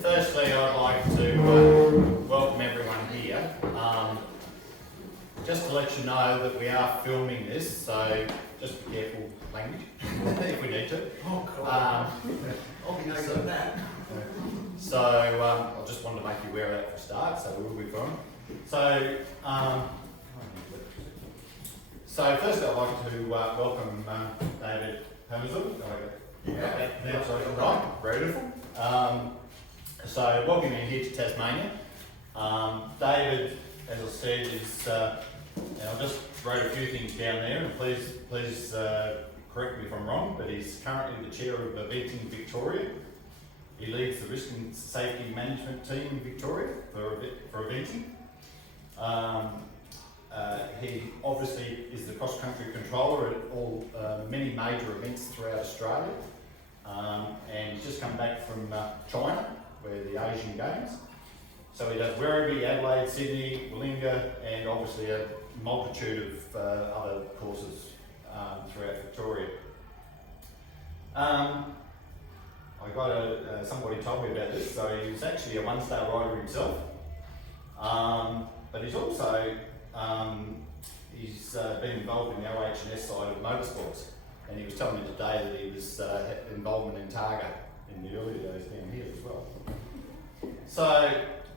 Firstly, I'd like to welcome everyone here. Just to let you know that we are filming this, so just be careful language if we need to. Oh, God. I'll be no good at that. So I just wanted to make you aware of that for a start, so we will be filming. So firstly, I'd like to welcome David Permezel. Right, beautiful. So welcome you here to Tasmania. David, as I said, is, and I just wrote a few things down there, and please correct me if I'm wrong, but he's currently the chair of Eventing Victoria. He leads the risk and safety management team in Victoria for Eventing. He obviously is the cross-country controller at all many major events throughout Australia, and he's just come back from China, where the Asian Games. So he does Werribee, Adelaide, Sydney, Willinga, and obviously a multitude of other courses throughout Victoria. I got somebody told me about this, so he was actually a one-star rider himself, but he's also been involved in the OH&S side of motorsports, and he was telling me today that he was involvement in Targa in the early days down here as well. So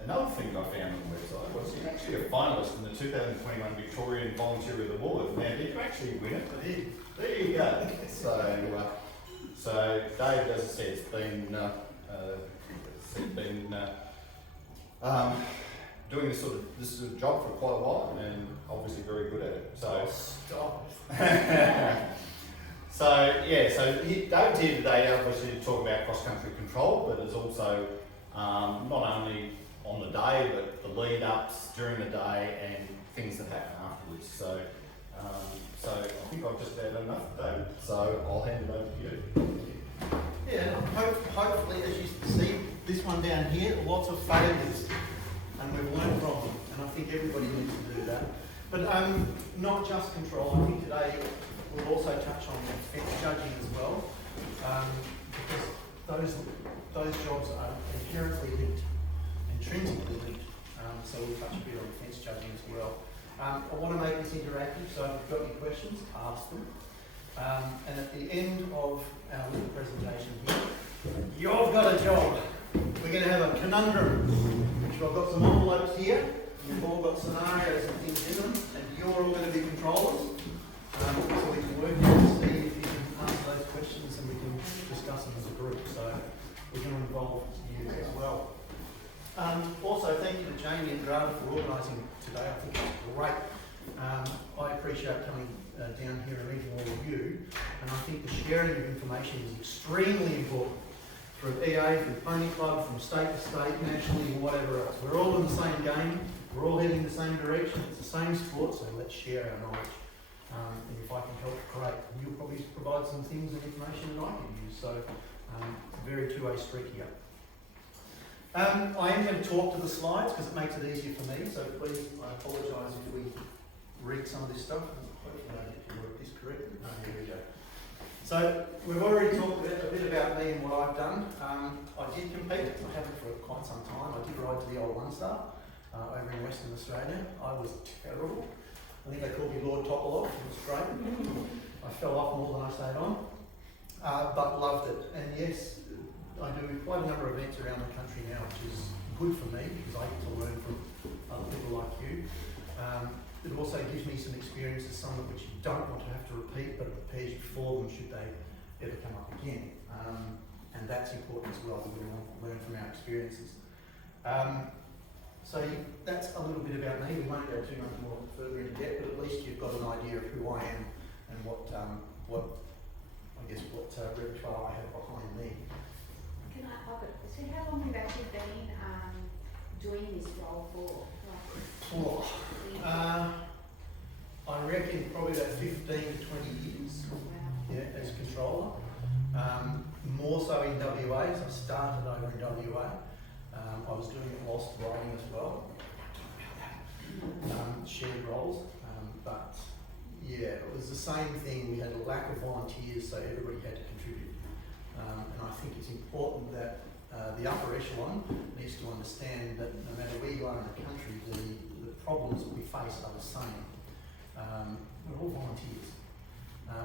another thing I found on the website was he's actually a finalist in the 2021 Victorian Volunteer Award. Now, did you actually win it? I did. There you go. So Dave, as I said, has been doing this sort of job for quite a while, and obviously very good at it. So stop. David's here today, obviously, to talk about cross-country control, but it's also not only on the day, but the lead-ups during the day and things that happen afterwards. So I think I've just had enough, David. So I'll hand it over to you. Yeah, hopefully, as you see, this one down here, lots of failures, and we've learned from them, and I think everybody needs to do that. But not just control. I think today we'll also touch on fence judging as well, because those jobs are inherently linked, intrinsically linked. So we'll touch a bit on fence judging as well. I want to make this interactive, so if you've got any questions, ask them. And at the end of our little presentation here, you've got a job. We're going to have a conundrum. So I've got some envelopes here. You've all got scenarios and things in them, and you're all going to be controllers. So we can work out to see if you can answer those questions, and we can discuss them as a group. So we're going to involve you as well. Also, thank you to Jamie and Grada for organising today. I think it's great. I appreciate coming down here and meeting all of you, and I think the sharing of information is extremely important. From EA, from Pony Club, from state to state, nationally, whatever else. We're all in the same game, we're all heading the same direction, it's the same sport, so let's share our knowledge. And if I can help, great. You'll probably provide some things and information that I can use, so very two-way street here. I am going to talk to the slides because it makes it easier for me, so please, I apologise if we read some of this stuff. Hopefully I get to work this correctly. Oh, here we go. So we've already talked a bit about me and what I've done. I did compete, I haven't for quite some time. I did ride to the old One Star over in Western Australia. I was terrible. I think they called me Lord Topolov. It was great. I fell off more than I stayed on, but loved it. And yes, I do quite a number of events around the country now, which is good for me because I get to learn from other people like you. It also gives me some experiences, some of which you don't want to have to repeat, but it prepares you for them should they ever come up again. And that's important as well, that we want to learn from our experiences. So that's a little bit about me. We won't go too much more further into depth, but at least you've got an idea of who I am and what repertoire I have behind me. Can I help it? So how long have you actually been doing this role for? I reckon probably about 15 to 20 years. Wow. Yeah, as controller. More so in WA, so I started over in WA. I was doing it whilst riding as well. Shared roles, but yeah, it was the same thing. We had a lack of volunteers, so everybody had to contribute. And I think it's important that the upper echelon needs to understand that no matter where you are in the country, the problems that we face are the same. We're all volunteers.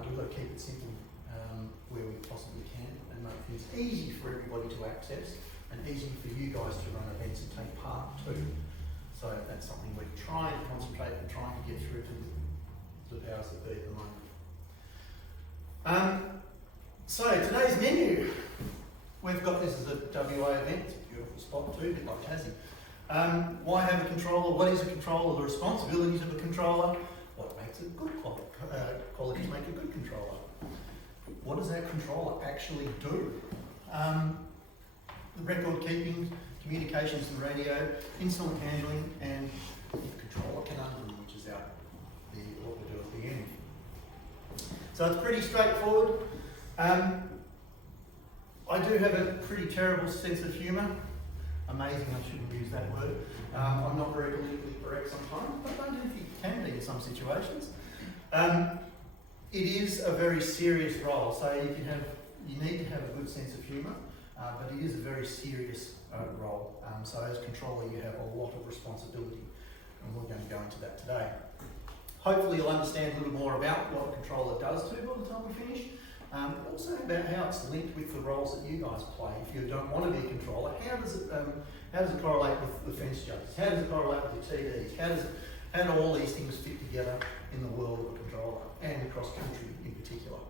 We've got to keep it simple where we possibly can and make things easy for everybody to access and easy for you guys to run events and take part too. So that's something we're trying to concentrate and trying to get through to the powers that be at the moment. So today's menu. We've got this as a WA event. It's a beautiful spot too, a bit like Tassie. Why have a controller? What is a controller? The responsibilities of a controller? What makes a good qualities make a good controller? What does that controller actually do? The record keeping, communications and radio, instrument handling, and the controller conundrum, which is what we do at the end. So it's pretty straightforward. I do have a pretty terrible sense of humour. Amazing, I shouldn't use that word. I'm not very politically correct sometimes, but I don't think it can be in some situations. It is a very serious role, so you need to have a good sense of humour, but it is a very serious role. So as controller, you have a lot of responsibility, and we're going to go into that today. Hopefully you'll understand a little more about what a controller does too by the time we finish, but also about how it's linked with the roles that you guys play. If you don't want to be a controller, how does it correlate with the fence judges? How does it correlate with your TDs? How do all these things fit together in the world of a controller and cross country in particular?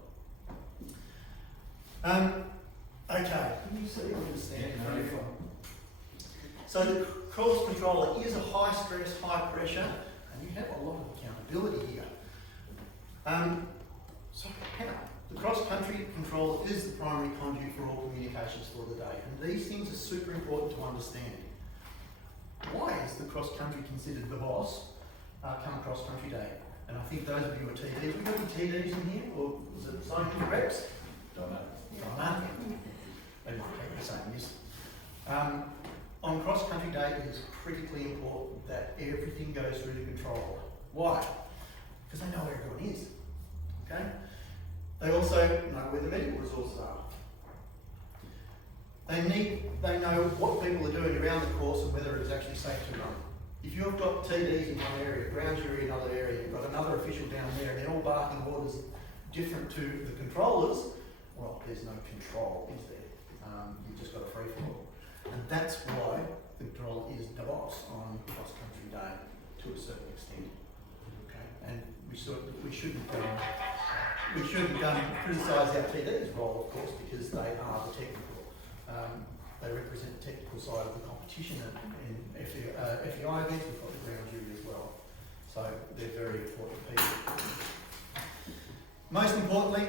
Okay, can you see where you stand? So the cross controller is a high stress, high pressure, and you have a lot of accountability here. So how? The cross-country controller is the primary conduit for all communications for the day, and these things are super important to understand. Why is the cross-country considered the boss come cross-country day? And I think those of you who are TDs, we got any TDs in here, or was it scientific reps? Don't know. They might take the same, yes. On cross-country day, it is critically important that everything goes through the controller. Why? Because they know where everyone is. Okay? They also know where the medical resources are. They know what people are doing around the course and whether it's actually safe to run. If you've got TDs in one area, ground jury in another area, you've got another official down there, and they're all barking orders different to the controllers, well, there's no control, is there? You've just got a free fall. And that's why the controller is the boss on cross-country day to a certain extent. Okay? And we shouldn't criticise our TD's role, of course, because they are the technical. They represent the technical side of the competition in FEI events. We've got the ground jury as well. So they're very important people. Most importantly,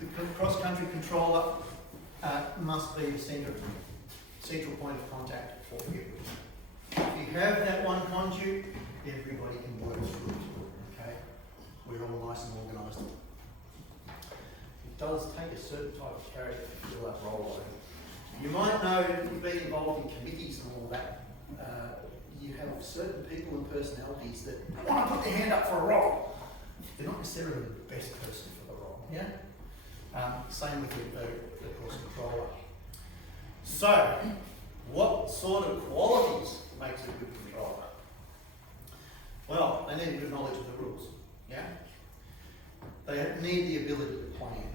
the cross-country controller must be the central point of contact for you. If you have that one conduit, everybody can work through it. Okay? We're all nice and organised. It does take a certain type of character to fill that role. You might know you've been involved in committees and all that. You have certain people and personalities that want to put their hand up for a role. They're not necessarily the best person for the role. Yeah. Same with the cross controller. So, what sort of qualities makes a good controller? Well, they need a good knowledge of the rules. Yeah. They need the ability to plan.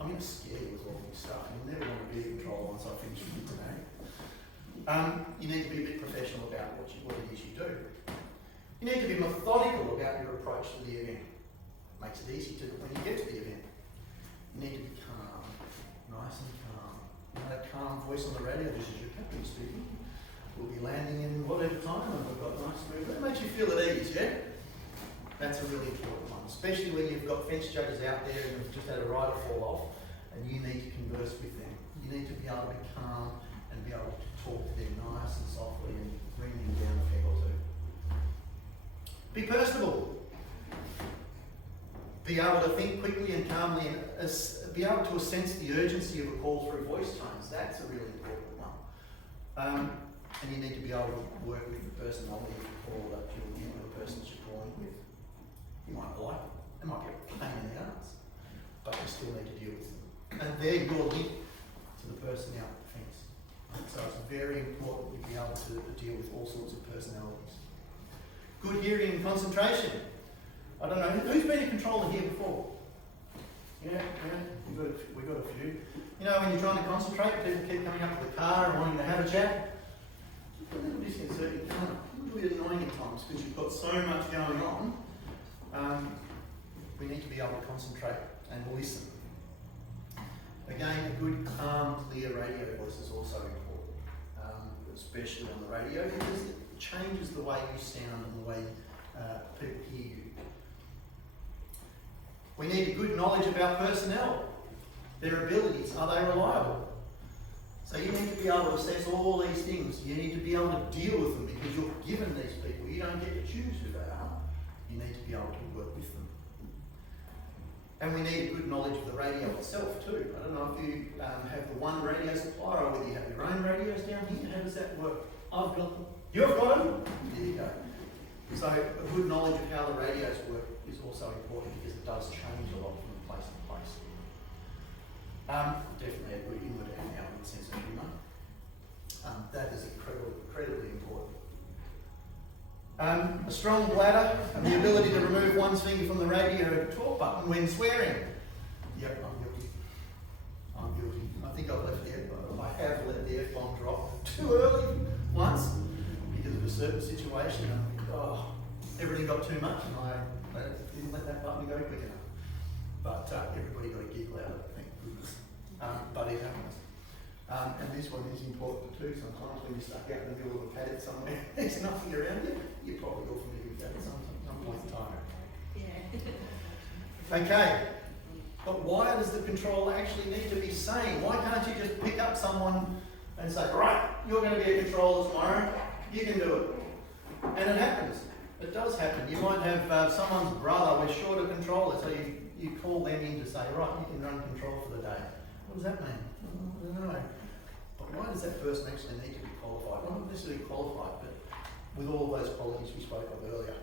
I'm going to scare you with all this stuff. You'll never want to be a controller once I finish with it today. You need to be a bit professional about what it is you do. You need to be methodical about your approach to the event. Makes it easy to when you get to the event. You need to be calm, nice and calm. You know that calm voice on the radio, this is your captain speaking. We'll be landing in whatever time and we've got nice smooth. That makes you feel at ease, yeah? That's a really important one, especially when you've got fence judges out there and you've just had a rider fall off and you need to converse with them. You need to be able to be calm and be able to talk to them nice and softly and bring them down a peg or two. Be personable. Be able to think quickly and calmly and be able to sense the urgency of a call through voice tones. That's a really important one. And you need to be able to work with the personality of the call that the person that you're calling with. You might like them. They might be a pain in the arse, but you still need to deal with them. And they're your link personnel defence. So it's very important we be able to deal with all sorts of personalities. Good hearing and concentration. I don't know, who's been a controller here before? Yeah, we've got a few. You know, when you're trying to concentrate, people keep coming up to the car and wanting to have a chat. It's a little disconcerting, can't it? A little bit annoying at times because you've got so much going on. We need to be able to concentrate and listen. Again, a good, calm, clear radio voice is also important, especially on the radio, because it changes the way you sound and the way people hear you. We need a good knowledge about personnel, their abilities, are they reliable? So you need to be able to assess all these things. You need to be able to deal with them because you're given these people. You don't get to choose who they are. You need to be able to work with them. And we need a good knowledge of the radio itself too. I don't know if you have the one radio supplier or whether you have your own radios down here. How does that work? I've got them. You've got them? There you go. So a good knowledge of how the radios work is also important because it does change a lot from place to place. Definitely a good inward and outward sense of humour. That is incredibly important. A strong bladder and the ability to remove one's finger from the radio talk button when swearing. Yep, I'm guilty. I'm guilty. I think I have let the F-bomb drop too early once because of a certain situation. Everything got too much and I didn't let that button go quick enough. But everybody got a giggle out of it, thank goodness. But it happens. And this one is important too. Sometimes when you're stuck out in the middle of a paddock somewhere, there's nothing around you, you're probably all familiar with that at some point in time. Yeah. Okay, but why does the controller actually need to be saying? Why can't you just pick up someone and say, right, you're going to be a controller tomorrow, you can do it. And it happens. It does happen. You might have someone's brother with shorter controller, so you call them in to say, right, you can run control for the day. What does that mean? I don't know. But why does that person actually need to be qualified? Not necessarily qualified, but with all of those qualities we spoke of earlier.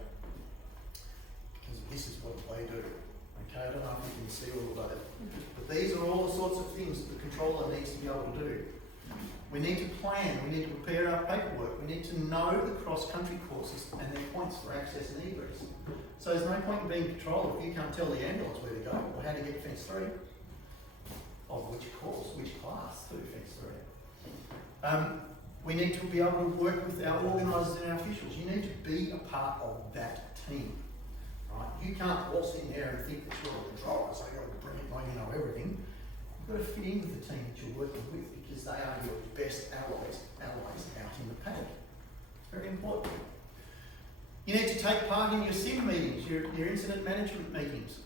Because this is what they do. Okay, I don't know if you can see all of those. But these are all the sorts of things that the controller needs to be able to do. We need to plan, we need to prepare our paperwork, we need to know the cross-country courses and their points for access and egress. So there's no point in being controller if you can't tell the ambulance where to go or how to get fence 3. Of which course, which class to fence 3. We need to be able to work with our organisers and our officials. You need to be a part of that team. Right? You can't waltz in there and think that you're a controller, so you're brilliant, like you know everything. You've got to fit in with the team that you're working with because they are your best allies out in the paddock. It's very important. You need to take part in your SIM meetings, your incident management meetings.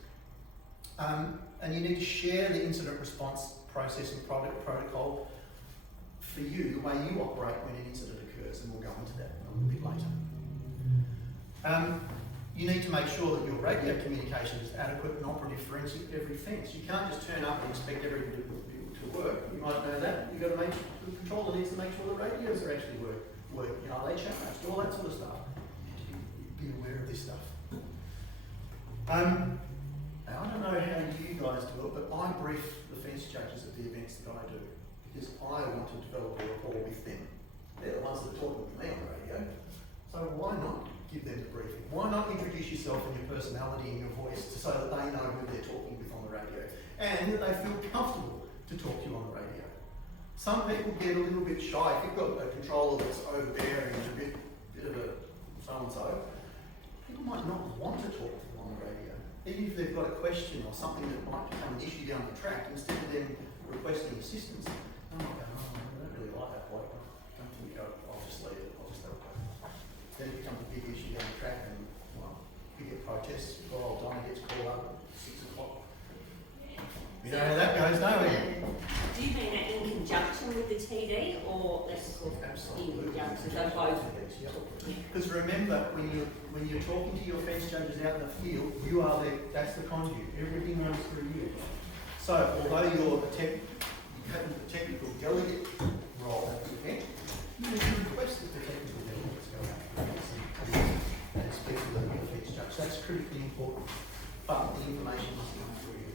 And you need to share the incident response process and protocol for you, the way you operate when an incident occurs, and we'll go into that a little bit later. You need to make sure that your radio communication is adequate and operative for every fence. You can't just turn up and expect everything to work. You might know that. You've got to the controller needs to make sure the radios are actually working. Are they charged? All that sort of stuff. You need to be aware of this stuff. Now, I don't know how you guys do it, but I brief the fence judges at the events that I do because I want to develop a rapport with them. They're the ones that are talking to me on the radio. So why not give them the briefing? Why not introduce yourself and your personality and your voice so that they know who they're talking with on the radio and that they feel comfortable to talk to you on the radio? Some people get a little bit shy. If you've got a controller that's over there and a bit of a so-and-so, people might not want to talk to them on the radio. Even if they've got a question or something that might become an issue down the track, instead of them requesting assistance, they might go, I don't really like that bloke. I don't think I'll just leave it. Then it becomes a big issue down the track and, well, we get protests. Poor old Donnie gets called up at 6 o'clock. We know how that goes, don't we? Do you mean that in conjunction with the TD or that's Absolutely. in conjunction? So both. Because remember, when you're talking to your fence judges out in the field, you are that's the conduit. Everything runs through you. So although you're the technical delegate role at the event, you need to request that the technical delegates go out and speak to the fence judge. That's critically important. But the information must come through you.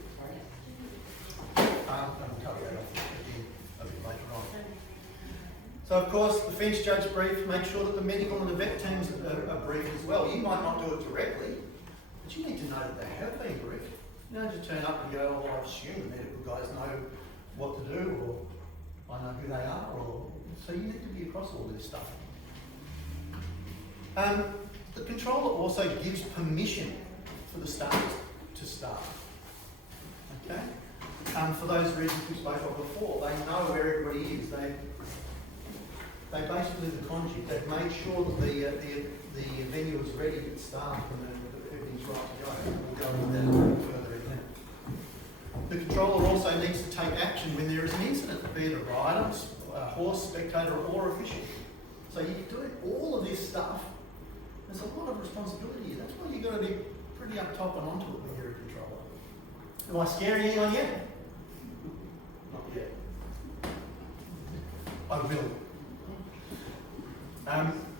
I'll cover that off again a bit later. So of course, the fence judge brief, make sure that the medical and the vet teams are briefed as well. You might not do it directly, but you need to know that they have been briefed. You don't just turn up and go, oh, I assume the medical guys know what to do, or I know who they are, or so you need to be across all this stuff. The controller also gives permission for the staff to start. Okay? For those reasons we spoke of before, they know where everybody is. They basically the conduit. They've made sure that the venue is ready to start and that everything's right to go. We'll go into that a little further in there. The controller also needs to take action when there is an incident, be it a rider, a horse, spectator, or official. So you're doing all of this stuff. There's a lot of responsibility here. That's why you've got to be pretty up top and onto it when you're a controller. Am I scaring anyone yet? Not yet. I will.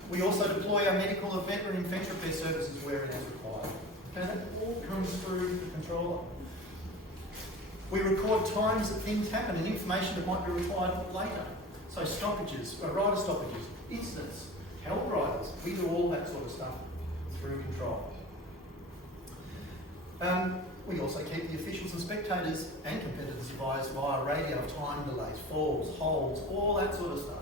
We also deploy our medical and veterinary fence repair services where it is required. Okay, that all comes through the controller. We record times that things happen and information that might be required later. So stoppages, rider stoppages, incidents, held riders. We do all that sort of stuff through control. We also keep the officials and spectators and competitors advised via radio of time delays, falls, holds, all that sort of stuff.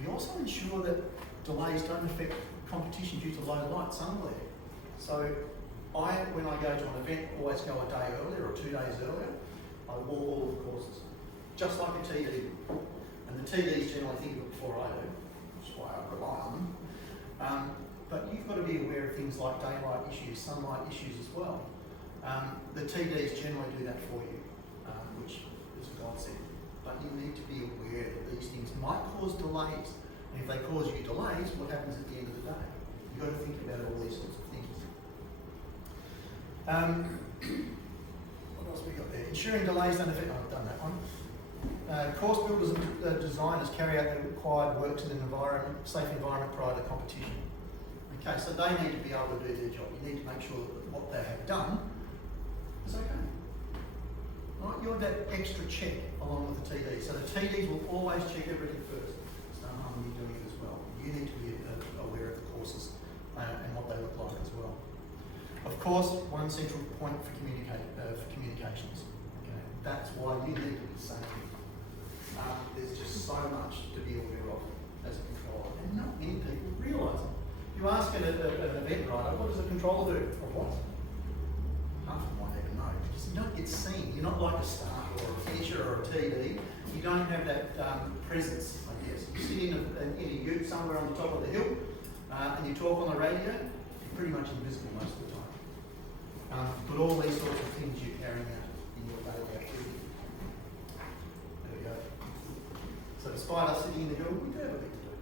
We also ensure that delays don't affect competition due to low light, sun glare. So when I go to an event, always go a day earlier or 2 days earlier. I walk all of the courses, just like a TD. And the TDs generally think of it before I do, that's why I rely on them. But you've got to be aware of things like daylight issues, sunlight issues as well. The TDs generally do that for you, which is a godsend. But you need to be aware that these things might cause delays. And if they cause you delays, what happens at the end of the day? You've got to think about all these sorts of things. What else we got there? Ensuring delays don't affect. I've done that one. Course builders and designers carry out the required works in an safe environment prior to competition. Okay, so they need to be able to do their job. You need to make sure that what they have done is okay. Right, you're that extra check along with the TDs. So the TDs will always check everything first. There's no harm in you doing it as well. You need to be aware of the courses and what they look like as well. Of course, one central point for communications. Okay, that's why you need to be saying. There's just so much to be aware of as a controller, and not many people realise it. You ask an event rider, what does a controller do? Or what? Half of them won't even know, because you don't get seen. You're not like a start or a finisher or a TD. You don't have that presence, I guess. You sit in a ute somewhere on the top of the hill, and you talk on the radio, you're pretty much invisible most of the time. But all these sorts of things you're carrying out in your daily activity. There we go. So despite us sitting in the hill, we do have a bit to do.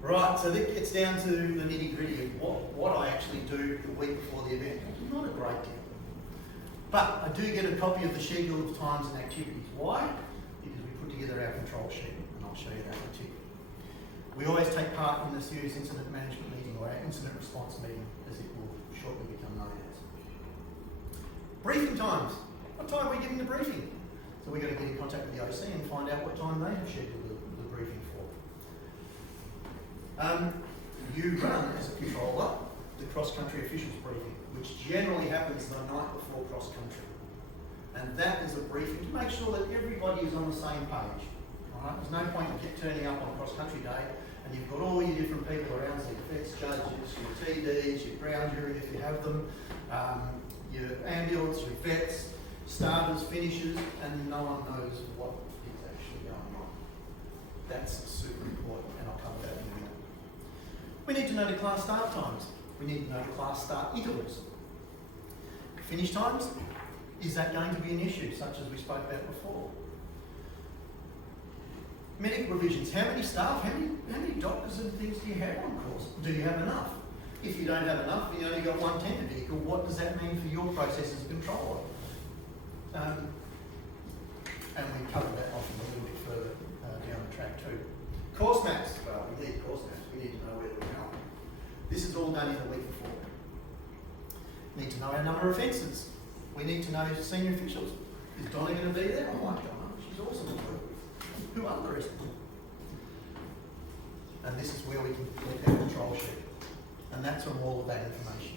Right, so that gets down to the nitty-gritty of what I actually do the week before the event. Not a great deal. But I do get a copy of the schedule of times and activities. Why? Because we put together our control sheet, and I'll show you that in a tick. We always take part in the serious incident management meeting, or our incident response meeting, as it will shortly become known as. Briefing times. What time are we giving the briefing? So we've got to get in contact with the OC and find out what time they have scheduled the briefing for. You run, as a controller, the cross-country officials briefing, which generally happens the night before cross-country. And that is a briefing to make sure that everybody is on the same page. Right? There's no point in turning up on cross-country day and you've got all your different people around, so your fence judges, your TDs, your ground jury if you have them, your ambulance, your vets, starters, finishers, and no one knows what is actually going on. That's super important, and I'll cover that in a minute. We need to know the class start times. We need to know the class start intervals. Finish times, is that going to be an issue, such as we spoke about before? Medical revisions, how many staff, how many doctors and things do you have on course? Do you have enough? If you don't have enough, you only got one tender vehicle, what does that mean for your process as a controller? And we cover that off a little bit further down the track too. Course maps, well, we need course maps, we need to know where we're going. This is all done in the week before. We need to know our number of fences. We need to know senior officials. Is Donna going to be there? I like Donna. She's awesome. Who are the rest of them? And this is where we can get our control sheet. And that's from all of that information.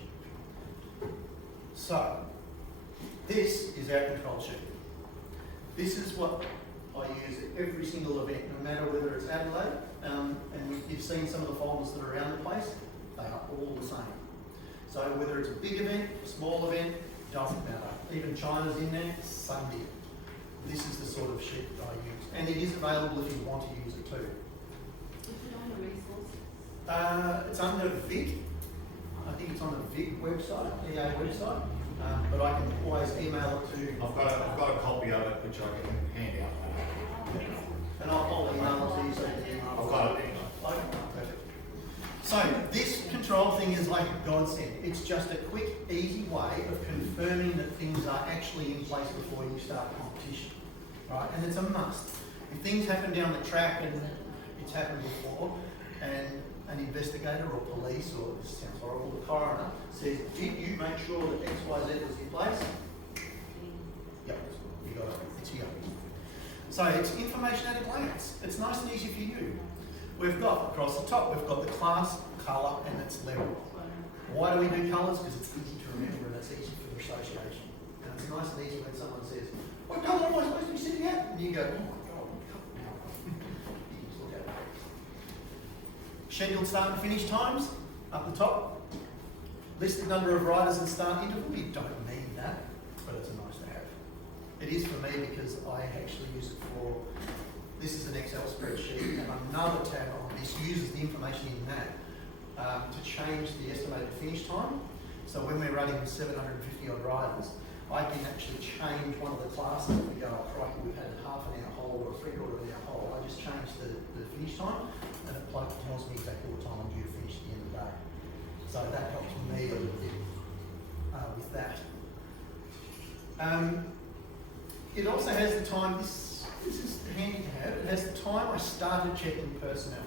So, this is our control sheet. This is what I use at every single event, no matter whether it's Adelaide, and you've seen some of the folders that are around the place, they are all the same. So whether it's a big event, a small event, doesn't matter. Even China's in there, so be it. This is the sort of sheet that I use. And it is available if you want to use it too. Is it on the resources? It's under VIC. I think it's on the VIC website, EA website. But I can always email it to. I've got a copy of it which I can hand out. And I'll email it to you so you can email it. I've got it. Okay, perfect. So this control thing is like a godsend. It's just a quick, easy way of confirming that things are actually in place before you start the competition, right? And it's a must. If things happen down the track, and it's happened before, and an investigator or police, or this sounds horrible, the coroner says, did you make sure that X, Y, Z was in place? Yep, you got it. It's here. So it's information at a glance. It's nice and easy for you. We've got across the top, we've got the class, colour, and its level. Why do we do colours? Because it's easy to remember and it's easy for association. And it's nice and easy when someone says, what colour am I supposed to be sitting at? And you go, oh my God, what colour now? You can just look at it. Scheduled start and finish times, up the top. Listed number of riders and start interval. You don't need that, but it's a nice to have. It is for me because I actually use it for, this is an Excel spreadsheet, and another tab on this uses the information in that to change the estimated finish time. So when we're running 750 odd riders, I can actually change one of the classes. We go, oh crikey, we've had a half an hour hole or a 3/4 of an hour hole. I just change the finish time, and it tells me exactly what time I'm due to finish at the end of the day. So that helps me a little bit with that. It also has the time, this is handy to have, it has the time I started checking personnel.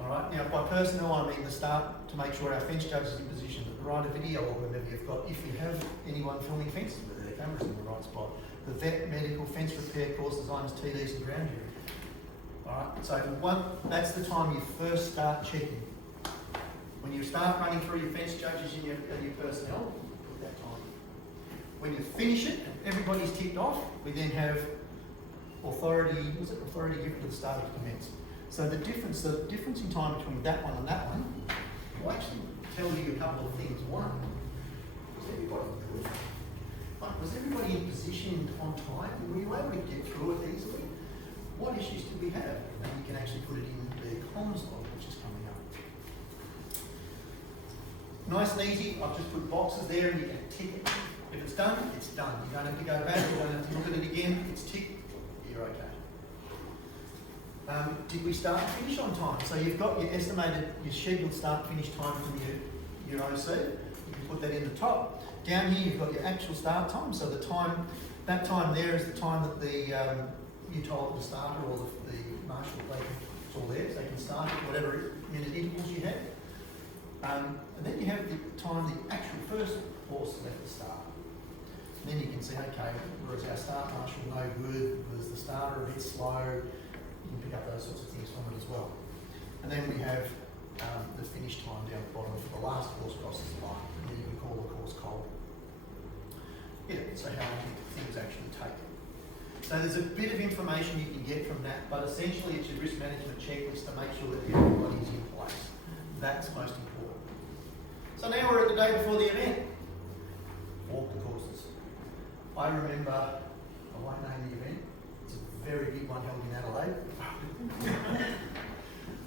Alright, now by personnel I mean the start to make sure our fence judge is in position, that the rider video or whatever you've got, if you have anyone filming fences with their cameras in the right spot, the vet, medical, fence repair, course designers, TDs and ground jury. Alright, so that's the time you first start checking. When you start running through your fence judges and your personnel, put that time in. When you finish it and everybody's ticked off, we then have authority given to the start of the commence. So the difference in time between that one and that one will actually tell you a couple of things. One, was everybody good? Was everybody in position on time? Were you able to get through it easily? What issues did we have? And you can actually put it in the comms log, which is coming up. Nice and easy. I've just put boxes there and you can tick it. If it's done, it's done. You don't have to go back, you don't have to look at it again. It's ticked, you're okay. Did we start and finish on time? So you've got your estimated, your scheduled start and finish time from your OC. You can put that in the top. Down here you've got your actual start time. So the time, that time there is the time that the you told the starter or the marshal, it's all there, so they can start at whatever minute intervals you have. And then you have the time the actual first horse left the start. And then you can see, okay, was our start marshal no good? Was the starter a bit slow? You can pick up those sorts of things from it as well. And then we have the finish time down the bottom for the last horse crosses the line. And then you can call the course cold. Yeah, so how long things actually take. So there's a bit of information you can get from that, but essentially it's your risk management checklist to make sure that everybody's in place. That's most important. So now we're at the day before the event. Walk the courses. I remember, I won't name the event, it's a very big one held in Adelaide.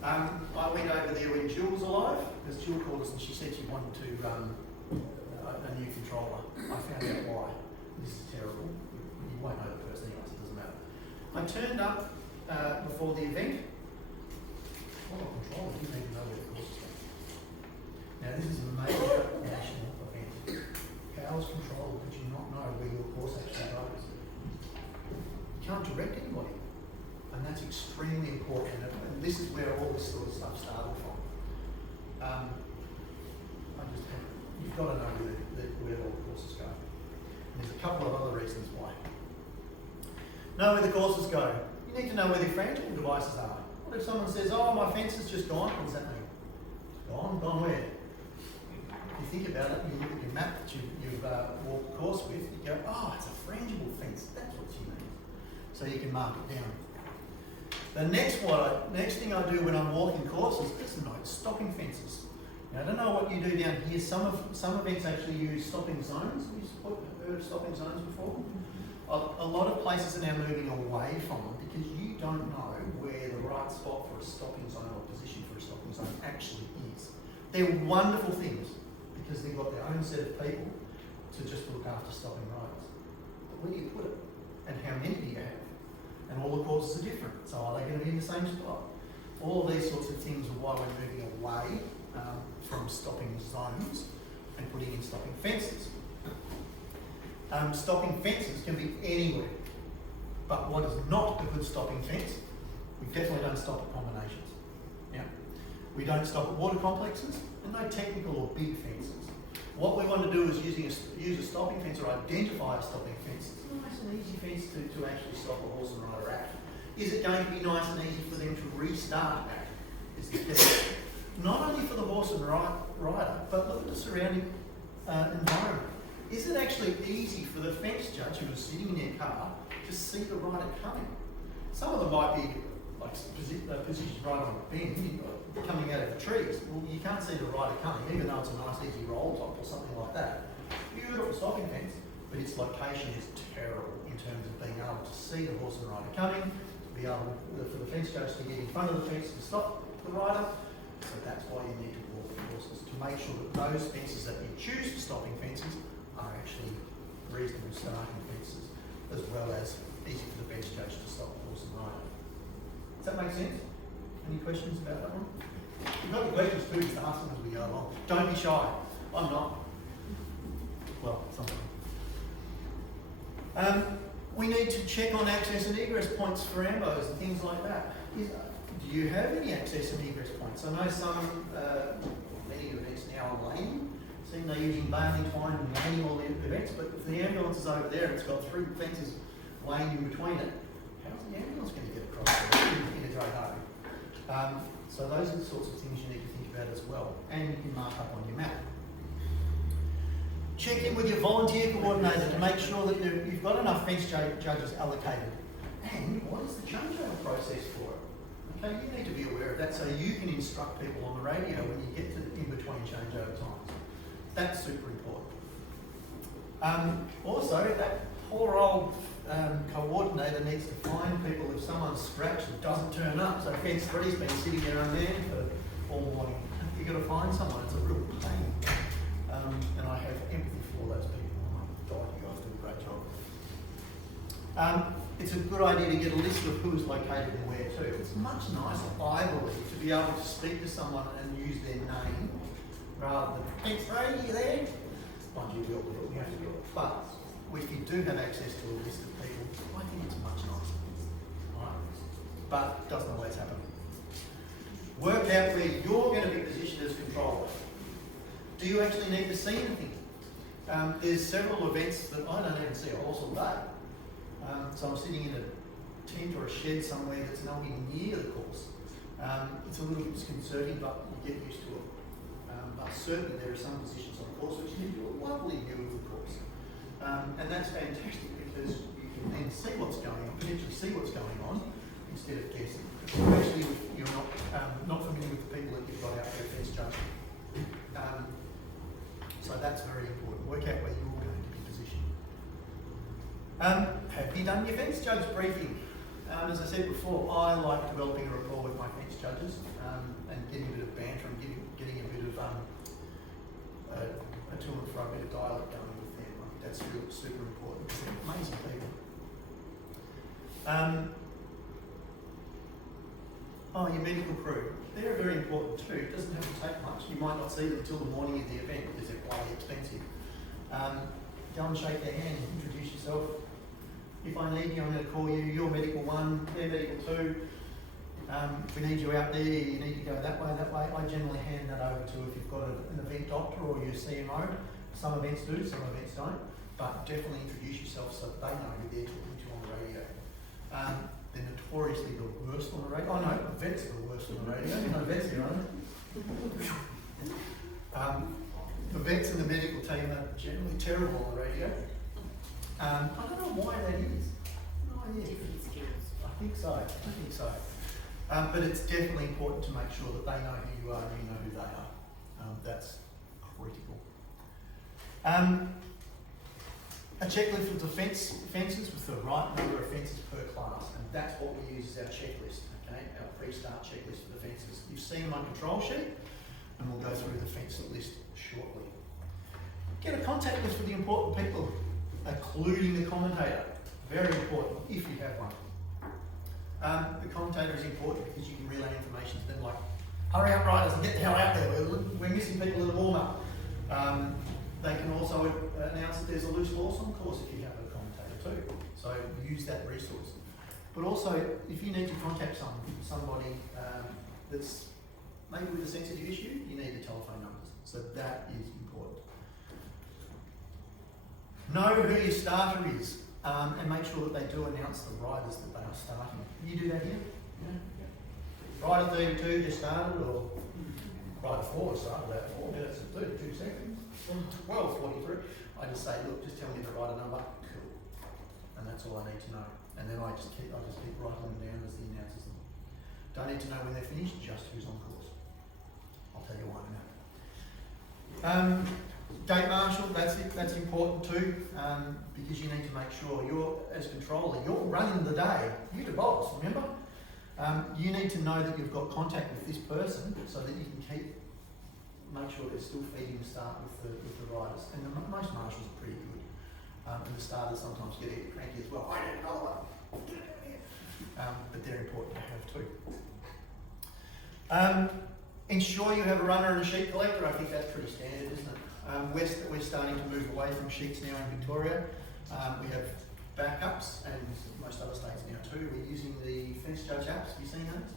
I went over there when Jill was alive, because Jill called us and she said she wanted to run a new controller. I found out why. This is terrible. You won't know the person anyway, so it doesn't matter. I turned up before the event. What a controller, you didn't even know where the course is. Now this is a major national event. How's controller could you not know where your course actually goes? You can't direct anybody. And that's extremely important. And this is where all this sort of stuff started from. You've got to know where all the courses go. There's a couple of other reasons why. Know where the courses go. You need to know where the frangible devices are. What if someone says, oh, my fence is just gone? What does that mean? Gone? Gone where? If you think about it, you look at your map that you've walked the course with, you go, oh, it's a frangible fence. That's what she means. So you can mark it down. The next thing I do when I'm walking courses is note stopping fences. Now, I don't know what you do down here. Some events actually use stopping zones. Have you heard of stopping zones before? A lot of places are now moving away from them because you don't know where the right spot for a stopping zone or position for a stopping zone actually is. They're wonderful things because they've got their own set of people to just look after stopping riders. But where do you put it? And how many do you have? And all the courses are different. So are they going to be in the same spot? All of these sorts of things are why we're moving away from stopping zones and putting in stopping fences. Stopping fences can be anywhere, but what is not a good stopping fence? We definitely don't stop at combinations. Yeah, we don't stop at water complexes, and no technical or big fences. What we want to do is use a stopping fence or identify a stopping fence. It's a nice and easy fence to actually stop a horse and rider at. Is it going to be nice and easy for them to restart at? Is the key. Not only for the horse and rider, but look at the surrounding environment. Is it actually easy for the fence judge who is sitting in their car to see the rider coming? Some of them might be like positioned right on a bend, coming out of the trees. Well, you can't see the rider coming, even though it's a nice easy roll top or something like that. Beautiful stopping fence, but its location is terrible in terms of being able to see the horse and rider coming, to be able for the fence judge to get in front of the fence to stop the rider. So that's why you need to walk the horses, to make sure that those fences that you choose for stopping fences are actually reasonable starting fences, as well as easy for the fence judge to stop the horse and rider. Does that make sense? Any questions about that one? You've got the questions too, just ask them as we go along. Don't be shy. I'm not. Well, something. We need to check on access and egress points for ambos and things like that. Do you have any access and egress points? I know many events now are laning. Seem they're using baling twine and laning all the events, but if the ambulance is over there and it's got 3 fences laying in between it, how's the ambulance going to get across there in a great hurry? So those are the sorts of things you need to think about as well, and you can mark up on your map. Check in with your volunteer coordinator to make sure that you've got enough fence judges allocated. And what is the changeover process for it? Okay, you need to be aware of that so you can instruct people on the radio when you get to in between changeover times. That's super important. Also, that poor old coordinator needs to find people if someone's scratched and doesn't turn up. So fence 3's been sitting there unmanned for all morning. You've got to find someone. It's a real pain. And I have empathy for those people. Oh God, you guys do a great job. It's a good idea to get a list of who's located and where too. It's much nicer, I believe, to be able to speak to someone and use their name rather than, "Thanks, Ray, you there?" Mind you, we have to do it. But if you do have access to a list of people, I think it's much nicer. Right? But it doesn't always happen. Work out where you're going to be positioned as controller. Do you actually need to see anything? There's several events that I don't even see a horse all day. So I'm sitting in a tent or a shed somewhere that's nowhere near the course. It's a little bit disconcerting, but you get used to it. But certainly there are some positions on the course which give you a lovely view of the course. And that's fantastic because you can then see what's going on, potentially see what's going on, instead of guessing. Especially if you're not familiar with the people that you've got out there fence judging. So that's very important. Work out where you're going to be positioned. Have you done your fence judge briefing? As I said before, I like developing a rapport with my fence judges and getting a bit of banter and getting a bit of a to and fro, a bit of dialogue going with them. That's super important because they're amazing people. Your medical crew. They're very important too. It doesn't have to take much. You might not see them until the morning of the event because they're bloody expensive. Go and shake their hand, introduce yourself. If I need you, I'm going to call you. You're medical 1, they're medical 2. If we need you out there, you need to go that way. I generally hand that over to if you've got an event doctor or your CMO. Some events do, some events don't. but definitely introduce yourself so that they know who they're talking to on the radio. They're notoriously the worst on the radio. Oh no, the vets are the worst on the radio. You know vets here, aren't they? The vets and the medical team are generally terrible on the radio. I don't know why that is. No idea. Different skills. I think so. But it's definitely important to make sure that they know who you are and you know who they are. That's critical. A checklist of offences with the right number of offences per class, and that's what we use as our checklist, okay? Our pre-start checklist for offences. You've seen my control sheet, and we'll go through the offence list shortly. Get a contact list for the important people, including the commentator. Very important, if you have one. The commentator is important because you can relay information to them like, hurry up riders and get the hell out there, we're missing people in the warm-up. They can also announce that there's a loose horse on course if you have a commentator too. So use that resource. But also, if you need to contact somebody that's maybe with a sensitive issue, you need the telephone numbers. So that is important. Know who your starter is, and make sure that they do announce the riders that they are starting. You do that here? Yeah. Rider 32 just started, or rider 4 started about 4 minutes and 32 seconds. 12:43. I just say, look, just tell me the rider number. Cool. And that's all I need to know. And then I just keep writing them down as the announcers them. Don't need to know when they're finished, just who's on course. I'll tell you why in a minute. Gate marshal, that's important too, because you need to make sure you're, as controller, you're running the day. You're the boss, remember? You need to know that you've got contact with this person so that you can make sure they're still feeding the start with the riders. And most marshals are pretty good. And the starters sometimes get a bit cranky as well. I need another one. But they're important to have too. Ensure you have a runner and a sheep collector. I think that's pretty standard, isn't it? We're starting to move away from sheets now in Victoria. We have backups, and most other states now too. We're using the fence judge apps. Have you seen those?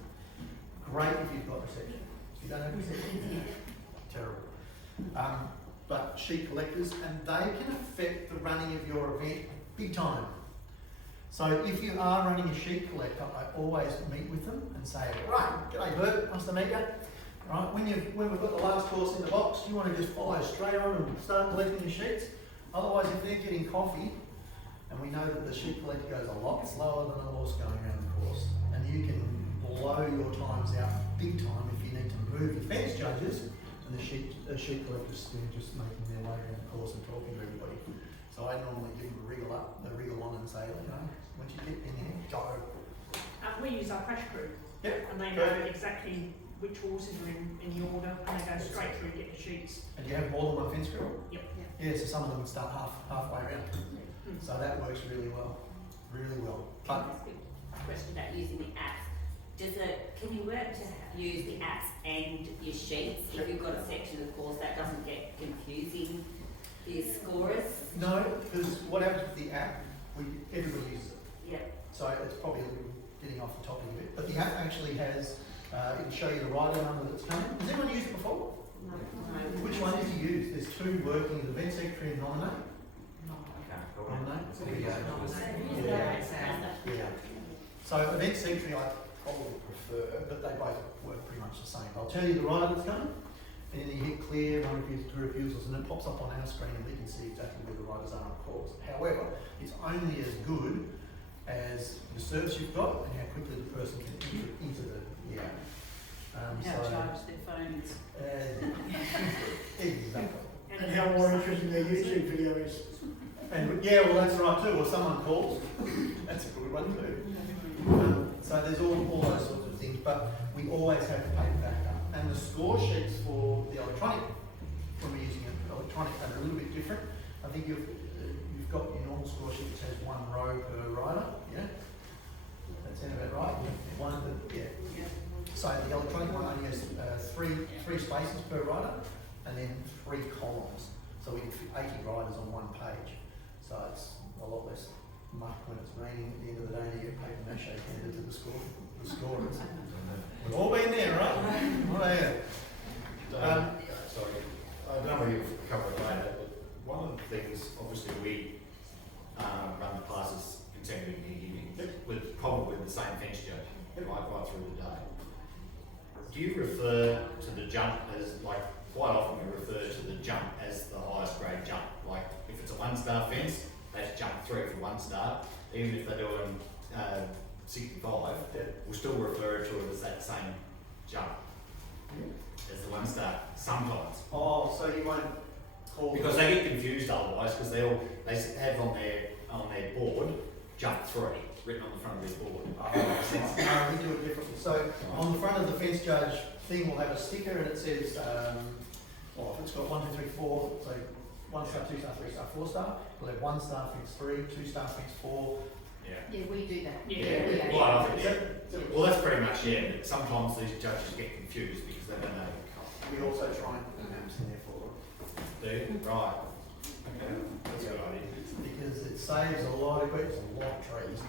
Great if you've got reception. If you don't have reception, terrible. But sheep collectors, and they can affect the running of your event big time. So if you are running a sheep collector, I always meet with them and say, right, g'day Bert, nice to meet you. Right, when we've got the last course in the box, you want to just follow straight on and start collecting your sheets. Otherwise, if they're getting coffee, and we know that the sheep collector goes a lot slower than a horse going around the course, and you can blow your times out big time if you need to move the fence judges, and the sheep collectors still just making their way around the course and talking to everybody. So I normally give them a wriggle on and say, once you get in there, go. We use our crash crew. Yep. And they know exactly which horses are in the order, and they go straight through and get the sheets. And you have more than one fence crew? Yep. Yeah, so some of them start halfway around. So that works really well. Really well. Can I ask a question about using the apps? Can you work to use the apps and your sheets if you've got a section of the course that doesn't get confusing for your scorers? No, because what happens with the app, everybody uses it. Yeah. So it's probably a little getting off the topic a bit. But the app actually has, it'll show you the rider number that's coming. Has anyone used it before? No. Which one did you use? There's two working, the event secretary and nominate. Nominate? Yeah. So event secretary I probably prefer, but they both work pretty much the same. I'll tell you the rider that's coming, and then you hit clear, one refusal, two refusals, and it pops up on our screen and we can see exactly where the riders are on course. However, it's only as good as the service you've got and how quickly the person can enter into the app. Charge their phones. Exactly. And how more interesting their YouTube video is. And yeah, well that's right too, or someone calls. That's a good one too. So there's all those sorts of things, but we always have to pay backup. And the score sheets for the electronic, when we're using it electronic, are a little bit different. I think you've got your normal score sheet which has one row per rider, yeah? That sound about right? Yeah. So the electronic one only has three spaces per rider and then 3 columns. So we can fit 80 riders on one page. So it's a lot less muck when it's raining at the end of the day and you get paper mache handed to the scorers. We've all been there, right? Sorry, I know you've covered it later, but one of of the things, obviously we run the classes consecutively evening with probably the same fence judge right through the day. Do you refer to the jump as, like, quite often we refer to the jump as the highest grade jump? Like, if it's a 1-star fence, that's jump 3 for 1 star. Even if they're doing 65, we'll still refer to it as that same jump as the 1-star sometimes. Oh, so you won't call. Because they get confused otherwise, because they have on their board jump 3 written on the front of their board. No, we do it differently. So on the front of the fence judge thing, we'll have a sticker and it says, well, if it's got 1, 2, 3, 4, so 1 star, 2 star, 3 star, 4 star. We'll have 1 star fence 3, 2 star fence 4. Yeah. Yeah, we do that. Yeah. we actually- Well, I think, yeah. Well, that's pretty much but sometimes these judges get confused because they don't know. We also try and put maps in there for them. Do you? Right. Okay, that's a good idea. Because it saves a lot of questions, a lot of trees,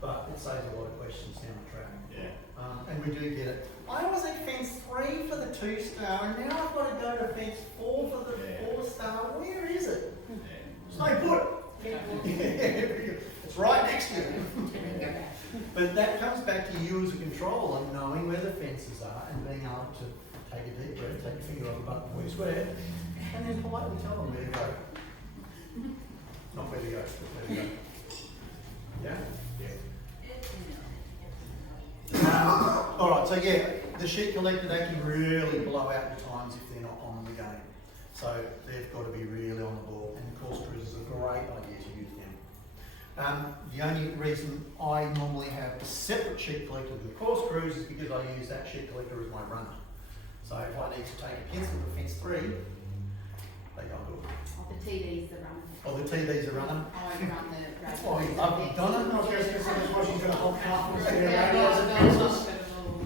but it saves a lot of questions down the track. Yeah. And we do get it. I was at fence 3 for the 2 star, and now I've got to go to fence 4 for the Yeah. 4 star. Where is it? Yeah. Stay put. It's right next to you. But that comes back to you as a controller, knowing where the fences are and being able to take a deep breath, take your finger off the button where you swear, and then politely tell them where to go. Not where to go, but where to go. Yeah? All right, so yeah, the sheet collector, they can really blow out your times if they're not on the game. So they've got to be really on the ball, and course cruise is a great idea to use them. The only reason I normally have a separate sheet collector with course cruise is because I use that sheet collector as my runner. So if I need to take a pencil to fence 3, they go and do it. Oh, the TV's the run. Or the TV's a runner. I won't run the radio. Oh, I've done it. I was just going to say, that's why she's got a whole car full of Yeah, radios and no, pencils.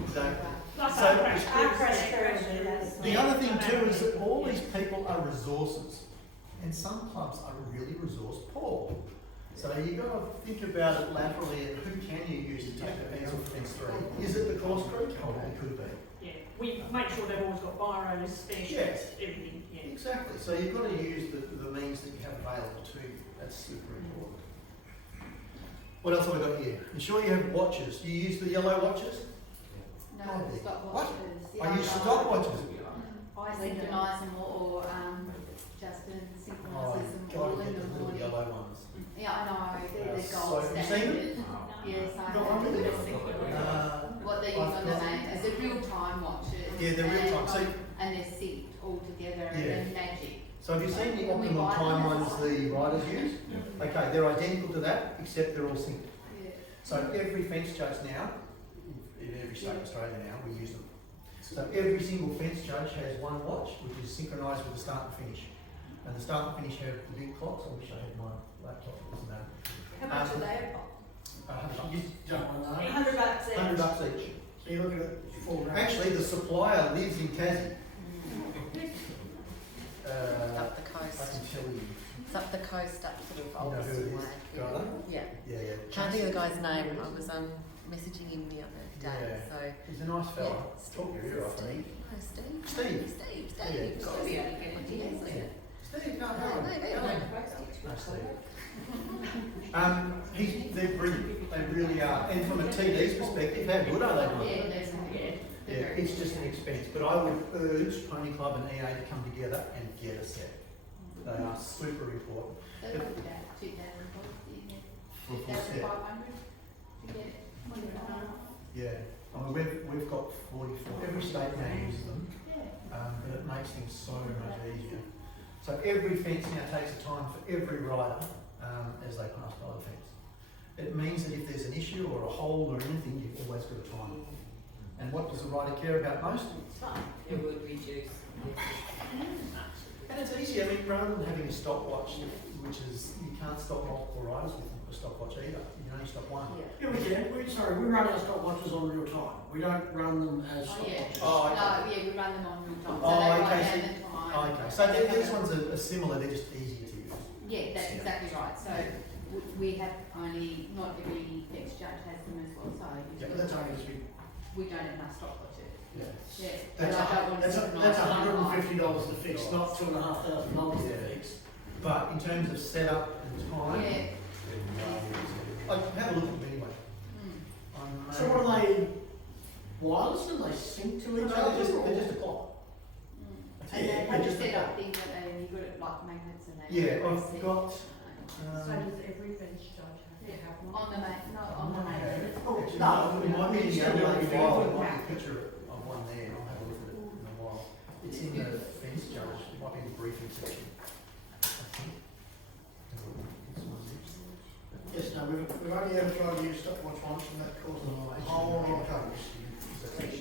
Exactly. Like So- our press cruise. The other thing too is that all these people are resources, and some clubs are really resource poor. So you've got to think about it laterally and who can you use to take the pencil for fence 3? Is it the course crew? Oh, it could be. Yeah, we make sure they've always got biros, spare sheets, Yes. everything, yeah. Exactly. So you've got to use the means that you have available to you. That's super important. What else have I got here? You sure you have watches? Do you use the yellow watches? No, Oh, stopwatches. I use stopwatches. I synchronise them all, or Justin synchronises them all God, in get the the little morning. yellow ones. Yeah, I know, they're the So, gold have you standard. seen Yes, I Got one with know. What they use I've on the got- main, is the real time watches. Yeah, they're real time. So- And they're synced all together and Yeah. they're magic. So have you seen the Can we optimal buy them time as ones well? the riders use? Okay, they're identical to that, except they're all synced. Yeah. So every fence judge now, in every state in Australia now, we use them. So every single fence judge has one watch, which is synchronised with the start and finish. And the start and finish have the big clocks. I wish I had my laptop that was that. How much are they? You don't want to know. $100 each. $100 each. So you're looking at $4 grand. Actually, the supplier lives in Tassie. Up the I coast. can tell you. It's up the coast, up sort of You know who Alderson it is? way. Garland? Yeah. Yeah, yeah. Can't think of the guy's name. I was messaging him the other day. Yeah. So He's a nice fella. Yeah. Talk your ear off, I think. no, Steve. Steve. Steve. Yeah. Steve. It's got to be only 50 years, isn't it? Steve, no, No, no. maybe. No, no, Steve. They're brilliant. They really are. And from a TD's perspective, how good are they? Mike? Yeah, there's Yeah, it's just an expense, but I would urge Pony Club and EA to come together and get a set. They are super important. They're about $2,000, For a full set. 2,500 to get it. Yeah, I mean, we've got 44, every state now uses them, Yeah. but it makes things so much easier. So every fence now takes a time for every rider as they pass by the fence. It means that if there's an issue or a hole or anything, you've always got a time. And what does the rider care about most? It would reduce. And it's easy, I mean, rather than having a stopwatch, which is, you can't stop multiple riders with a stopwatch either, you can only stop one. Yeah, we can. We run our stopwatches on real time. We don't run them as Oh, yeah. stopwatches. Oh, No, okay. yeah, we run them on real time, so Oh, they okay, write so- down the time. Okay, so these ones are similar, they're just easier to use. Yeah, that's exactly right, so we have only, not every fence judge has them as well, so Yeah, But that's only as we. we don't have enough stopwatches. Yeah. Yeah, but That's I don't want to $150 to fix, not $2,500 to fix. But in terms of setup and time, Yeah. have a look at them anyway. So what are they, wireless, and they sync to No, each other? they're just a clock. And they have a set up thing that they, you've got it like magnets and they. Yeah, I've got. So does every bench judge have to have one? On the not on the magnet. Oh, No, it might be in the Still underlying doing file, it. there might be a picture of one there, I'll have a look at it in a while. It's in the fence judge, it might be in the briefing section. I think. Yes, no, we've only ever tried to use stopwatch once, and that caused a whole lot of trouble. It's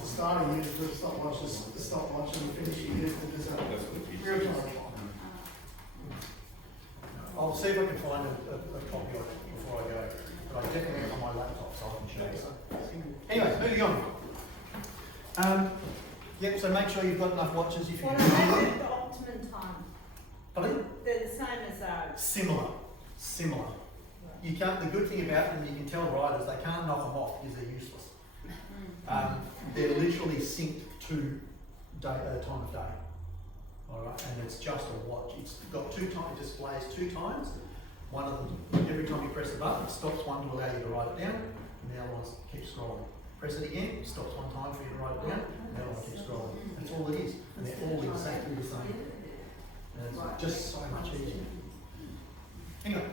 the start you use the stopwatch, and the finish you use the real time. I'll see if I can find a copy of it before I go, but I definitely have it on my laptop, so I can show you. Anyway, moving on. Yep, so make sure you've got enough watches if you What need. are they the optimum time? Pardon? They're the same as ours. Similar. You can't, the good thing about them, you can tell riders, they can't knock them off because they're useless. They're literally synced to time of day. Alright, and it's just a watch. It's got it displays 2 times. One of them, every time you press the button, it stops one to allow you to write it down, and the other one keeps scrolling. Press it again, it stops one time for you to write it down, and the other one keeps scrolling. That's all it is, and they're all exactly the same. And it's just so much easier. Anyway,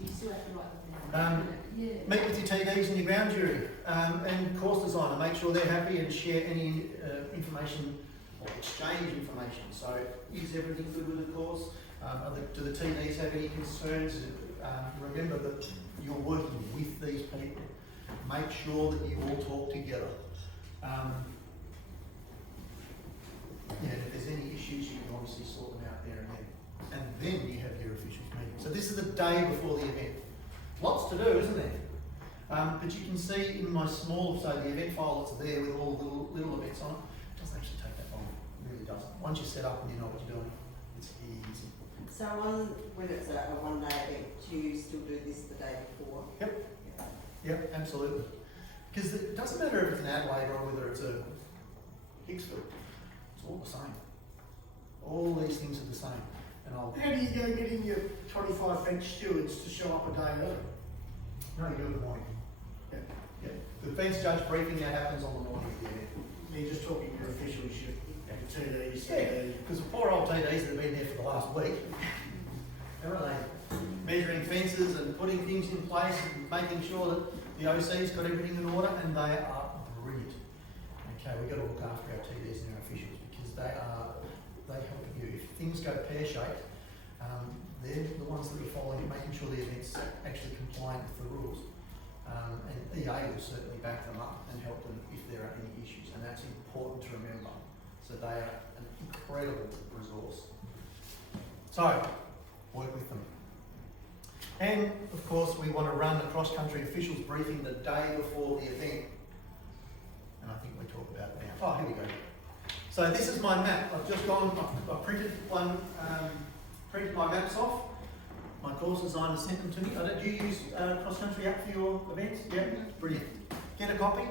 You still have to write them down. meet with your TDs and your ground jury, and course designer. Make sure they're happy and share any information or exchange information. So, is everything good with the course? Do the TDs have any concerns? Remember that you're working with these people. Make sure that you all talk together. If there's any issues, you can obviously sort them out there and then. And then you have your officials meeting. So this is the day before the event. Lots to do, isn't there? But you can see in my small, so the event file that's there with all the little events on it, doesn't actually take that long. It really doesn't. Once you're set up and you know what you're doing, it's easy. So when it's a one-day event, do you still do this the day before? Yep, absolutely. Because it doesn't matter if it's an Adelaide or whether it's a Hicksville. It's all the same. All these things are the same. And I'll. How do you go getting your 25 fence stewards to show up a day early? No, you do it in the morning. Yeah. The fence judge briefing that happens on the morning of the event. You're just talking your officials, your TDs, Yeah, because the poor old TDs that have been there for the last week, how are they? Measuring fences and putting things in place and making sure that the OC's got everything in order, and they are brilliant. Okay, we've got to look after our TDs and our officials because they help you. If things go pear-shaped, they're the ones that are following it, making sure the event's actually compliant with the rules. And EA will certainly back them up and help them if there are any issues, and that's important to remember. So they are an incredible resource. So, work with them. And of course, we want to run the cross-country officials briefing the day before the event. And I think we talk about it now. Oh, here we go. So this is my map. I've just gone, I've printed one, printed my maps off. My course designer sent them to me. Do you use cross-country app for your events? Yeah, brilliant. Get a copy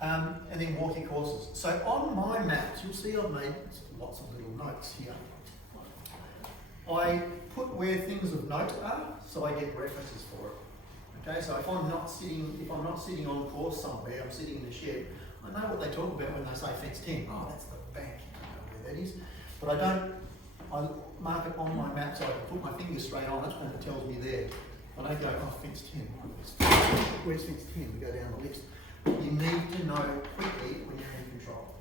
and then walk your courses. So on my maps, you'll see I've made lots of little notes here. I put where things of note are, so I get references for it. Okay, so if I'm not sitting on course somewhere, I'm sitting in a shed, I know what they talk about when they say fence 10. Oh, that's the bank, I know where that is. But I mark it on my map so I can put my finger straight on it and it tells me there. I don't go, oh, fence 10. Where's fence 10? We go down the list. You need to know quickly when you're in control.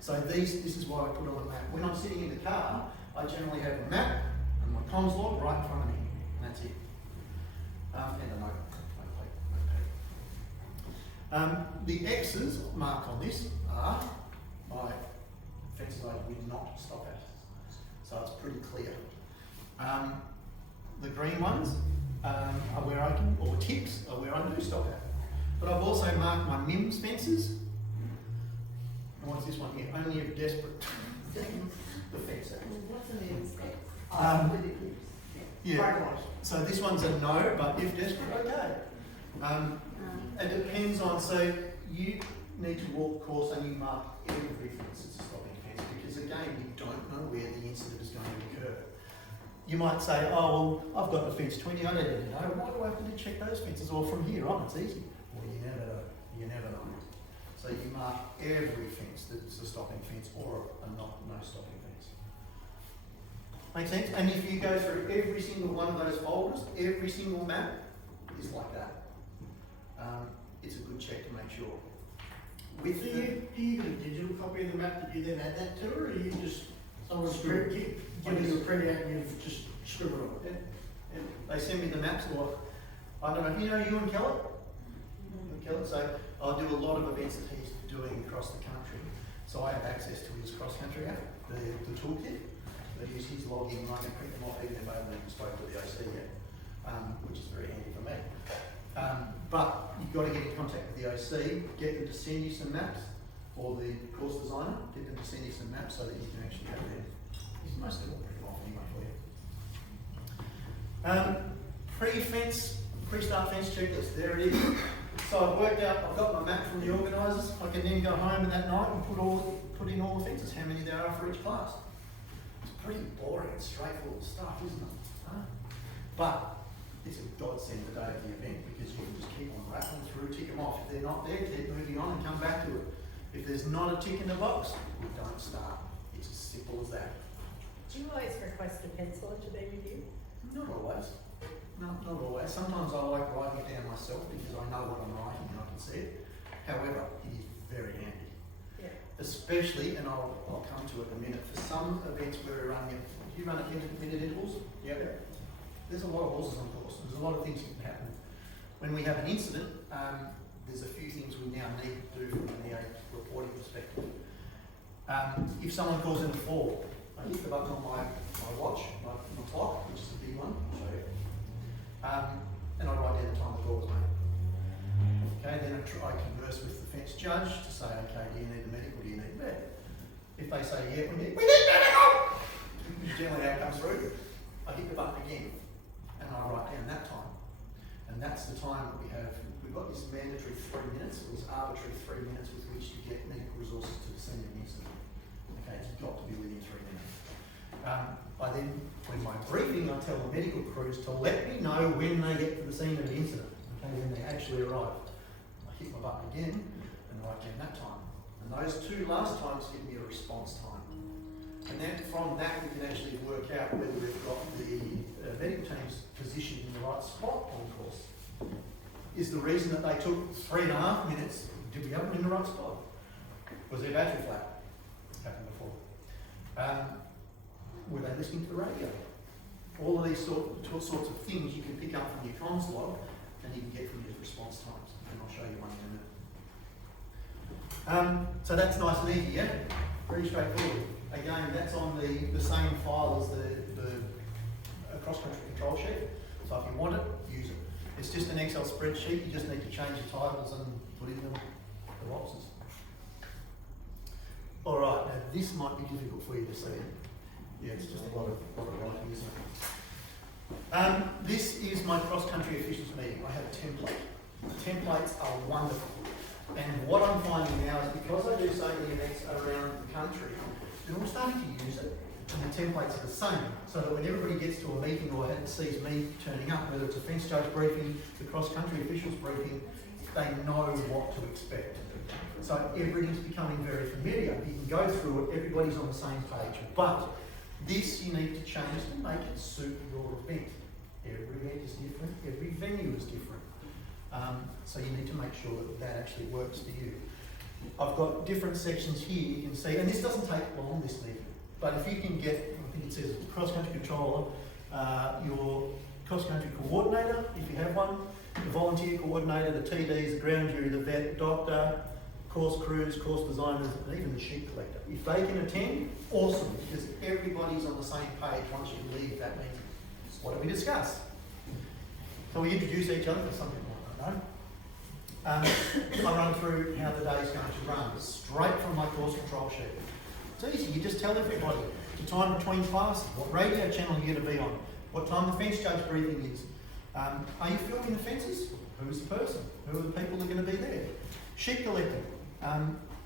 So this is what I put on the map. When I'm sitting in the car, I generally have a map and my comms log right in front of me, and that's it. And a notepad. The X's marked on this are my fences I would not stop at. So it's pretty clear. The green ones are where I can, or tips are where I do stop at. But I've also marked my MIMS fences. And what's this one here? Only if desperate. The fence act. What's the name? Yeah. So this one's a no, but if desperate, okay. It depends on, so you need to walk the course and you mark every fence as a stopping fence because again, you don't know where the incident is going to occur. You might say, oh, well, I've got the fence 20, I don't even know. Why do I have to check those fences? Or from here on, it's easy. Well, you never know. You never know. So you mark every fence that's a stopping fence or a no stopping fence. Make sense? And if you go through every single one of those folders, every single map is like that. It's a good check to make sure. Do you get a digital copy of the map that you then add that to, or are you just someone's giving you a printout and you've just scribbled on it? Yeah. They send me the maps, or I don't know, you know Ewan Kellett? Kellett, so I do a lot of events that he's doing across the country, so I have access to his cross-country app, the toolkit. They use his login, and I can print them off even if I haven't even spoken to the OC yet, which is very handy for me. But you've got to get in contact with the OC, get them to send you some maps, or the course designer, get them to send you some maps so that you can actually have them. It's mostly all pretty well anyway for you. Pre-fence, pre-start fence checklist, there it is. So I've worked out, I've got my map from the organisers. I can then go home that night and put in all the fences, how many there are for each class. It's pretty boring and straightforward stuff, isn't it? But it's a godsend the day of the event because you can just keep on rattling through, tick them off. If they're not there, keep moving on and come back to it. If there's not a tick in the box, we don't start. It's as simple as that. Do you always request a pencil to be with you? Not always. No, not always. Sometimes I like writing it down myself because I know what I'm writing and I can see it. However, it is very handy. Yeah. Especially, and I'll come to it in a minute, for some events where we're running it, do you run at minute intervals? Yep. There's a lot of horses on course. There's a lot of things that can happen. When we have an incident, there's a few things we now need to do from an EA reporting perspective. If someone calls in a fall, I hit the button on my watch, my clock, which is a big one, I'll show you. And I write down the time the call was made. Okay, then I converse with the fence judge to say, okay, do you need a medical, do you need a vet? If they say, yeah, we need medical! Generally how it comes through. I hit the button again, and I write down that time. And that's the time that we've got this mandatory 3 minutes, or this arbitrary 3 minutes with which to get medical resources to the scene of the incident. Okay, it's got to be within 3 minutes. I then, when my briefing, I tell the medical crews to let me know when they get to the scene of the incident, okay, when they actually arrive. I hit my button again and write down that time. And those two last times give me a response time. And then from that we can actually work out whether we've got the medical teams positioned in the right spot on course. Is the reason that they took 3.5 minutes, did we have them in the right spot? Was their battery flat? Happened before. Were they listening to the radio? All of these sorts of things you can pick up from your comms log and you can get from your response times. And I'll show you one in a minute. So that's nice and easy, yeah? Pretty straightforward. Again, that's on the same file as the cross-country control sheet. So if you want it, use it. It's just an Excel spreadsheet. You just need to change the titles and put in the boxes. All right, now this might be difficult for you to see. Yeah, it's just a lot of writing, isn't it? This is my cross-country officials meeting. I have a template. Templates are wonderful. And what I'm finding now is because I do so many events around the country, they're all starting to use it. And the templates are the same. So that when everybody gets to a meeting or sees me turning up, whether it's a fence judge briefing, the cross-country officials briefing, they know what to expect. So everything's becoming very familiar. You can go through it, everybody's on the same page. But this you need to change to make it suit your event. Every event is different, every venue is different. So you need to make sure that actually works for you. I've got different sections here you can see, and this doesn't take long, this meeting. But if you can get, I think it says cross-country controller, your cross-country coordinator, if you have one, the volunteer coordinator, the TDs, the ground jury, the vet, doctor, course crews, course designers, and even the sheep collector. If they can attend, awesome, because everybody's on the same page once you leave that meeting. What do we discuss? So we introduce each other, for some people I don't know. I run through how the day is going to run, straight from my course control sheet. It's easy, you just tell everybody the time between classes, what radio channel you're going to be on, what time the fence judge briefing is. Are you filming the fences? Who's the person? Who are the people that are going to be there? Sheep collecting.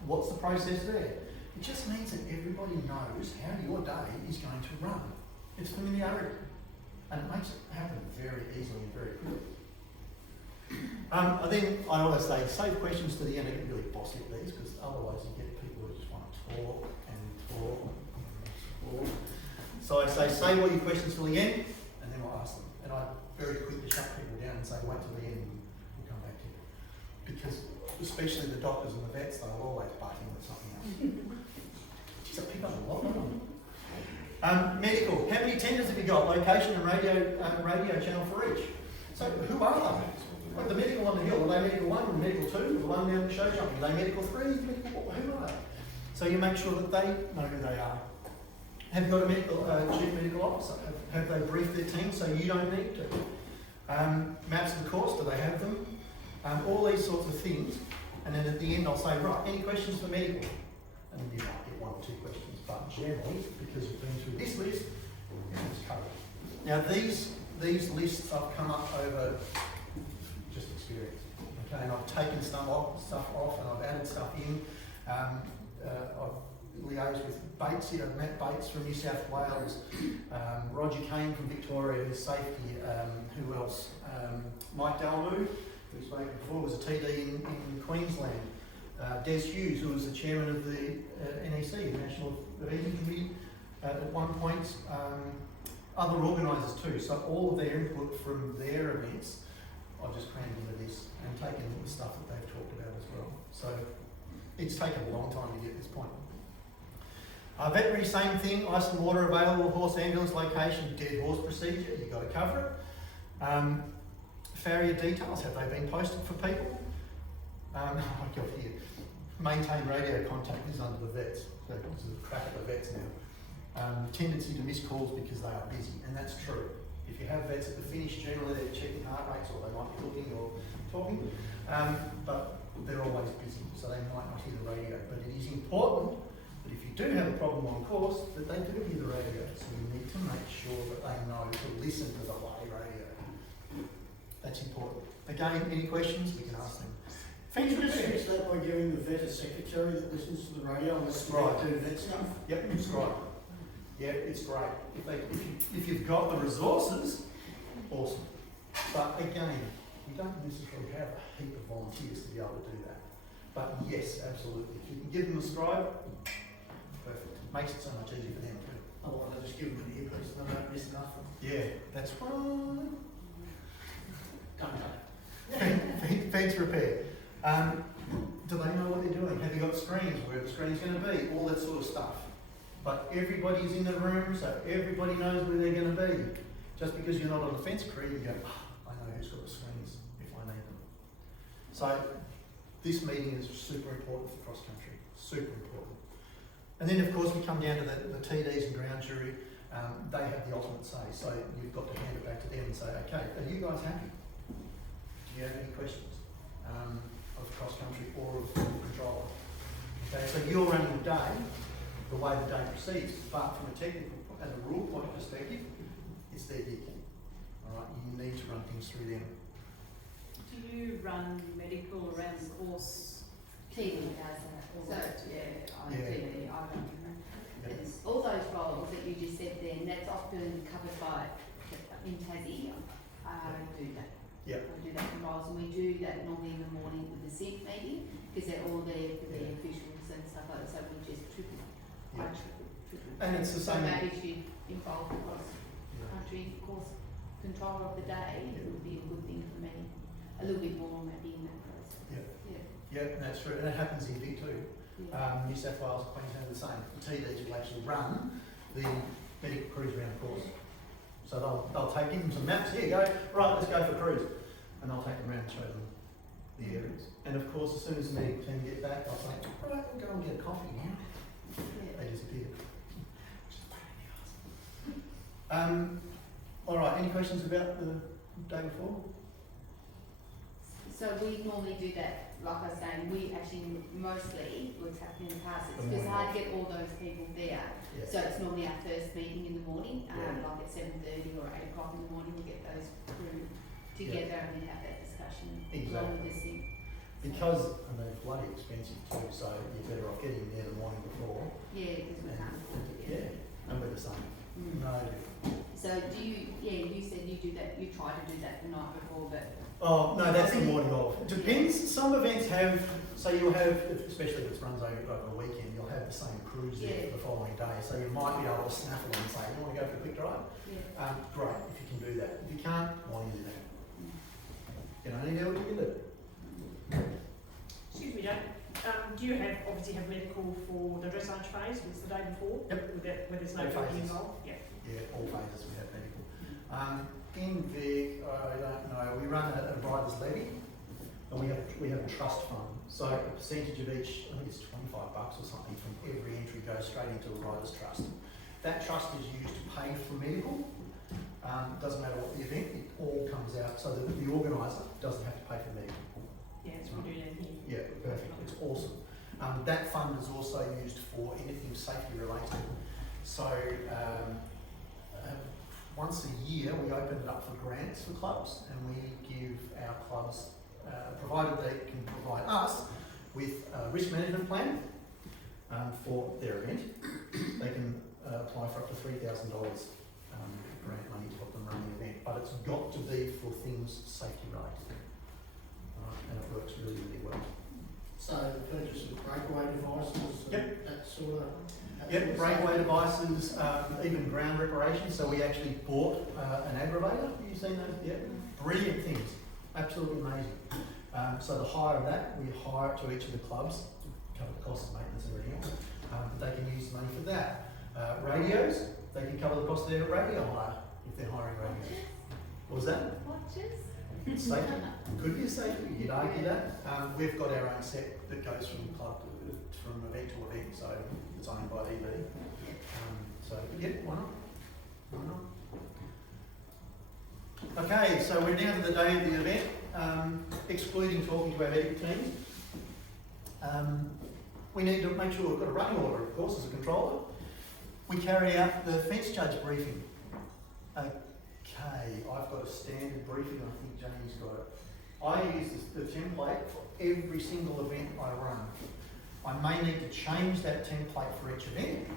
What's the process there? It just means that everybody knows how your day is going to run. It's familiarity. And it makes it happen very easily and very quickly. I always say, save questions to the end. I get really bossy at these because otherwise you get people who just want to talk and talk and talk. So I say, save all your questions till the end, and then we'll ask them. And I very quickly shut people down and say, wait till the end and we'll come back to you. Because especially the doctors and the vets, they'll always butt in with something else. Geez, I pick up a lot of them. Medical. How many tenders have you got? Location and radio channel for each. So who are they? Like the medical on the hill, are they medical 1, medical 2, the one down the show jumping? Are they medical 3, medical 4? Who are they? So you make sure that they know who they are. Have you got a medical, chief medical officer? Have they briefed their team so you don't need to? Maps of the course, do they have them? All these sorts of things. And then at the end I'll say, right, any questions for medical? And you might get 1 or 2 questions, but generally, because you've been through this list, it's covered. Now these lists I've come up over just experience. Okay, and I've taken stuff off and I've added stuff in. I've liaised with Bates here, Matt Bates from New South Wales, Roger Kane from Victoria, who's safety, who else? Mike Dalmu, who's spoken before, was a TD in Queensland. Des Hughes, who was the chairman of the NEC, the National Event Committee, at one point. Other organisers too, so all of their input from their events, I've just crammed into this and taken the stuff that they've talked about as well. So it's taken a long time to get to this point. Veterinary, same thing, ice and water available, horse ambulance location, dead horse procedure, you've got to cover it. Farrier details, have they been posted for people? I got here, maintain radio contact is under the vets, so this is a crack at the vets now. Tendency to miss calls because they are busy, and that's true. If you have vets at the finish, generally they're checking heart rates or they might be looking or talking, but they're always busy, so they might not hear the radio. But it is important that if you do have a problem on course, that they do hear the radio. So you need to make sure that they know to listen to the lay radio. That's important. Again, any questions, we can ask them. Can you just fix that by giving the vet a secretary that listens to the radio and listens to vet stuff? Yep, it's right. Yeah, it's great. If you've got the resources, awesome. But again, you don't necessarily have a heap of volunteers to be able to do that. But yes, absolutely. If you can give them a scribe, perfect. Makes it so much easier for them too. Otherwise, I just give them an earpiece and they don't miss nothing. Yeah, that's right. Fence repair. Do they know what they're doing? Have you got screens? Where the screen's going to be? All that sort of stuff. But everybody's in the room, so everybody knows where they're going to be. Just because you're not on the fence crew, you go, I know who's got the screens if I need them. So this meeting is super important for cross country, super important. And then of course we come down to the TDs and ground jury. They have the ultimate say, so you've got to hand it back to them and say, okay, are you guys happy? Do you have any questions of cross country or of the controller? Okay, so you're running the day, the way the day proceeds, but from a technical and a rule point perspective, it's their gig. All right, you need to run things through them. Do you run medical around the course? TV does that. So, yeah, on Yeah. TV, I don't know. Yeah. It's all those roles that you just said then, that's often covered by, in Tassie, I do that. Yep. I do that in roles, and we do that normally in the morning with the SINC meeting, because they're all there for the officials and stuff like that, so we just triple. Yeah. I triple. And it's the So same. maybe if you involve across Yeah. country, of course, control of the day, it would be a good thing for me. A little bit more maybe in that process. Yeah. Yeah. Yeah, and that's true, and it happens in Vic too. Yeah. New South Wales, Queensland are the same. The TDs will actually run the medical cruise around the course. So they'll give them some maps, here you go, right, let's go for a cruise. And I'll take them around and show them the areas. And of course, as soon as the medical team get back, I'll say, right, we'll go and get a coffee now. Yeah. They disappear. All right, any questions about the day before? So we normally do that, like I was saying, we actually mostly, what's happened in the past, it's because hard to get all those people there. Yeah. So it's normally our first meeting in the morning, Yeah. like at 7:30 or 8 o'clock in the morning, we get those crew together and then have that discussion along with the SINC. Because, and they're bloody expensive too, so you're better off getting there the morning before. Yeah, because we can't afford to get Yeah, and we're the same. No. So do you, you said you do that, you try to do that the night before, but Oh, no, that's the morning of. It depends. Some events have, so you'll have, especially if it runs over a weekend, you'll have the same crews there for the following day. So you might be able to snaffle and say, you want to go for a quick drive? yeah. Great, if you can do that. If you can't, why don't you do that? You can only do what you can do. Excuse me, Jane. Do you obviously have medical for the dressage phase, it's the day before? Yep. Where there's no All jockey phases. involved? Yeah. Yeah, all phases we have medical. In Vic, I don't know, we run a rider's levy and we have a trust fund. So a percentage of each, I think it's $25 or something from every entry goes straight into a rider's trust. That trust is used to pay for medical. Doesn't matter what the event, it all comes out so that the organiser doesn't have to pay for medical. Yeah, that's what we do down here. Yeah, perfect, it's awesome. That fund is also used for anything safety related. So once a year we open it up for grants for clubs and we give our clubs, provided they can provide us with a risk management plan for their event, they can apply for up to $3,000 grant money to help them run the event. But it's got to be for things safety related. And it works really, really well. So the purchase of breakaway devices, Yep. that sort of. Yep, breakaway devices, even ground reparation. So we actually bought an aggravator. Have you seen those? Yeah, brilliant things, absolutely amazing. So the hire of that, we hire it to each of the clubs to cover the cost of maintenance and everything else. They can use the money for that. Radios, they can cover the cost of their radio hire if they're hiring radios. What was that? Watches? Safety. Could be a safety, you'd argue that. We've got our own set that goes from club from event to event, so it's owned by EV. So yeah, why not? Why not? Okay, so we're down to the day of the event, excluding talking to our medical teams. We need to make sure we've got a running order, of course, as a controller. We carry out the fence judge briefing. Okay, I've got a standard briefing, I think Janie's got it. I use the template for every single event I run. I may need to change that template for each event,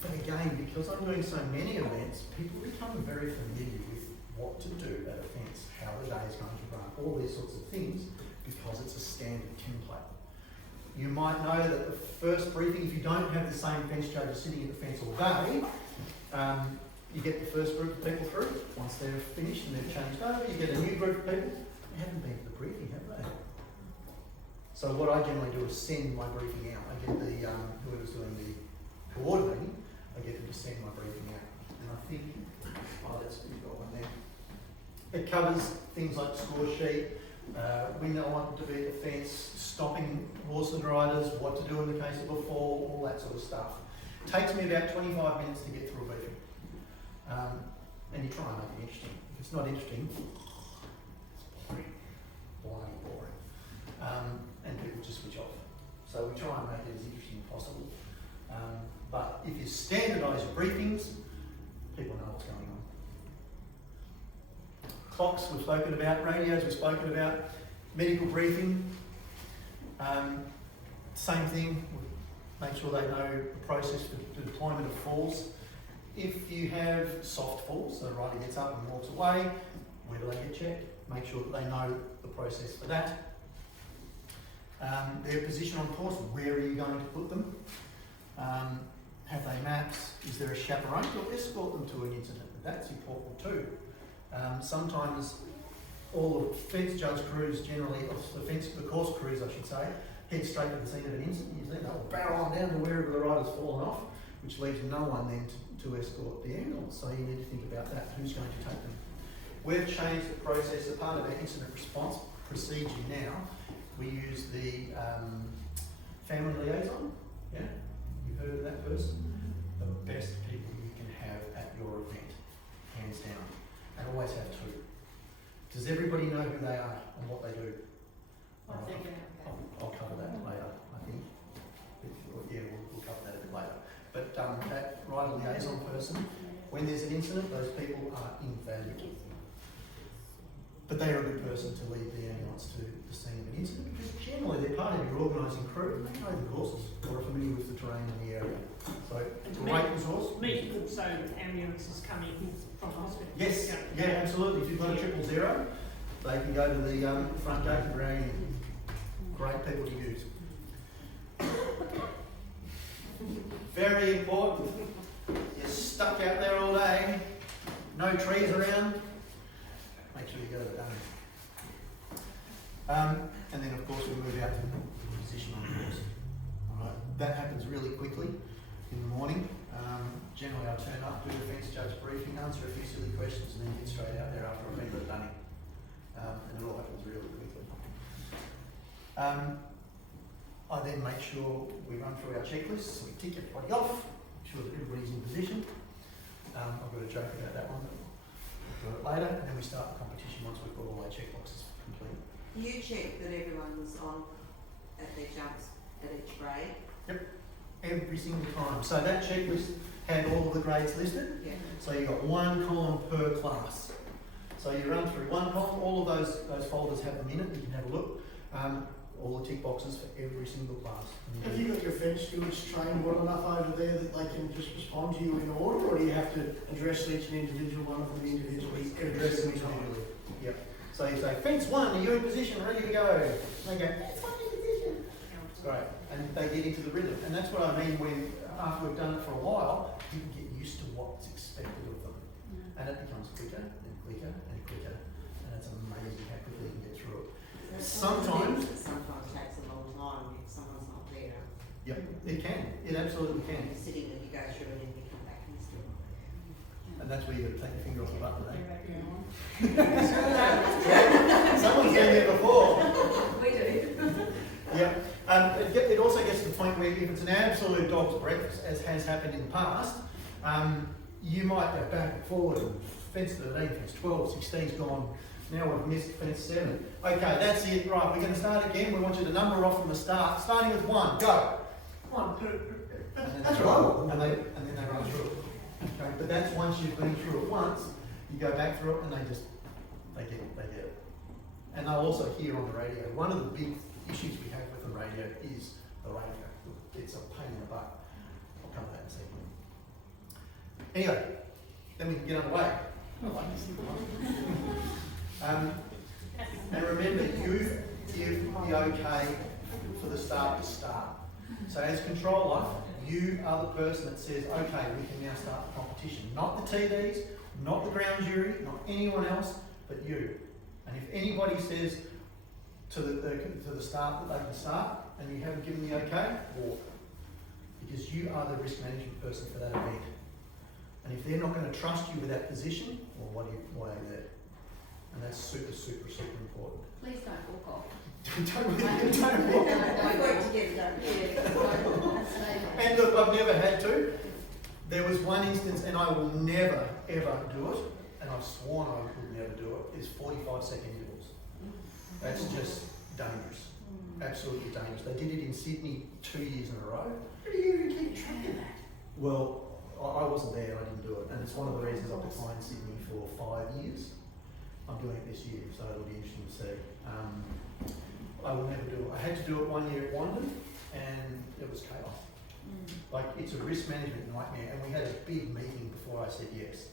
but again, because I'm doing so many events, people become very familiar with what to do at events, how the day is going to run, all these sorts of things, because it's a standard template. You might know that the first briefing, if you don't have the same fence judges sitting at the fence all day, you get the first group of people through. Once they're finished and they've changed over, you get a new group of people. They haven't been to the briefing, have they? So what I generally do is send my briefing out. I get the whoever's doing the coordinating, I get them to send my briefing out. And I think, we've got one there. It covers things like score sheet. We know what to be at the fence, stopping horse and riders, what to do in the case of a fall, all that sort of stuff. It takes me about 25 minutes to get through a briefing. And you try and make it interesting. If it's not interesting, it's boring. Bloody boring. And people just switch off. So we try and make it as interesting as possible. But if you standardise your briefings, people know what's going on. Clocks we've spoken about, radios we've spoken about, medical briefing, same thing, make sure they know the process for the deployment of falls. If you have soft falls, so the rider gets up and walks away, where do they get checked? Make sure that they know the process for that. Their position on course, where are you going to put them? Have they maps? Is there a chaperone to escort them to an incident? That's important too. Sometimes all the fence judge crews generally, or the course crews I should say, head straight to the scene of an incident. You see, they'll barrel on down to wherever the rider's fallen off, which leaves no one then to escort the ambulance. So you need to think about that, who's going to take them. We've changed the process, a part of our incident response procedure now, we use the family liaison, yeah? You've heard of that person? The best people you can have at your event, hands down. And always have two. Does everybody know who they are and what they do? What's they doing? I'll cover that later, I think. Yeah, we'll cover that a bit later. But that rider liaison person, when there's an incident, those people are invaluable. but they are a good person to lead the ambulance to the scene of an incident because generally they're part of your organising crew. They know the courses or are familiar with the terrain in the area. So, great resource. Me, also ambulances coming from hospital. Yes, Yeah. yeah, absolutely. If you've got a 000, they can go to the front gate and bring in. Great people to use. Very important. You're stuck out there all day, no trees around. Make sure you go to the dome. And then of course we move out to the position on the course. Alright, that happens really quickly in the morning. Generally I'll turn up, do a defence judge briefing, answer a few silly questions and then get straight out there after I've been done it. And it all happens really quickly. I then make sure we run through our checklists, so we tick everybody off, make sure that everybody's in position. I've got a joke about that one, but we'll do it later, and then we start the competition once we've got all our checkboxes complete. You check that everyone's on at their jumps at each grade? Every single time. So that checklist had all of the grades listed, Yeah. so you got one column per class. So you run through one column, all of those folders have them in it, you can have a look. All the tick boxes for every single class. Have you got your fence stewards trained well enough over there that they can just respond to you in order, or do you have to address each and individual one of them individually Address them individually. Yep. So you say, fence 1, are you in position, ready to go? And they go, fence 1 in position. Great. And they get into the rhythm. And that's what I mean when, after we've done it for a while, you can get used to what's expected of them. And it becomes quicker and quicker and quicker. And it's amazing how quickly you can get through it. Sometimes Takes a long time if someone's not there. Yep, it can. It absolutely can. You're sitting and you go through it and you come back and still. And that's where you've got to take your finger off the button, eh? Someone's been there before. We do. Yep. It also gets to the point where if it's an absolute dog's breakfast, as has happened in the past, you might go back and forward and fence 13, fence 12, 16's gone. Now we've missed fence 7. Okay, that's it. Right, we're going to start again. We want you to number off from the start, starting with 1. Go. One per. That's right. And then they run through it. Okay, but that's once you've been through it once. You go back through it, and they get it. And they'll also hear on the radio. One of the big issues we have with the radio is the radio. It's a pain in the butt. I'll come to that in a second. Anyway, then we can get underway. I like this little one. And remember, you give the okay for the start to start. So as controller, you are the person that says, okay, we can now start the competition. Not the TDs, not the ground jury, not anyone else, but you. And if anybody says to the start that they can start, and you haven't given the okay, walk. Because you are the risk management person for that event. And if they're not going to trust you with that position, well, why are you there? And that's super, super, super important. Please don't walk off. Don't walk off. We work together, don't we? And look, I've never had to. There was one instance, and I will never, ever do it, and I've sworn I would never do it, is 45-second intervals. That's just dangerous. Absolutely dangerous. They did it in Sydney 2 years in a row. How do you even keep track of that? Well, I wasn't there, I didn't do it, and it's one of the reasons I've declined Sydney for 5 years. I'm doing it this year, so it'll be interesting to see. I will never do it. I had to do it 1 year at Wandon, and it was chaos. Like, it's a risk management nightmare, and we had a big meeting before I said yes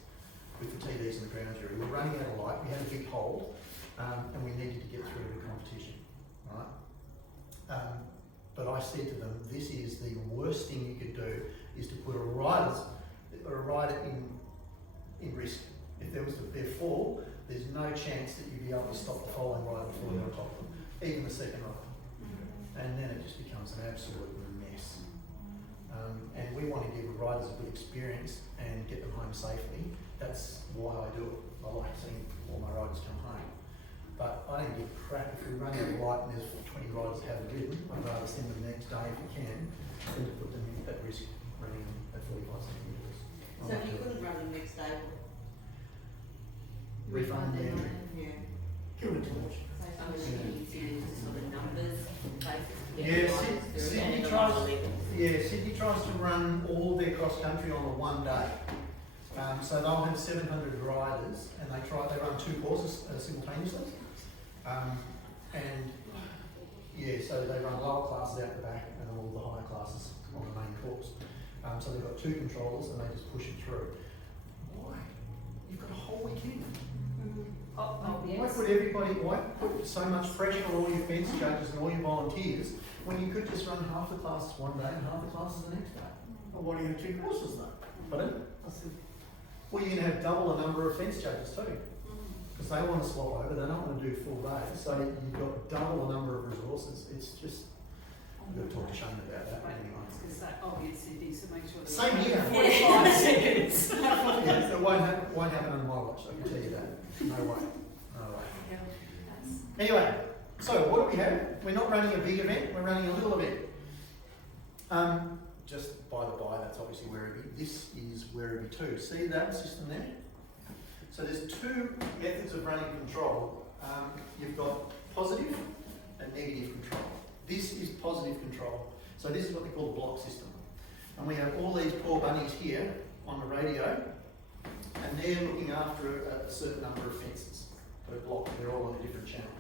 with the TDs and the ground jury. We were running out of light, we had a big hole, and we needed to get through the competition, right? But I said to them, this is the worst thing you could do, is to put a rider in risk. If there was to be a fall, there's no chance that you'd be able to stop the falling rider before you're on top of them, even the second rider. And then it just becomes an absolute mess. And we want to give the riders a good experience and get them home safely. That's why I do it. I like seeing all my riders come home. But I don't give a crap if we run out of light and there's 20 riders that haven't ridden. I'd rather send them the next day if we can than to put them at risk running at 45-second intervals. So if you couldn't run the next day, Refund them. yeah. Give it a torch. So I'm assuming you use sort of numbers basis to get Yeah, the lines through Sydney and the tries. line levels. Yeah, Sydney tries to run all their cross country on the one day. So they'll have 700 riders, and they run two courses simultaneously. And yeah, so they run lower classes out the back and all the higher classes on the main course. So they've got two controllers and they just push it through. Why? You've got a whole weekend. Why put why put so much pressure on all your fence judges and all your volunteers when you could just run half the classes one day and half the classes the next day? Well, why do you have two courses though? Pardon? I said, Well, you're going to have double the number of fence judges too. Because they want to swap over, they don't want to do full days. So you've got double the number of resources. It's just, we've got to talk to Shane about that anyway. Oh, yes, it is, so make sure. Same here. 45 seconds. Yes, it won't happen on my watch, I can tell you that. No way. No way. Anyway, so what do we have? We're not running a big event, we're running a little event. Just by the by, that's obviously Werribee. This is Werribee 2. See that system there? So there's two methods of running control. You've got positive and negative control. This is positive control. So this is what they call the block system. And we have all these poor bunnies here on the radio, and they're looking after a certain number of fences per block. They're all on a different channel.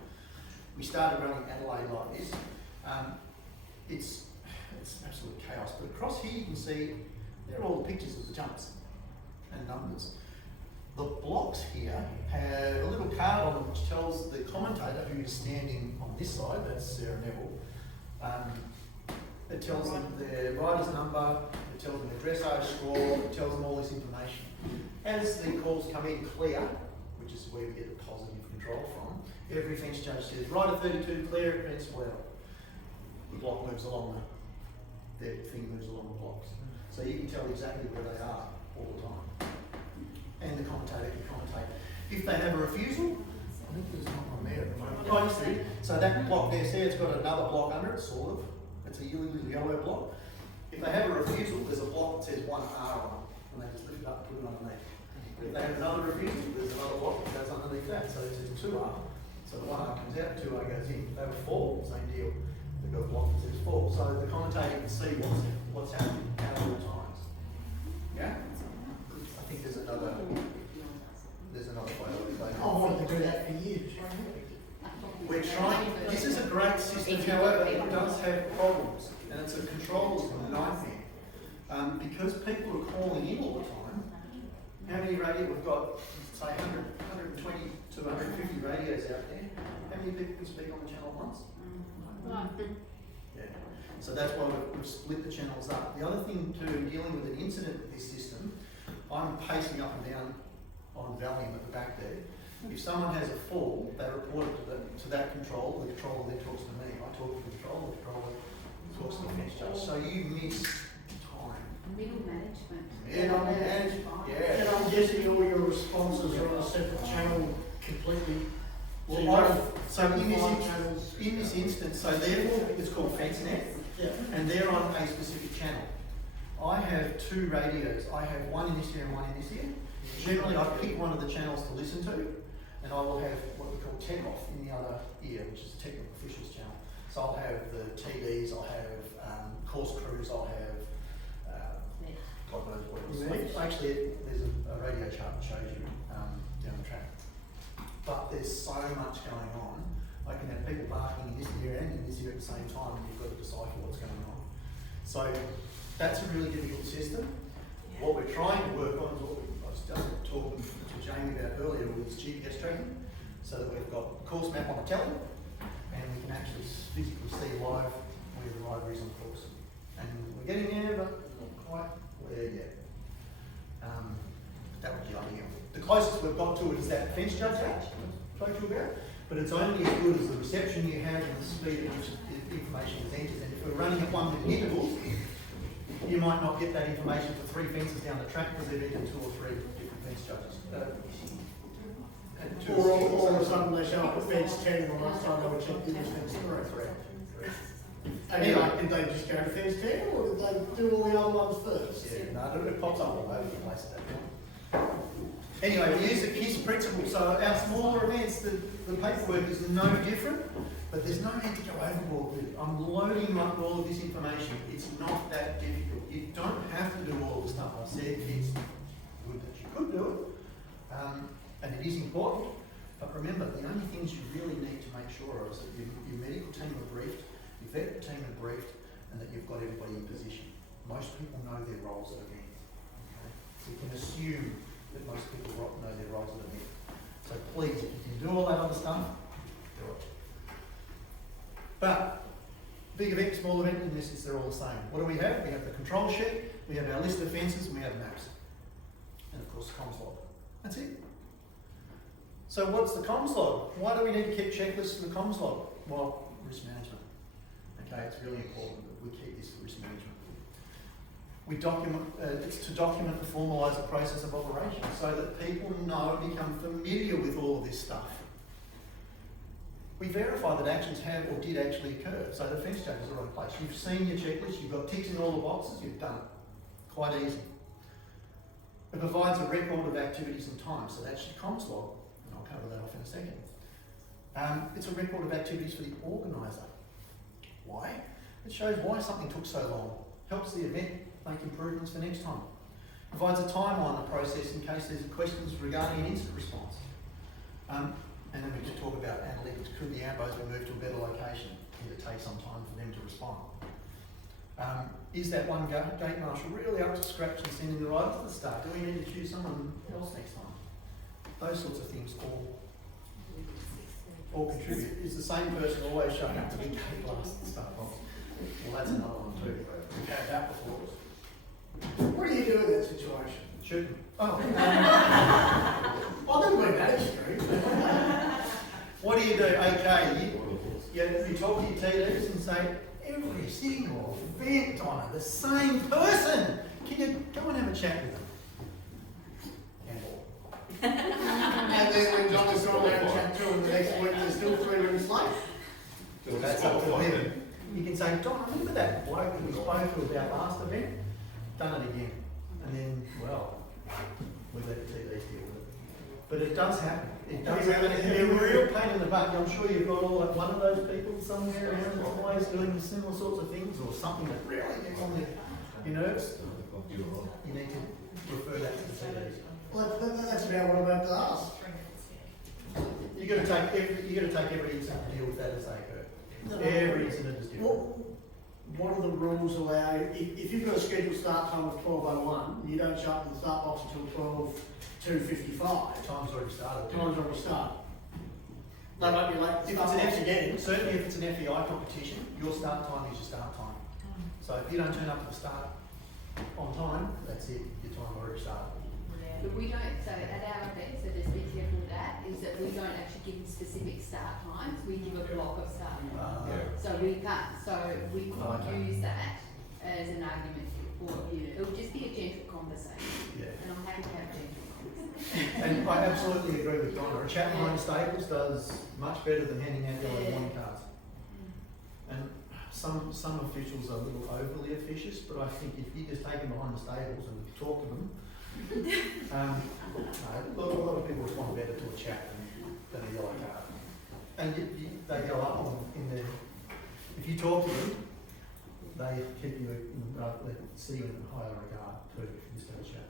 We started running Adelaide like this. It's absolute chaos. But across here you can see they're all the pictures of the jumps and numbers. The blocks here have a little card on them which tells the commentator who is standing on this side, that's Sarah Neville. It tells them their rider's number, it tells them their dressage score, it tells them all this information. As the calls come in clear, which is where we get the positive control from, every fence judge says, rider 32 clear, fence well. The block moves along their thing moves along the blocks. So you can tell exactly where they are all the time. And the commentator can commentate. If they have a refusal, I think there's not one there at the moment. Oh, you see, so that block there, see it's got another block under it, sort of. It's a little yellow block. If they have a refusal, there's a block that says 1R on it, and they just lift it up and put it underneath. If they have another refusal, there's another block that goes underneath that, so it says 2R. So the 1R comes out, 2R goes in. If they have a 4, same deal. They've got a block that says 4. So the commentator can see what's happening at all times. Yeah? I think there's another photo. I wanted to do that for years. We're trying, this is a great system, however, it does have problems, and it's a control nightmare. Because people are calling in all the time, how many radios, we've got, say, 100, 120 to 150 radios out there, how many people can speak on the channel at once? Yeah. So that's why we've split the channels up. The other thing too, in dealing with an incident with this system, I'm pacing up and down on Valium at the back there. If someone has a fall, they report it to that controller, the controller then talks to me. I talk to the controller talks to the fence judge. So you miss time. Middle management. Yeah. And I'm guessing all your responses are on a separate channel completely. So in this instance, so therefore it's called FenceNet, and they're on a specific channel. I have two radios. I have one in this ear and one in this ear. Generally, I pick one of the channels to listen to, and I will have what we call tech off in the other ear, which is the technical officials channel. So I'll have the TDs, I'll have course crews, I'll have God knows what else. Actually, there's a radio chart that shows you down the track. But there's so much going on. I can have people barking in this ear and in this ear at the same time, and you've got to decipher what's going on. So that's a really difficult system. Yeah. What we're trying to work on is what I was just talking to Jamie about earlier with this GPS tracking, so that we've got a course map on the telly, and we can actually physically see live where the rider is on the course. And we're getting there, but not quite there yet. That would be ideal. The closest we've got to it is that fence judge I spoke to you about, but it's only as good as the reception you have and the speed at which the information is entered. And if we're running at 1 minute intervals, you might not get that information for 3 fences down the track because they've entered 2 or 3 different fence judges. Or all of a sudden they show up at fence 10 and last time they were checked in as fence 3. And anyway, did they just go to fence 10 or did they do all the other ones first? Yeah, no, it pops up all over the place at that point. Anyway, we use the KISS principle. So our smaller events, the paperwork is no different, but there's no need to go overboard with it. I'm loading up all of this information. It's not that difficult. You don't have to do all the stuff I said. It's good that you could do it, and it is important, But remember, the only things you really need to make sure of is that your medical team are briefed, your vet team are briefed, and that you've got everybody in position. Most people know their roles at a vet. Okay? So you can assume that most people know their roles at a vet. So please, if you can do all that other stuff, do it. But big event, small event, in essence, they're all the same. What do we have? We have the control sheet, we have our list of fences, and we have maps. And of course, the comms log. That's it. So what's the comms log? Why do we need to keep checklists in the comms log? Well, risk management. Okay, it's really important that we keep this for risk management. We document, it's to document and formalise the process of operation so that people know and become familiar with all of this stuff. We verify that actions have or did actually occur, so the fence judges are in place. You've seen your checklist, you've got ticks in all the boxes, you've done it. Quite easy. It provides a record of activities and time, so that's your comms log, and I'll cover that off in a second. It's a record of activities for the organiser. Why? It shows why something took so long, helps the event make improvements for next time. Provides a timeline of the process in case there's questions regarding an incident response. And then we just talk about analytics. Could the ambos be moved to a better location? Did it take some time for them to respond? Is that one gate marshal really up to scratch and sending the riders to the start? Do we need to choose someone else next time? Those sorts of things all contribute. Is the same person always showing up to the gate last at the start? Well, that's another one too. We've had that before. What do you do in that situation? Shoot them. Oh. I didn't mean that extreme. What do? Okay, you talk to your TDs and say, every single event, Donna, the same person. Can you go and have a chat with them? And then when John is gone there and chat to him the next week, they're still 3 minutes late. That's up to him. You can say, Don, remember that bloke that we spoke to about last event? Done it again. And then, well, we let the TDs deal with it. But it does happen. It does happen. It's a real pain in the butt. I'm sure you've got all like one of those people somewhere around that's always doing similar sorts of things or something that really gets on your nerves. You need to refer that to the TDs. Well, that's about what I'm about to ask. You've got to take every incident and deal with that as they occur. Every incident is different. What are the rules allow, if you've got a scheduled start time of 12:01, you don't show up at the start box until 12:2:55. Time's already started. Time's already started. They won't be late. If it's an again, certainly if it's an FEI competition, your start time is your start time. So if you don't turn up at the start on time, that's it, your time already started. But we don't, so at our event, so just be careful with that, is that we don't actually give specific start times, we give a block of start times. So we can't, so we can't use that as an argument for you. It'll just be a gentle conversation. Yeah. And I'm happy to have gentle conversations. And I absolutely agree with Donna. A chat behind stables does much better than handing out yellow warning cards. And some officials are a little overly officious, but I think if you just take them behind the stables and talk to them, no, a lot of people respond better to a chat than a yellow card. And they go up in their, if you talk to them, they keep you they see you in higher regard too instead of chat.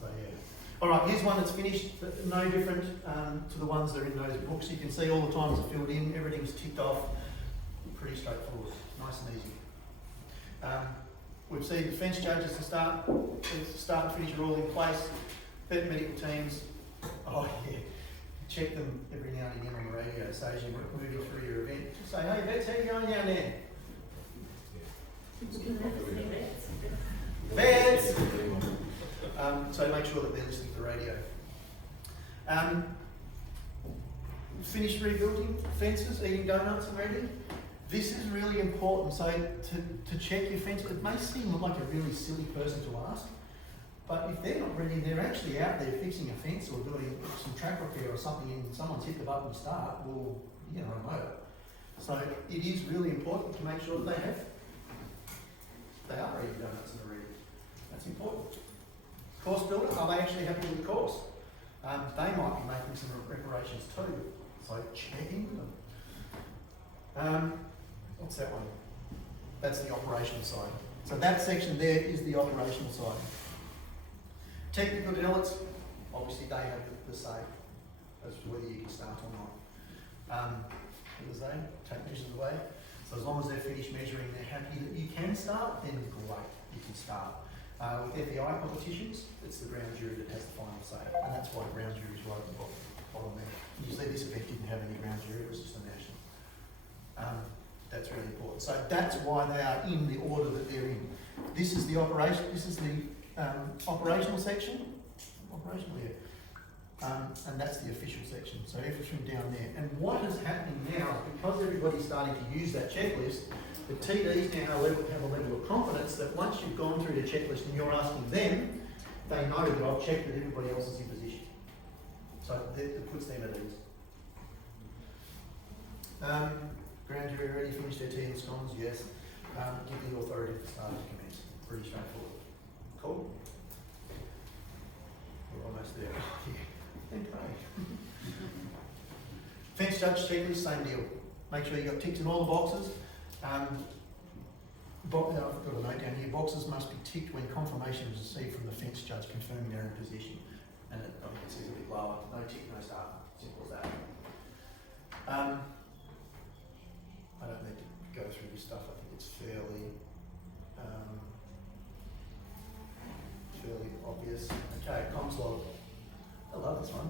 So yeah. Alright, here's one that's finished, but no different to the ones that are in those books. You can see all the times are filled in, everything's ticked off. Pretty straightforward, nice and easy. We've seen defence judges to start and finish are all in place. Vet medical teams, oh yeah, check them every now and again on the radio. So as you're moving through your event, just say, hey vets, how you going down there? Vets! So make sure that they're listening to the radio. Finish rebuilding fences, eating donuts and ready. This is really important. So to check your fence, it may seem like a really silly person to ask, but if they're not ready, they're actually out there fixing a fence or doing some track repair or something, and someone's hit the button to start, well, you're going to run over. So it is really important to make sure that they are ready donuts and are ready. That's important. Course builder, are they actually happy with the course? They might be making some reparations too, so checking with them. What's that one? That's the operational side. So that section there is the operational side. Technical delegates, obviously they have the say. as to whether you can start or not. As I say, take measures away. So as long as they're finished measuring, they're happy that you can start, then great, you can start. With FEI competitions, it's the ground jury that has the final say, and that's why the ground jury is right at the bottom there. Usually this event didn't have any ground jury, it was just a national. That's really important. So that's why they are in the order that they're in. This is the operation. This is the operational section. Operational, yeah. And that's the official section. So everything down there. And what is happening now is because everybody's starting to use that checklist, the TDs now have a level of confidence that once you've gone through the checklist and you're asking them, they know that I've checked that everybody else is in position. So it puts them at ease. Grand jury ready, finish their tea and scones, yes. Give the authority to start to commence. Pretty straightforward. Cool? We're almost there. Thank you. Fence judge checklist, same deal. Make sure you've got ticks in all the boxes. I've got a note down here. Boxes must be ticked when confirmation is received from the fence judge confirming they're in position. And it says a bit lower. No tick, no start. Simple as that. I don't need to go through this stuff. I think it's fairly obvious. Okay, comms log. I love this one.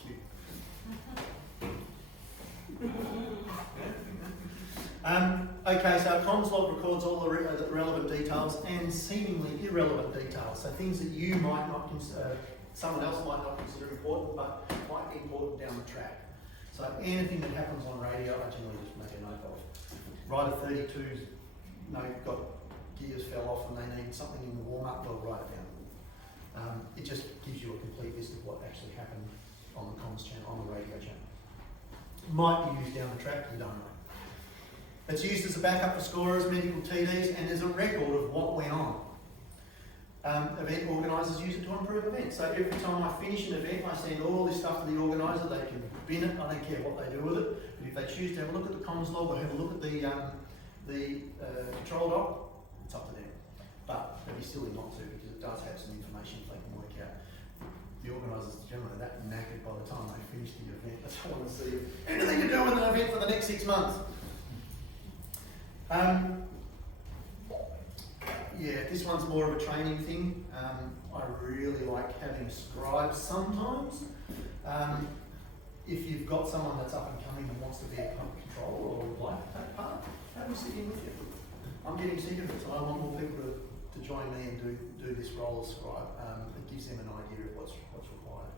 Cute. Okay, so comms log records all the relevant details and seemingly irrelevant details. So things that you might not consider, someone else might not consider important, but might be important down the track. So anything that happens on radio, I generally just make a note of. Rider 32's got gears fell off and they need something in the warm-up, they'll write it down. It just gives you a complete list of what actually happened on the comms channel, on the radio channel. Might be used down the track, you don't know. It's used as a backup for scorers, medical TDs, and there's a record of what went on. Event organisers use it to improve events. So every time I finish an event, I send all this stuff to the organiser. They can bin it. I don't care what they do with it. But if they choose to have a look at the comms log or have a look at the control doc, it's up to them. But they'd be silly not to because it does have some information they can work out. The organisers generally are that knackered by the time they finish the event. They don't want to see anything to do with an event for the next 6 months. Yeah, this one's more of a training thing. I really like having scribes sometimes. If you've got someone that's up and coming and wants to be a pump controller or would like to take part, have them sit in with you. I'm getting sick of it, so I want more people to join me and do this role as scribe. It gives them an idea of what's required.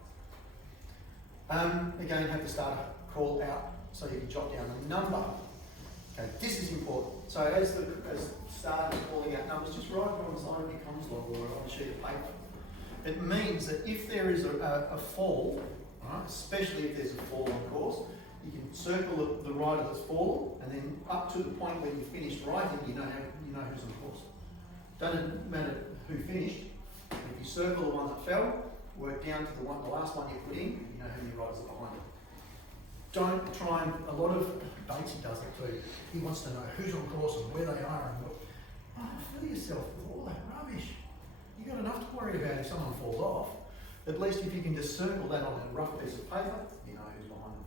Again, have to start a call out so you can jot down the number. Okay, this is important. So as start is calling out numbers, just write it on the side of your comms log or on a sheet of paper. It means that if there is a fall, right, especially if there's a fall on course, you can circle the rider that's fallen, and then up to the point where you finished writing, you know who's on course. Doesn't matter who finished. If you circle the ones that fell, work down to the last one you put in, you know how many riders are behind it. Don't try and, a lot of, Batesy does it too. He wants to know who's on course and where they are and what. Oh, fill yourself with all that rubbish. You've got enough to worry about if someone falls off. At least if you can just circle that on a rough piece of paper, you know who's behind them.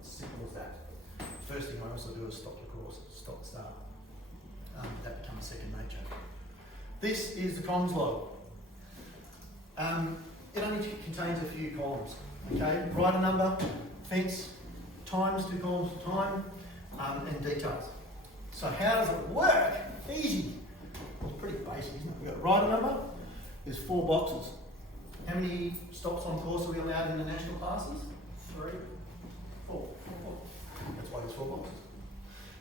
It's simple as that. First thing I also do is stop the course, stop the start. That becomes second nature. This is the comms log. It only contains a few columns. Okay, rider number, fence, times, 2 columns for time, and details. So how does it work? Easy. It's pretty basic, isn't it? We've got rider number, there's 4 boxes. How many stops on course are we allowed in the national classes? 3, 4. That's why there's 4 boxes.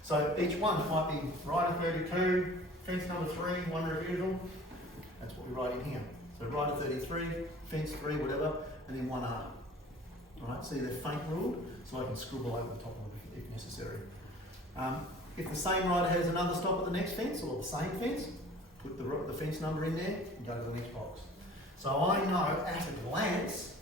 So each one might be rider 32, fence number 3, 1 refusal. That's what we write in here. So rider 33, fence 3, whatever, and then 1 R. Alright, see they're faint ruled, so I can scribble over the top of them if necessary. If the same rider has another stop at the next fence, or the same fence, put the fence number in there and go to the next box. So I know at a glance,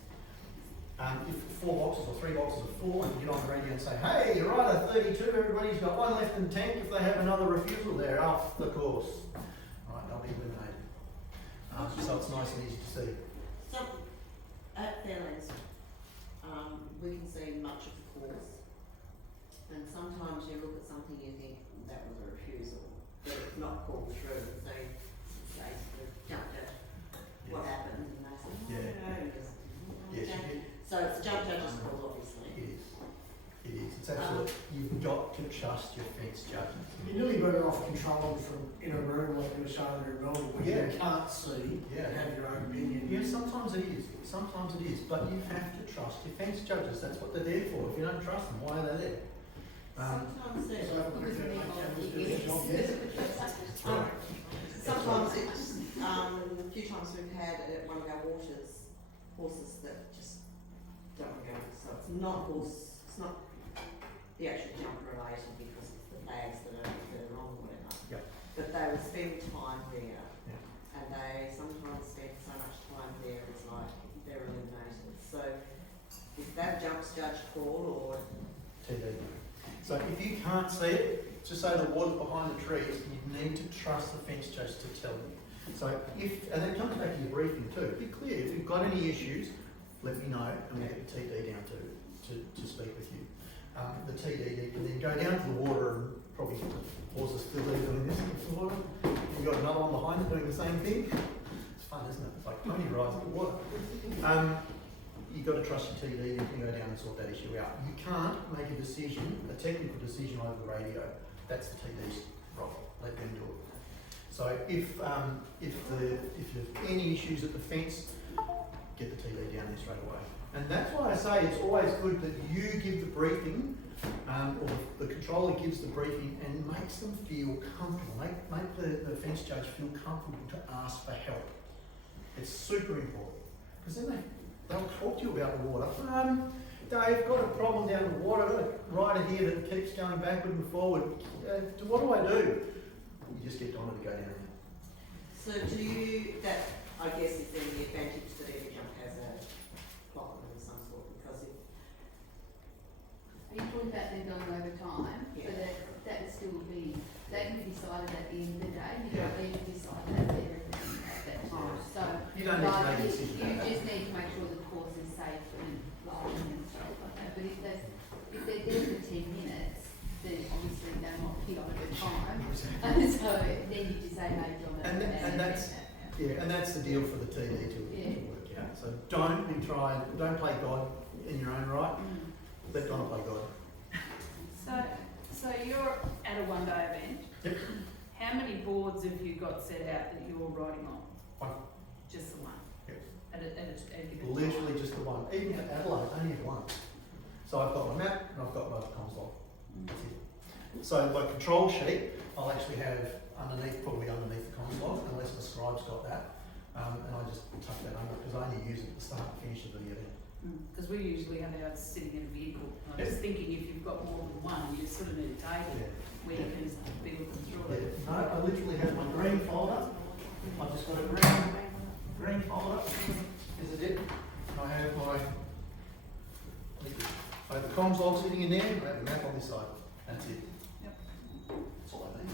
if 4 boxes or 3 boxes are full, I can get on the radio and say, hey, rider 32, everybody's got 1 left in tank. If they have another refusal, they're off the course. Right, they'll be eliminated. So it's nice and easy to see. So, at Fairlands, So it's a jump judge's call, obviously. It is. It is. It's absolute. You've got to trust your fence judgment. You're nearly better off controlling from in a room like you were showing there in Melbourne, where Yeah. you can't see Yeah. and have your own opinion. Yeah, sometimes it is. Sometimes it is. But you have to trust your fence judges. That's what they're there for. If you don't trust them, why are they there? Sometimes So it, if we Because can we make all cameras do think their it's- job, yes. sometimes it's, a few times we've had one of our horses that just don't want to go. So it's not it's not the actual jump related because it's the flags that are wrong or whatever. Yep. But they will spend time there. Yeah. And they sometimes spend so much time there, it's like they're eliminated. So is that jumps judge call or? TV. So if you can't see it, just say the water's behind the trees, you need to trust the fence judge to tell you. So and then comes back to your briefing too, be clear, if you've got any issues, let me know and we'll get the TD down to speak with you. The TD can then go down to the water and probably the horses still doing this in the water. You've got another one behind it doing the same thing. It's fun, isn't it? It's like pony rides in the water. You've got to trust your TD, you can go down and sort that issue out. You can't make a decision, a technical decision over the radio. That's the TD's role. Let them do it. So if there's any issues at the fence, get the TD down there straight away. And that's why I say it's always good that you give the briefing, or the controller gives the briefing and makes them feel comfortable. Make the fence judge feel comfortable to ask for help. It's super important because then they'll talk to you about the water. Dave, got a problem down the water, got a rider here that keeps going backward and forward. What do I do? You just get Donna to go down there. So do you, that I guess is then the advantage that every jump has a clock of some sort, because if, Are you talking about them going over time? Yeah. So that would still be, that can be decided at the end of the day, you Yeah. don't need to decide that for everything at that time. So, You don't need to make a like, decision you about that. just need to make sure the course is safe and lighting and stuff like that. But if they're there for 10 minutes, then obviously they're not hit over time. And so then you just say, hey, John, And that's the deal for the TD to work out. So don't play God in your own right. Let Donna play God. So you're at a one-day event. Yep. How many boards have you got set out that you're riding on? One. Just the one? Yep. At a given Literally time? just the one. Even at Adelaide, only have one. So I've got my map and I've got my comms log. That's it. So my control sheet, I'll actually have probably underneath the comms log, unless the scribe's got that. And I just tuck that under because I only use it at the start and finish of the event. Because we usually have ours sitting in a vehicle. I was thinking if you've got more than one, you sort of need a table where you can be looking through it. No, I literally have my green folder. I've just got a green folder. This is it. I have the comms log sitting in there. I have the map on this side. That's it. Yep. That's all I need.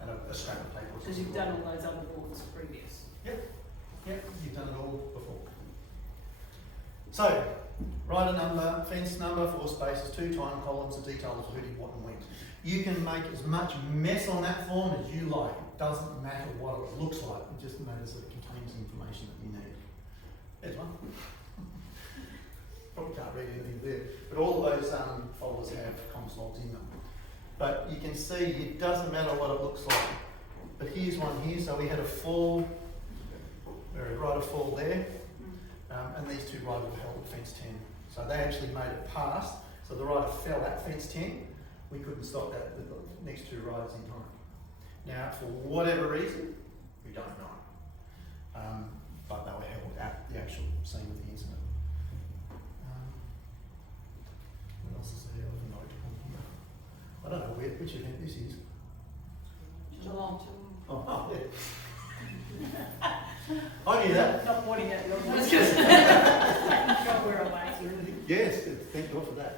And a scrap of paper. Because you've done all those other boards previous. Yep, you've done it all before. So, rider number, fence number, 4 spaces, 2 time columns, the details of who did what and when. You can make as much mess on that form as you like. It doesn't matter what it looks like. It just matters that it contains information that you need. There's one. Probably can't read anything there. But all of those folders have comms logs in them. But you can see it doesn't matter what it looks like. But here's one here. So we had a fall, rider fall there. And these 2 riders were held at fence 10. So they actually made it past. So the rider fell at fence 10. We couldn't stop that with the next 2 riders in time. Now, for whatever reason, we don't know. But they were held at the actual scene of the incident. What else is there? I don't know which event this is. Geelong. Oh, yeah. I knew that. Not pointing at the obvious. Just go where I like. Yes, thank God for that.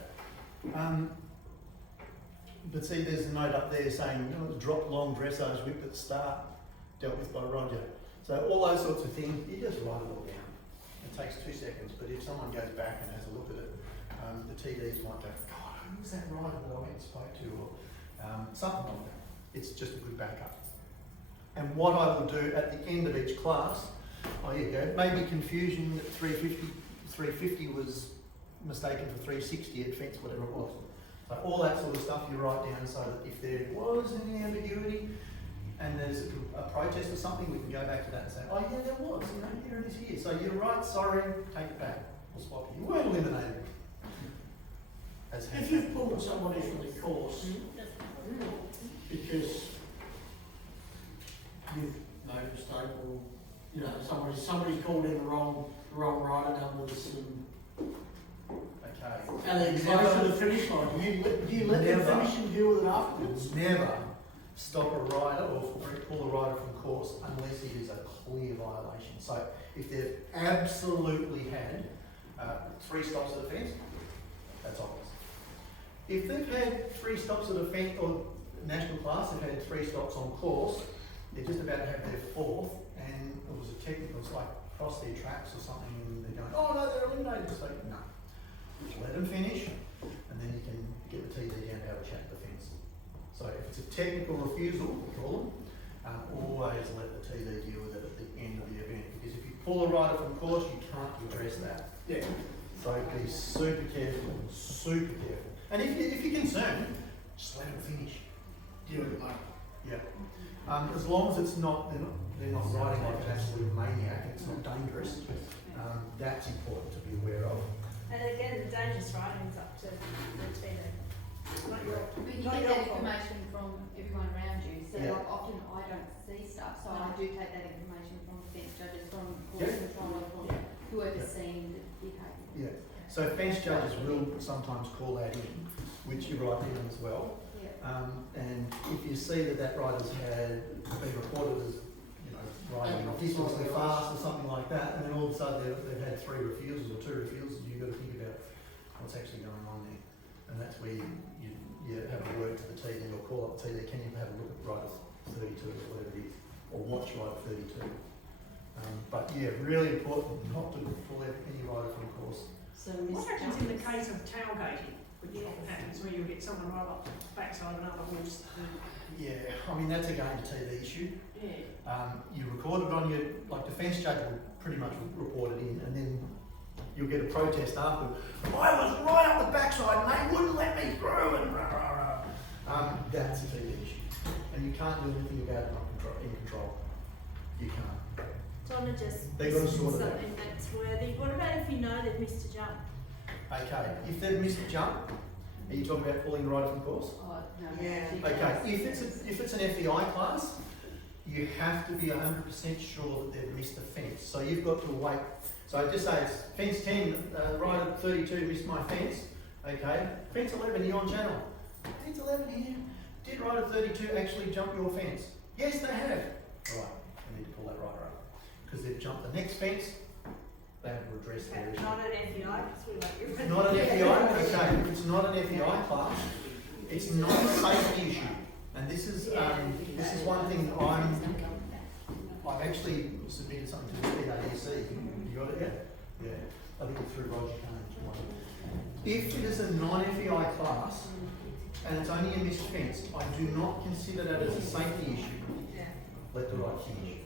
But see, there's a note up there saying, drop long dressage whip at the start, dealt with by Roger. So all those sorts of things, you just write it all down. It takes 2 seconds, but if someone goes back and has a look at it, the TDs might go, God, who was that rider that I went and spoke to? Or something like that. It's just a good backup. And what I will do at the end of each class, oh, here you go, maybe confusion at 350 350 was mistaken for 360 at fence, whatever it was. So all that sort of stuff you write down so that if there was any ambiguity and there's a protest or something, we can go back to that and say, oh yeah, there was, you know, here it is here. So you're right, sorry, take it back. We'll swap you. You weren't eliminated. As has If you've happened. pulled somebody from the course because you've made a mistake or, you know, somebody's called in the wrong rider numbers Okay. and they're close to the finish line, do you let them Never. finish and deal with it afterwards? Never stop a rider or pull a rider from course unless it is a clear violation. So if they've absolutely had 3 stops at a fence, that's obvious. If they've had 3 stops at a fence or national class, they've had 3 stops on course, they're just about to have their 4th, and it was a technical, it's like cross their tracks or something, and they're going, oh no, they're eliminated. It's like, no. Just let them finish, and then you can get the TD down to have a chat at the fence. So if it's a technical refusal, we call them, always let the TD deal with it at the end of the event, because if you pull a rider from course, you can't address that. Yeah. So be super careful, super careful. And if you're concerned, just let them finish. Deal with it later. Yeah. As long as it's not, they're not riding like an absolute maniac, it's not dangerous, that's important to be aware of. And again, the dangerous riding is up to the TD. Not your, But you not get your that fault. information from everyone around you, so Yeah. like often I don't see stuff, so I do take that information from fence judges, from Yeah. course controller, from Yeah. whoever's Yeah. seen the behaviour. Yeah. So fence judges will sometimes call that in, which you write in as well. Yeah. And if you see that rider's had been reported as, you know, riding ridiculously fast or something like that, and then all of a sudden they've had 3 refusals or 2 refusals, you've got to think about what's actually going on there. And that's where you have a word to the TD or call up the TD, can you have a look at rider 32 or whatever it is, or watch rider 32. But yeah, really important not to pull any rider from course. So What Miss happens in the Justice- case of tailgating, which often happens where you get someone right up the backside of another horse? Yeah, I mean, that's again a TD issue. Yeah. You record it on your, like the fence judge will pretty much report it in, and then you'll get a protest after. I was right up the backside and they wouldn't let me through and rah, rah, rah. That's a TD issue. And you can't do anything about it in control. You can't. Donna just They gotta sort it out. something that's worthy. What about if you know they've missed a jump? Okay, if they've missed a jump, are you talking about pulling the rider from course? Oh, no. Yeah. Okay, if it's an FEI class, you have to be 100% sure that they've missed a fence. So you've got to wait. So I just say it's fence 10, rider 32 missed my fence. Okay, fence 11, you're on channel. Fence 11 here. Did rider 32 actually jump your fence? Yes, they have. Right, I need to pull that rider up. Because they've jumped the next fence, they have to address their issue. Not an FEI, because we like your. It's not an FEI, okay, it's not an FEI class, it's not a safety issue. And this is one thing I've actually submitted something to the PAEC. You got it yet? Yeah, I think it's through Roger Kane. If it is a non-FEI class, and it's only a missed fence, I do not consider that as a safety issue. Let the ride finish.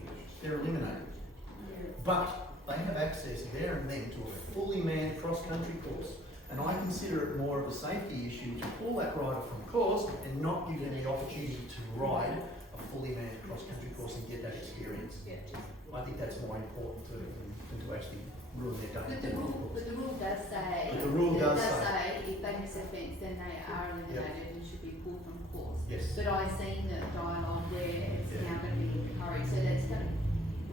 They're eliminated. But they have access there and then to a fully manned cross-country course. And I consider it more of a safety issue to pull that rider from course and not give them the opportunity to ride a fully manned cross-country course and get that experience. I think that's more important than to actually ruin their day. But the rule does say. But the rule does say say- if they miss a fence, then they are eliminated and should be pulled from course. Yes. But I've seen the dialogue where it's Yeah. now going to be encouraged, so that's going to,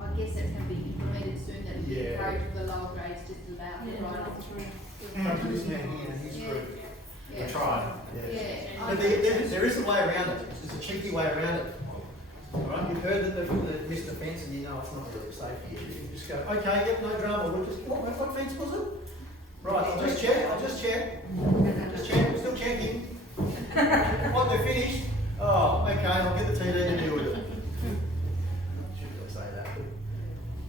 I guess that's going to be implemented soon, that it'll be Yeah. encouraged for the lower grades just allow the rider through. Come to this man here and his Yeah. group. Yeah. Try. Yeah. But there is a way around it. There's a cheeky way around it. Alright, you've heard that they've missed a fence and you know it's not really a safety issue. You just go, okay, yep, no drama. We'll just, what fence was it? Right, I'll just check. Just check, we're still checking. What, they're finished? Oh, okay, I'll get the TD to deal with it. Should I say that? But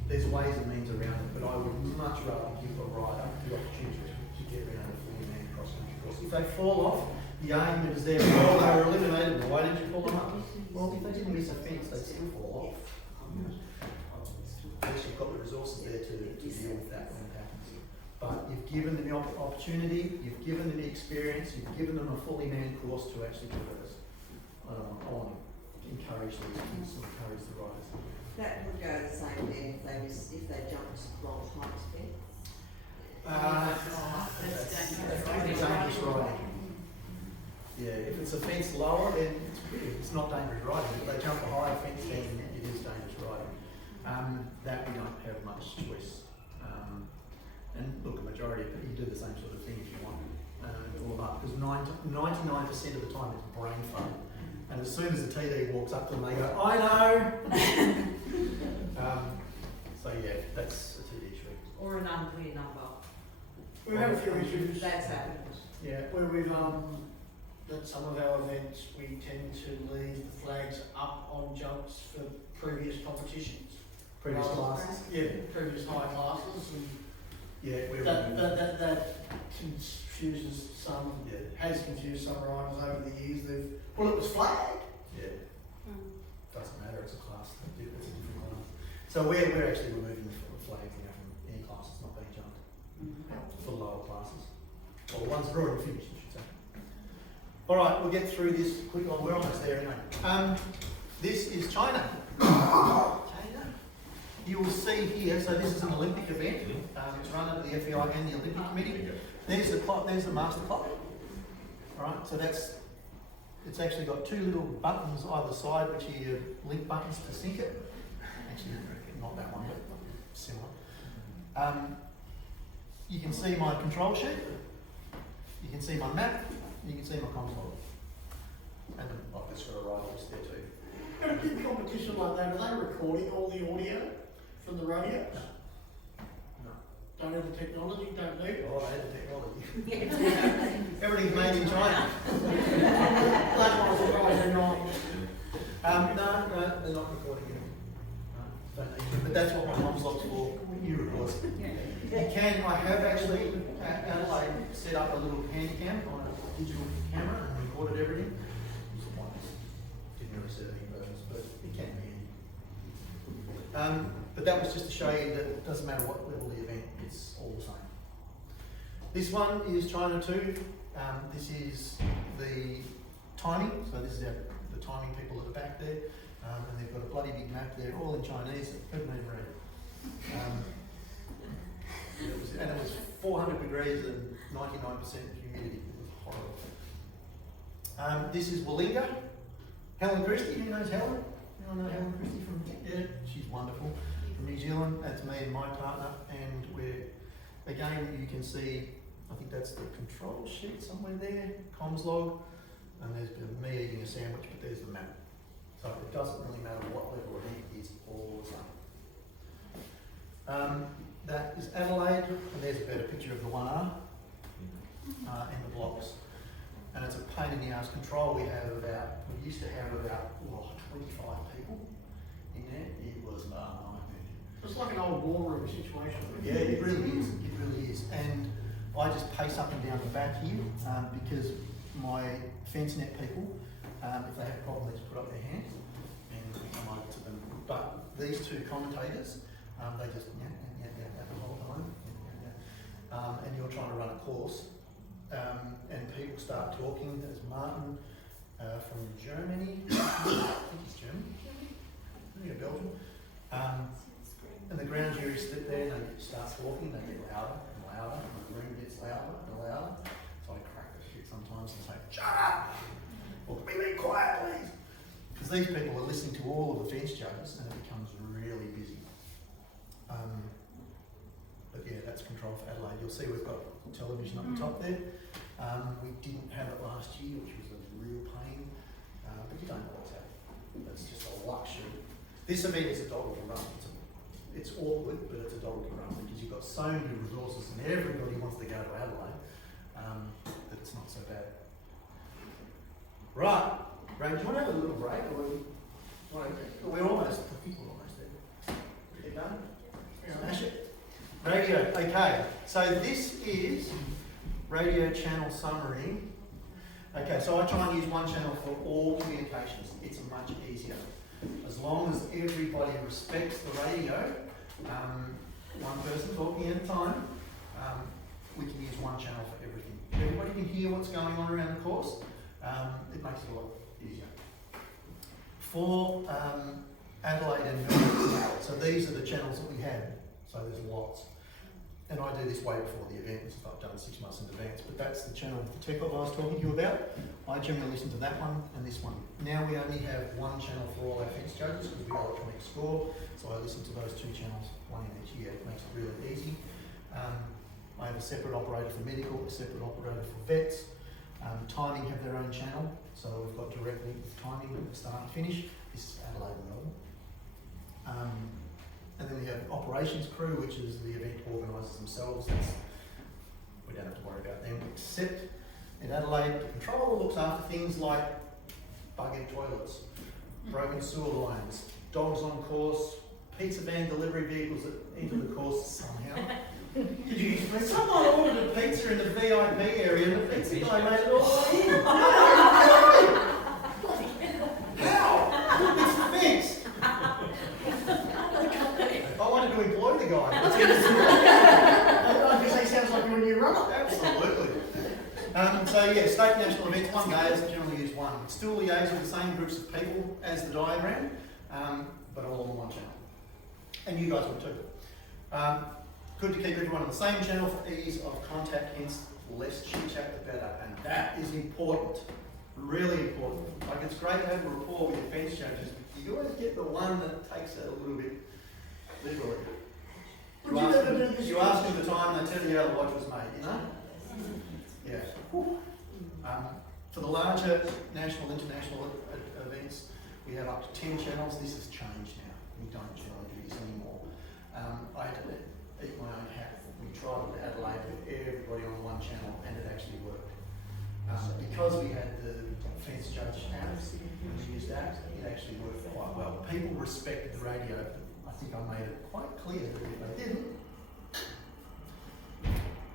there's ways and means around it, but I would much rather give a rider the opportunity to get around a fully manned cross-country course. If they fall off, the argument is there, well, they were eliminated, why didn't you pull them up? Well, if they didn't miss a fence, they'd still fall off. At least you've got the resources there to deal with that when it happens. But given them the opportunity, you've given them the experience, you've given them a fully manned course to actually do this. I want to encourage these kids, encourage the riders. That would go the same then if they jumped long height fence. That's Dangerous riding. Yeah, if it's a fence lower, then it's not dangerous riding. If they jump a higher fence, then it is dangerous riding. That we don't have much choice. And look, a majority of people, you do the same sort of thing if you want. All up, because 99% of the time it's brain fun. And as soon as the TD walks up to them, they go, I know! So yeah, that's a TD issue. Or an unclear number. We've had a few issues. That's happened. Yeah, where we've, at some of our events, we tend to leave the flags up on jumps for previous competitions. Previous classes? Yeah, previous high classes, and Yeah, we're that confuses some, Yeah. has confused some riders over the years. Well, it was flagged. Yeah. Doesn't matter, it's a class, it's a different class. So we're actually removing the flags now from any class that's not being jumped for lower classes. Or ones that are already finished, I should say. Alright, we'll get through this quick. Oh, we're almost there anyway. This is China. You will see here, so this is an Olympic event. It's run under the FEI and the Olympic Committee. There's the clock, there's the master clock. Alright, so it's actually got two little buttons either side, which are your link buttons to sync it. Actually, not that one, but similar. You can see my control sheet. You can see my map. You can see my console. And I've just got a ride list there too. In a big competition like that, are they recording all the audio from the radios? No. Don't have the technology, don't need it. Oh, I had the technology. Everything's made in China. That's why I was surprised they're not. No, they're not recording it. No, don't need to. But that's what my mum's log's for. You record. You can, I have actually, at Adelaide, set up a little handy cam on a digital camera and recorded everything. Didn't really set any purpose, but it can be handy. But that was just to show you that it doesn't matter what level of the event, it's all the same. This one is China 2. This is the timing, so this is the timing people at the back there. And they've got a bloody big map there, all in Chinese, that couldn't even read. And it was 400 degrees and 99% humidity. It was horrible. This is Wallinga. Helen Christie, who knows Helen? Anyone know Helen Christie from, yeah, she's wonderful. From New Zealand, that's me and my partner. And we're, again, you can see, I think that's the control sheet somewhere there, comms log. And there's me eating a sandwich, but there's the map. So it doesn't really matter what level of heat, it's all the same. That is Adelaide, and there's a better picture of the 1R and the blocks. And it's a pain in the ass control. We used to have about 25 people in there. It was a nightmare. It's like an old war room situation. Yeah, it really is. It really is. And I just pace up and down the back here because my fence net people, if they have a problem, they just put up their hand and we come over to them. But these two commentators, they just the whole time. And you're trying to run a course, and people start talking. There's Martin from Germany. I think he's German. Maybe Belgium. And the ground jury sit there and they start talking. They get louder and louder, and the room gets louder and louder. So I crack the shit sometimes and say, "Shut up! Or can we be quiet, please?" Because these people are listening to all of the fence judges, and it becomes really busy. But yeah, that's control for Adelaide. You'll see we've got television up the top there. We didn't have it last year, which was a real pain. But you don't always have it. That's just a luxury. This event is a dog to run. It's awkward, but it's a dog to run because you've got so many resources and everybody wants to go to Adelaide that it's not so bad. Right, Ray, do you want to have a little break? We're almost, I think we're almost there. You done? Smash it. Radio, okay. So this is radio channel summary. Okay, so I try and use one channel for all communications. It's much easier. As long as everybody respects the radio, one person talking at a time, we one channel for everything. Everybody can hear what's going on around the course. It makes it a lot easier. For Adelaide and Melbourne, so these are the channels that we had. So there's lots. And I do this way before the event, this is I've done 6 months in advance, but that's the channel for Tech I was talking to you about. I generally listen to that one and this one. Now we only have one channel for all our fence judges because we electronic score, so I listen to those 2 channels, one in each year. It makes it really easy. I have a separate operator for medical, a separate operator for vets. Timing have their own channel, so we've got direct link with timing, start and finish. This is Adelaide and Melbourne. And then we have operations crew, which is the event organisers themselves. We don't have to worry about them, except in Adelaide, the controller looks after things like bug-in toilets, broken sewer lines, dogs on course, pizza van delivery vehicles that enter the course somehow. Someone ordered a pizza in the VIP area and the pizza guy made it all the way in. How? It's the fence. I wanted to employ the guy. Because he sounds like you're a new runner. Absolutely. So yeah, state national events, one day, I generally use one. Still liaise with the same groups of people as the diagram, but all on one channel. And you guys would too. Good to keep everyone on the same channel for ease of contact, hence less chit chat the better. And that is important, really important. Like it's great to have a rapport with your fence judges, but you always get the one that takes it a little bit liberally. You ask them the time, they tell you how the watch was made, you know? Yeah. For the larger national, international events, we have up to 10 channels. This has changed now. We don't generally do this anymore. I had to eat my own hat. We tried it at Adelaide with everybody on one channel and it actually worked. Because we had the fence judge apps, we used that, it actually worked quite well. People respected the radio. I think I made it quite clear that if they didn't,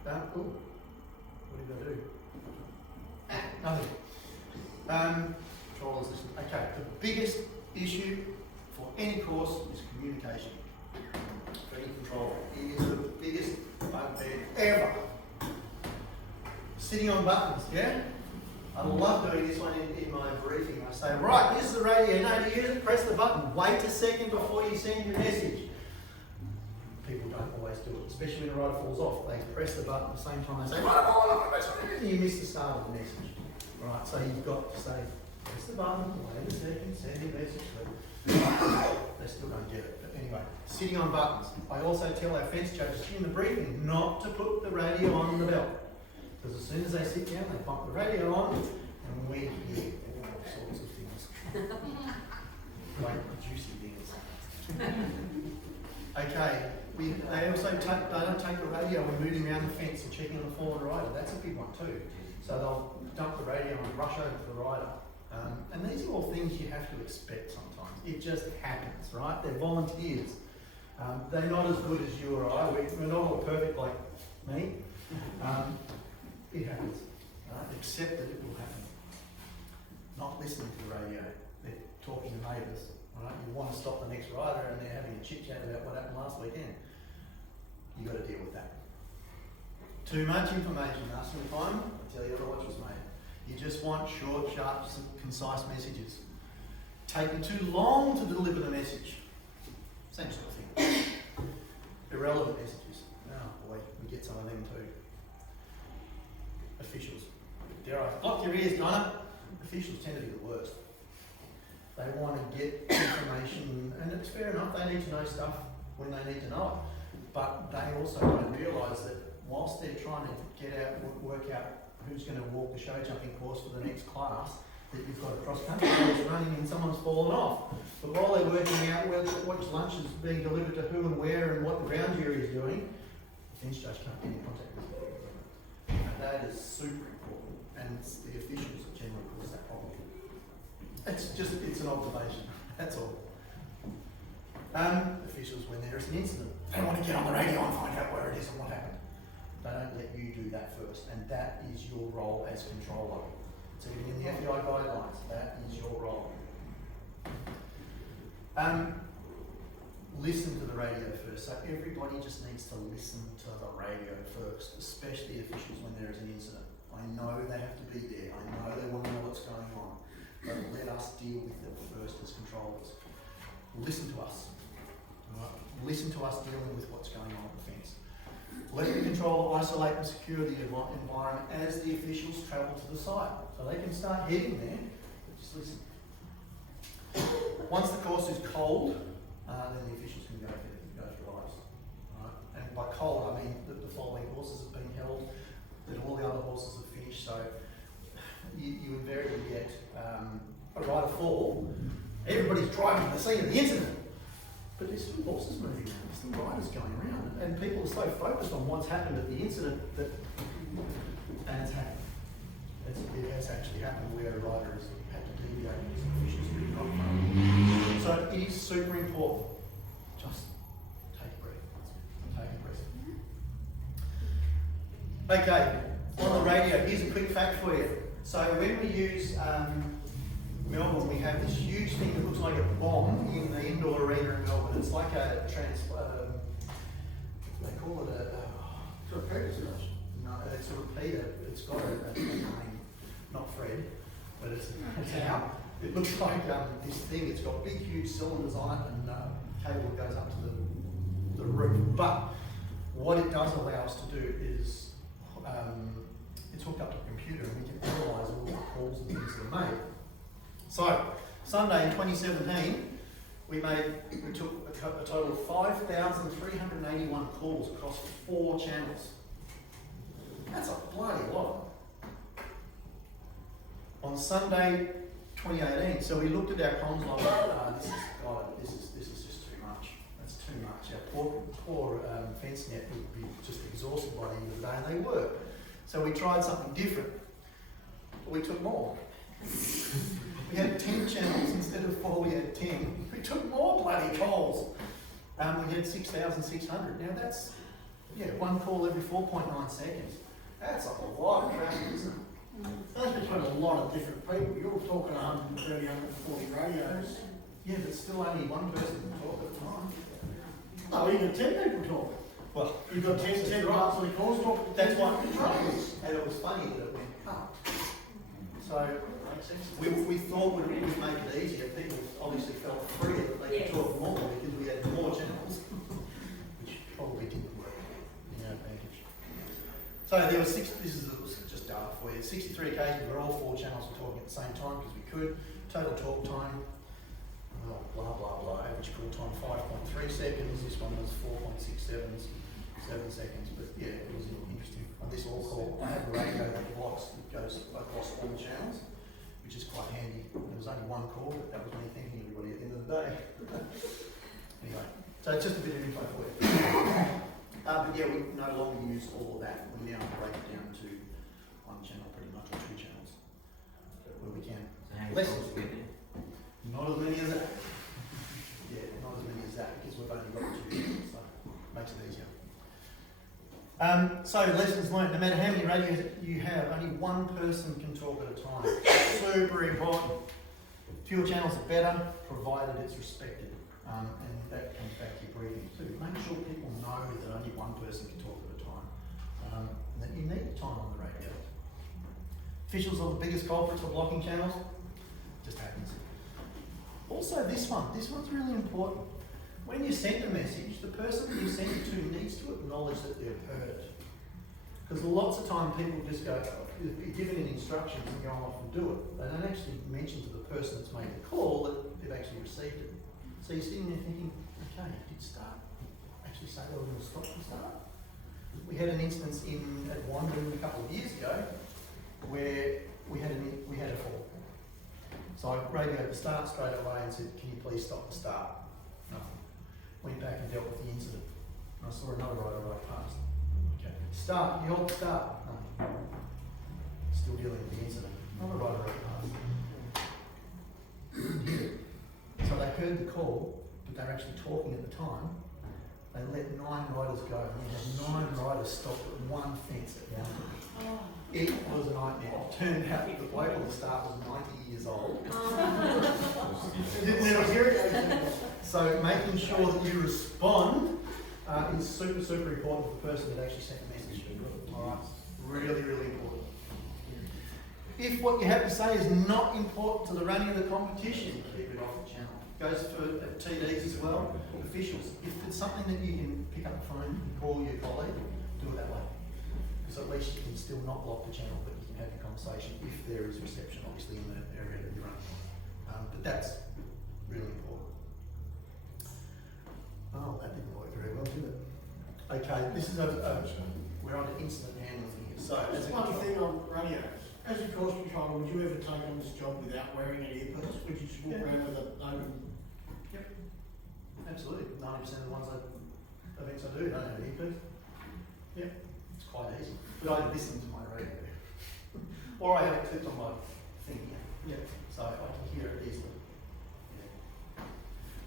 what did I do? Nothing. Controllers listen. Okay, the biggest issue for any course is communication. For any controller, it is the biggest bugbear ever. Sitting on buttons, yeah? I love doing this one in my briefing. I say, right, this is the radio. Now to use it, press the button. Wait a second before you send your message. People don't always do it, especially when the rider falls off. They press the button at the same time they say, right, and you miss the start of the message. Right, so you've got to say, press the button, wait a second, send your message through. They still don't get it. But anyway, sitting on buttons. I also tell our fence judges in the briefing not to put the radio on the belt. Because as soon as they sit down, they pump the radio on, and we hear all sorts of things. Like juicy things. Okay, they also they don't take the radio when moving around the fence and checking on the fallen rider. That's a big one too. So they'll dump the radio and rush over to the rider. And these are all things you have to expect sometimes. It just happens, right? They're volunteers. They're not as good as you or I. We're not all perfect like me. It happens. Accept that it will happen. Not listening to the radio. They're talking to neighbours. Right? You want to stop the next rider and they're having a chit chat about what happened last weekend. You've got to deal with that. Too much information. Ask them time, I'll tell you how the watch was made. You just want short, sharp, concise messages. Taking too long to deliver the message. Same sort of thing. Irrelevant messages. Oh boy, we get some of them too. Officials. Dare I block your ears, Donna? Officials tend to be the worst. They want to get information, and it's fair enough, they need to know stuff when they need to know it. But they also don't realise that whilst they're trying to get out, work out who's going to walk the show jumping course for the next class, that you've got a cross-country course running and someone's fallen off. But while they're working out which lunch is being delivered to who and where and what the ground jury is doing, the fence judge can't get in contact with them. And that is super important, and it's the officials that generally cause that problem. It's an observation, that's all. Officials, when there is an incident, they want to get on the radio and find out where it is and what happened. They don't let you do that first, and that is your role as controller. It's even in the FBI guidelines, that is your role. Listen to the radio first. So everybody just needs to listen to the radio first, especially officials. know they have to be there. I know they want to know what's going on. But let us deal with it first as controllers. Listen to us. Right? Listen to us dealing with what's going on at the fence. Let the controller isolate and secure the environment as the officials travel to the site. So they can start heading there, but just listen. Once the course is cold, then the officials can go drives. Right? And by cold, I mean that the following horses have been held, that all the other horses have finished. So you invariably get a rider fall. Everybody's driving to the scene of the incident. But there's still horses moving around, there's still riders going around, and people are so focused on what's happened at the incident that, and it's happened. It has actually happened where a rider has had to deviate because officials did not know. So it is super important. Just take a breath. Take a breath. Okay, on the radio, here's a quick fact for you. So when we use Melbourne, we have this huge thing that looks like a bomb in the indoor arena in Melbourne. It's like a they call it a repeater station. No, it's a repeater. It's got a name, not Fred, but it's out. It looks like this thing. It's got big, huge cylinders on it, and cable goes up to the roof. But what it does allow us to do is it's hooked up to a computer, and we can analyse all the calls and things that are made. So, Sunday in 2017, we took a total of 5,381 calls across 4 channels. That's a bloody lot. On Sunday 2018, so we looked at our comms line. This is just too much. That's too much. Our poor fence net would be just exhausted by the end of the day, and they were. So we tried something different. We took more. We had 10 channels instead of 4. We had 10. We took more bloody calls. We had 6,600. Now that's one call every 4.9 seconds. That's a lot of traffic, isn't it? That's between a lot of different people. You're talking 130, 140 radios. Yeah, but still only one person can talk at a time. No, even 10 people talk. Well, You've got 10 parts of the calls talk. that's what controls. And it was funny that it went cut. So we thought we'd make it easier. People obviously felt freer that they could talk more because we had more channels, which probably didn't work in our advantage. So there were this was just data for you. 63 occasions where all 4 channels were talking at the same time because we could. Total talk time, blah blah blah. Average call time 5.3 seconds. This one was 4.67 seconds. But yeah, it was interesting. On this all call, I have a radio that blocks that goes across all the channels, which is quite handy. There was only one call, but that was me thanking everybody at the end of the day. Anyway, so it's just a bit of info for you. But yeah, we no longer use all of that. We now break it down to 1 channel pretty much, or 2 channels, where we can. Less. Not as many as that. Yeah, not as many as that, because we've only got 2 channels, so it makes it easier. So lessons learned, no matter how many radios you have, only one person can talk at a time. Super important. Fewer channels are better, provided it's respected. And that comes back to your briefing too. Make sure people know that only one person can talk at a time. And that you need time on the radio. Officials are the biggest culprits for blocking channels. Just happens. Also this one's really important. When you send a message, the person that you send it to needs to acknowledge that they've heard it. Because lots of time people just go, be given an instruction and go off and do it. They don't actually mention to the person that's made the call that they've actually received it. So you're sitting there thinking, okay, it did start. Actually say they were going to stop the start. We had an instance at Wandering a couple of years ago where we had a fall. So I radioed the start straight away and said, can you please stop the start? Nothing. Went back and dealt with the incident. And I saw another rider right past. Okay. Start, you hold the start. Nothing. Still dealing with the incident. Another rider right past. Didn't hear it. So they heard the call, but they were actually talking at the time. They let 9 riders go, and we had 9 riders stop at one fence at one. It was a nightmare. It turned out that the bloke on the start was 90 years old. Didn't ever hear it. So making sure that you respond is super, super important for the person that actually sent the message. Alright, really, really important. If what you have to say is not important to the running of the competition, keep it off the channel. Goes for TDs as well, officials. If it's something that you can pick up the phone and call your colleague, do it that way. Because at least you can still not block the channel, but you can have your conversation if there is reception, obviously, in the area that you're running. But that's really important. Oh, that didn't work very well, did it? Okay, this is we're on to incident handling here. So, as Just a one control- thing on radios. As a course controller, would you ever take on this job without wearing an earpiece? Would you just walk around with an open? Absolutely. 90% of the ones events I do don't have an earpiece. Yep, it's quite easy. But I listen to my radio. Or I have it clipped on my thing here. Yep. So I can hear it easily.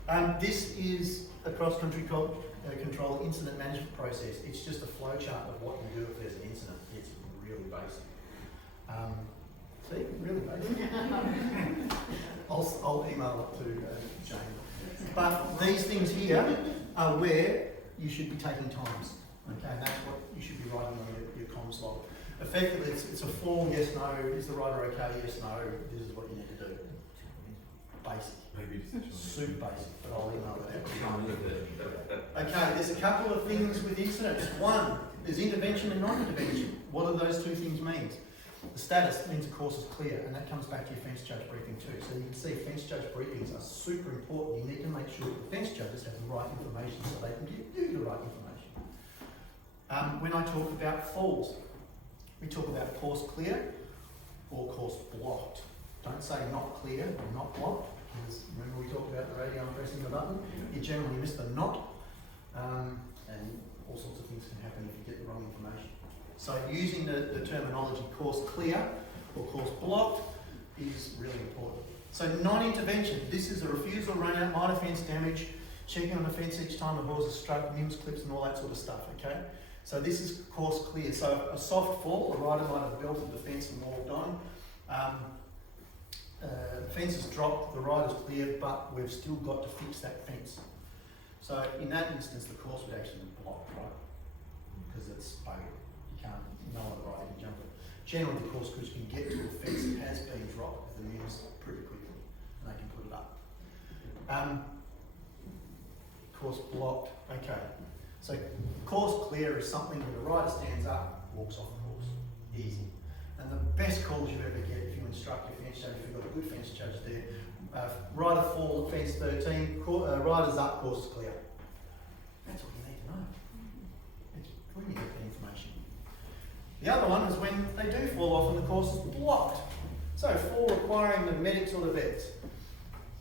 Yeah. This is a cross-country control incident management process. It's just a flow chart of what you do if there's an incident. It's really basic. See, really basic. I'll email it to Jane. But these things here are where you should be taking times. Okay, and that's what you should be writing on your comms log. Effectively, it's a form, yes, no, is the rider okay, yes, no, this is what you need to do. Basic. Super basic, but I'll email that out. Okay, there's a couple of things with incidents. One, there's intervention and non-intervention. What do those two things mean? The status means the course is clear, and that comes back to your fence judge briefing too. So you can see fence judge briefings are super important. You need to make sure that the fence judges have the right information so they can give you the right information. When I talk about falls, we talk about course clear or course blocked. Don't say not clear or not blocked, because remember we talked about the radio and pressing the button? You generally miss the not, and all sorts of things can happen if you get the wrong information. So using the terminology course clear or course blocked is really important. So non-intervention, this is a refusal, run out, minor fence damage, checking on the fence each time the horse is struck, mims, clips and all that sort of stuff, okay? So this is course clear. So a soft fall, a rider might have belted the fence and walked on. The fence is dropped, the rider's clear, but we've still got to fix that fence. So in that instance, the course would actually be blocked, right? Because it's buggered. No other rider can jump it. Generally, the course crews can get to a fence that has been dropped with the mims pretty quickly, and they can put it up. Course blocked. Okay. So course clear is something where the rider stands up, walks off the course. Easy. And the best calls you ever get if you instruct your fence judge, if you've got a good fence judge there, rider fall at fence 13, rider's up, course is clear. That's all you need to know. It's when you get the information. The other one is when they do fall off and the course is blocked. So fall requiring the medics or the vets.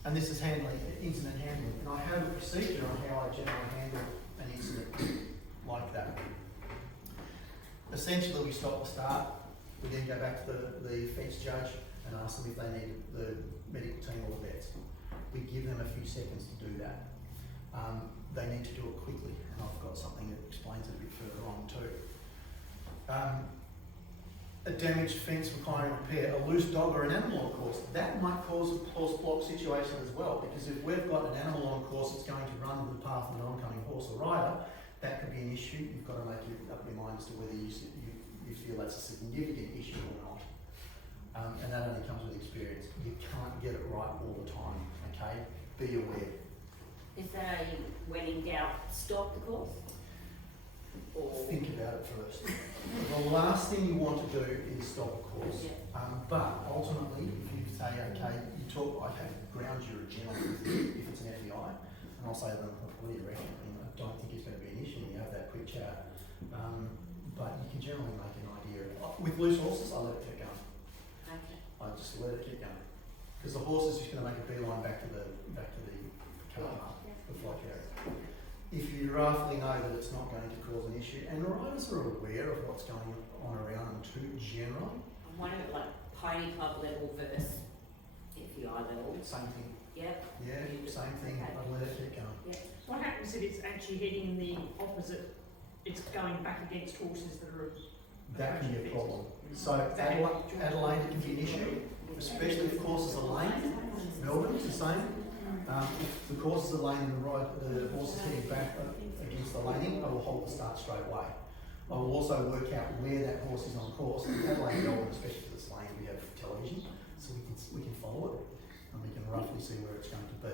And this is incident handling. And I have a procedure on how I generally handle an incident like that. Essentially, we stop the start. We then go back to the fence judge and ask them if they need the medical team or the vets. We give them a few seconds to do that. They need to do it quickly, and I've got something that explains it a bit further on too. A damaged fence requiring repair, a loose dog or an animal on course, that might cause a course block situation as well, because if we've got an animal on course that's going to run the path of an oncoming horse or rider, that could be an issue. You've got to make up your mind as to whether you feel that's a significant issue or not. And that only comes with experience. You can't get it right all the time, okay? Be aware. Is there a when in doubt, stop the course? Or Think about it first. The last thing you want to do is stop a course. Yeah. But ultimately, if you say, okay, you talk, okay, ground you're a gentleman if it's an FBI, and I'll say to them, what do you reckon? I don't think it's going to be an issue, and you have that quick chat. But you can generally make an idea. With loose horses, I let it keep going. okay. I just let it keep going. Because the horse is just going to make a beeline back to the car, the flight carrier. If you roughly know that it's not going to cause an issue, and riders are aware of what's going on around them too, generally. I'm wondering like pony club level versus FEI level. Same thing. Yep. Yeah, same thing. Okay. I'd let it keep going. Yep. What happens if it's actually heading the opposite, it's going back against horses that are... That can be a problem. So Adelaide can be an issue, especially if courses are lane. Melbourne's the same. If the courses are lane and the horse is heading back against the laning, I will hold the start straight away. I will also work out where that horse is on course. In Adelaide, Melbourne, especially for the slaying, we have television, so we can follow it and we can roughly see where it's going to be.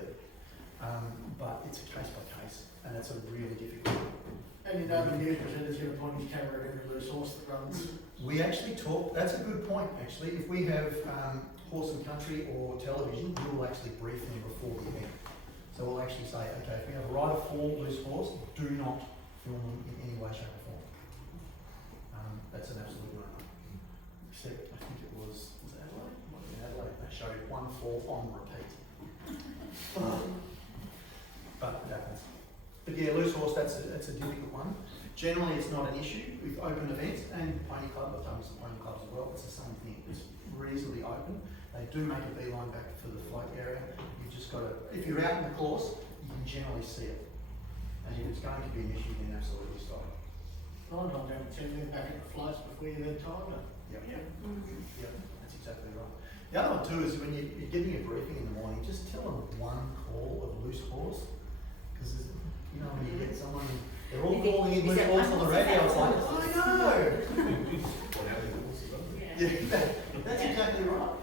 But it's a case by case, and it's a really difficult one. And you know the news presenter's going to point his camera at every loose horse that runs. We actually talk, that's a good point actually. If we have horse and country or television, we will actually brief them before the event. So we'll actually say, okay, if we have a rider for loose horse, do not film them in any way, shape or form. That's an absolute no-no. Except, I think it was Adelaide? Might have been Adelaide. They showed 1-4 on repeat. But it happens. But yeah, loose horse, that's a difficult one. Generally, it's not an issue with open events, and pony club, I've done some pony clubs as well, it's the same thing. It's reasonably open. They do make a beeline back for the float area. You've just got to, if you're out in the course, you can generally see it. And if it's going to be an issue, then absolutely stop it. Sometimes you have 10 minutes back at the flights before you then time it. Yep. Yep, that's exactly right. The other one too is when you're giving a briefing in the morning, just tell them one call of loose horse. Because, you know, when you get someone, they're all calling in loose horse on the radio, it's like, I know! Yeah, that's exactly right.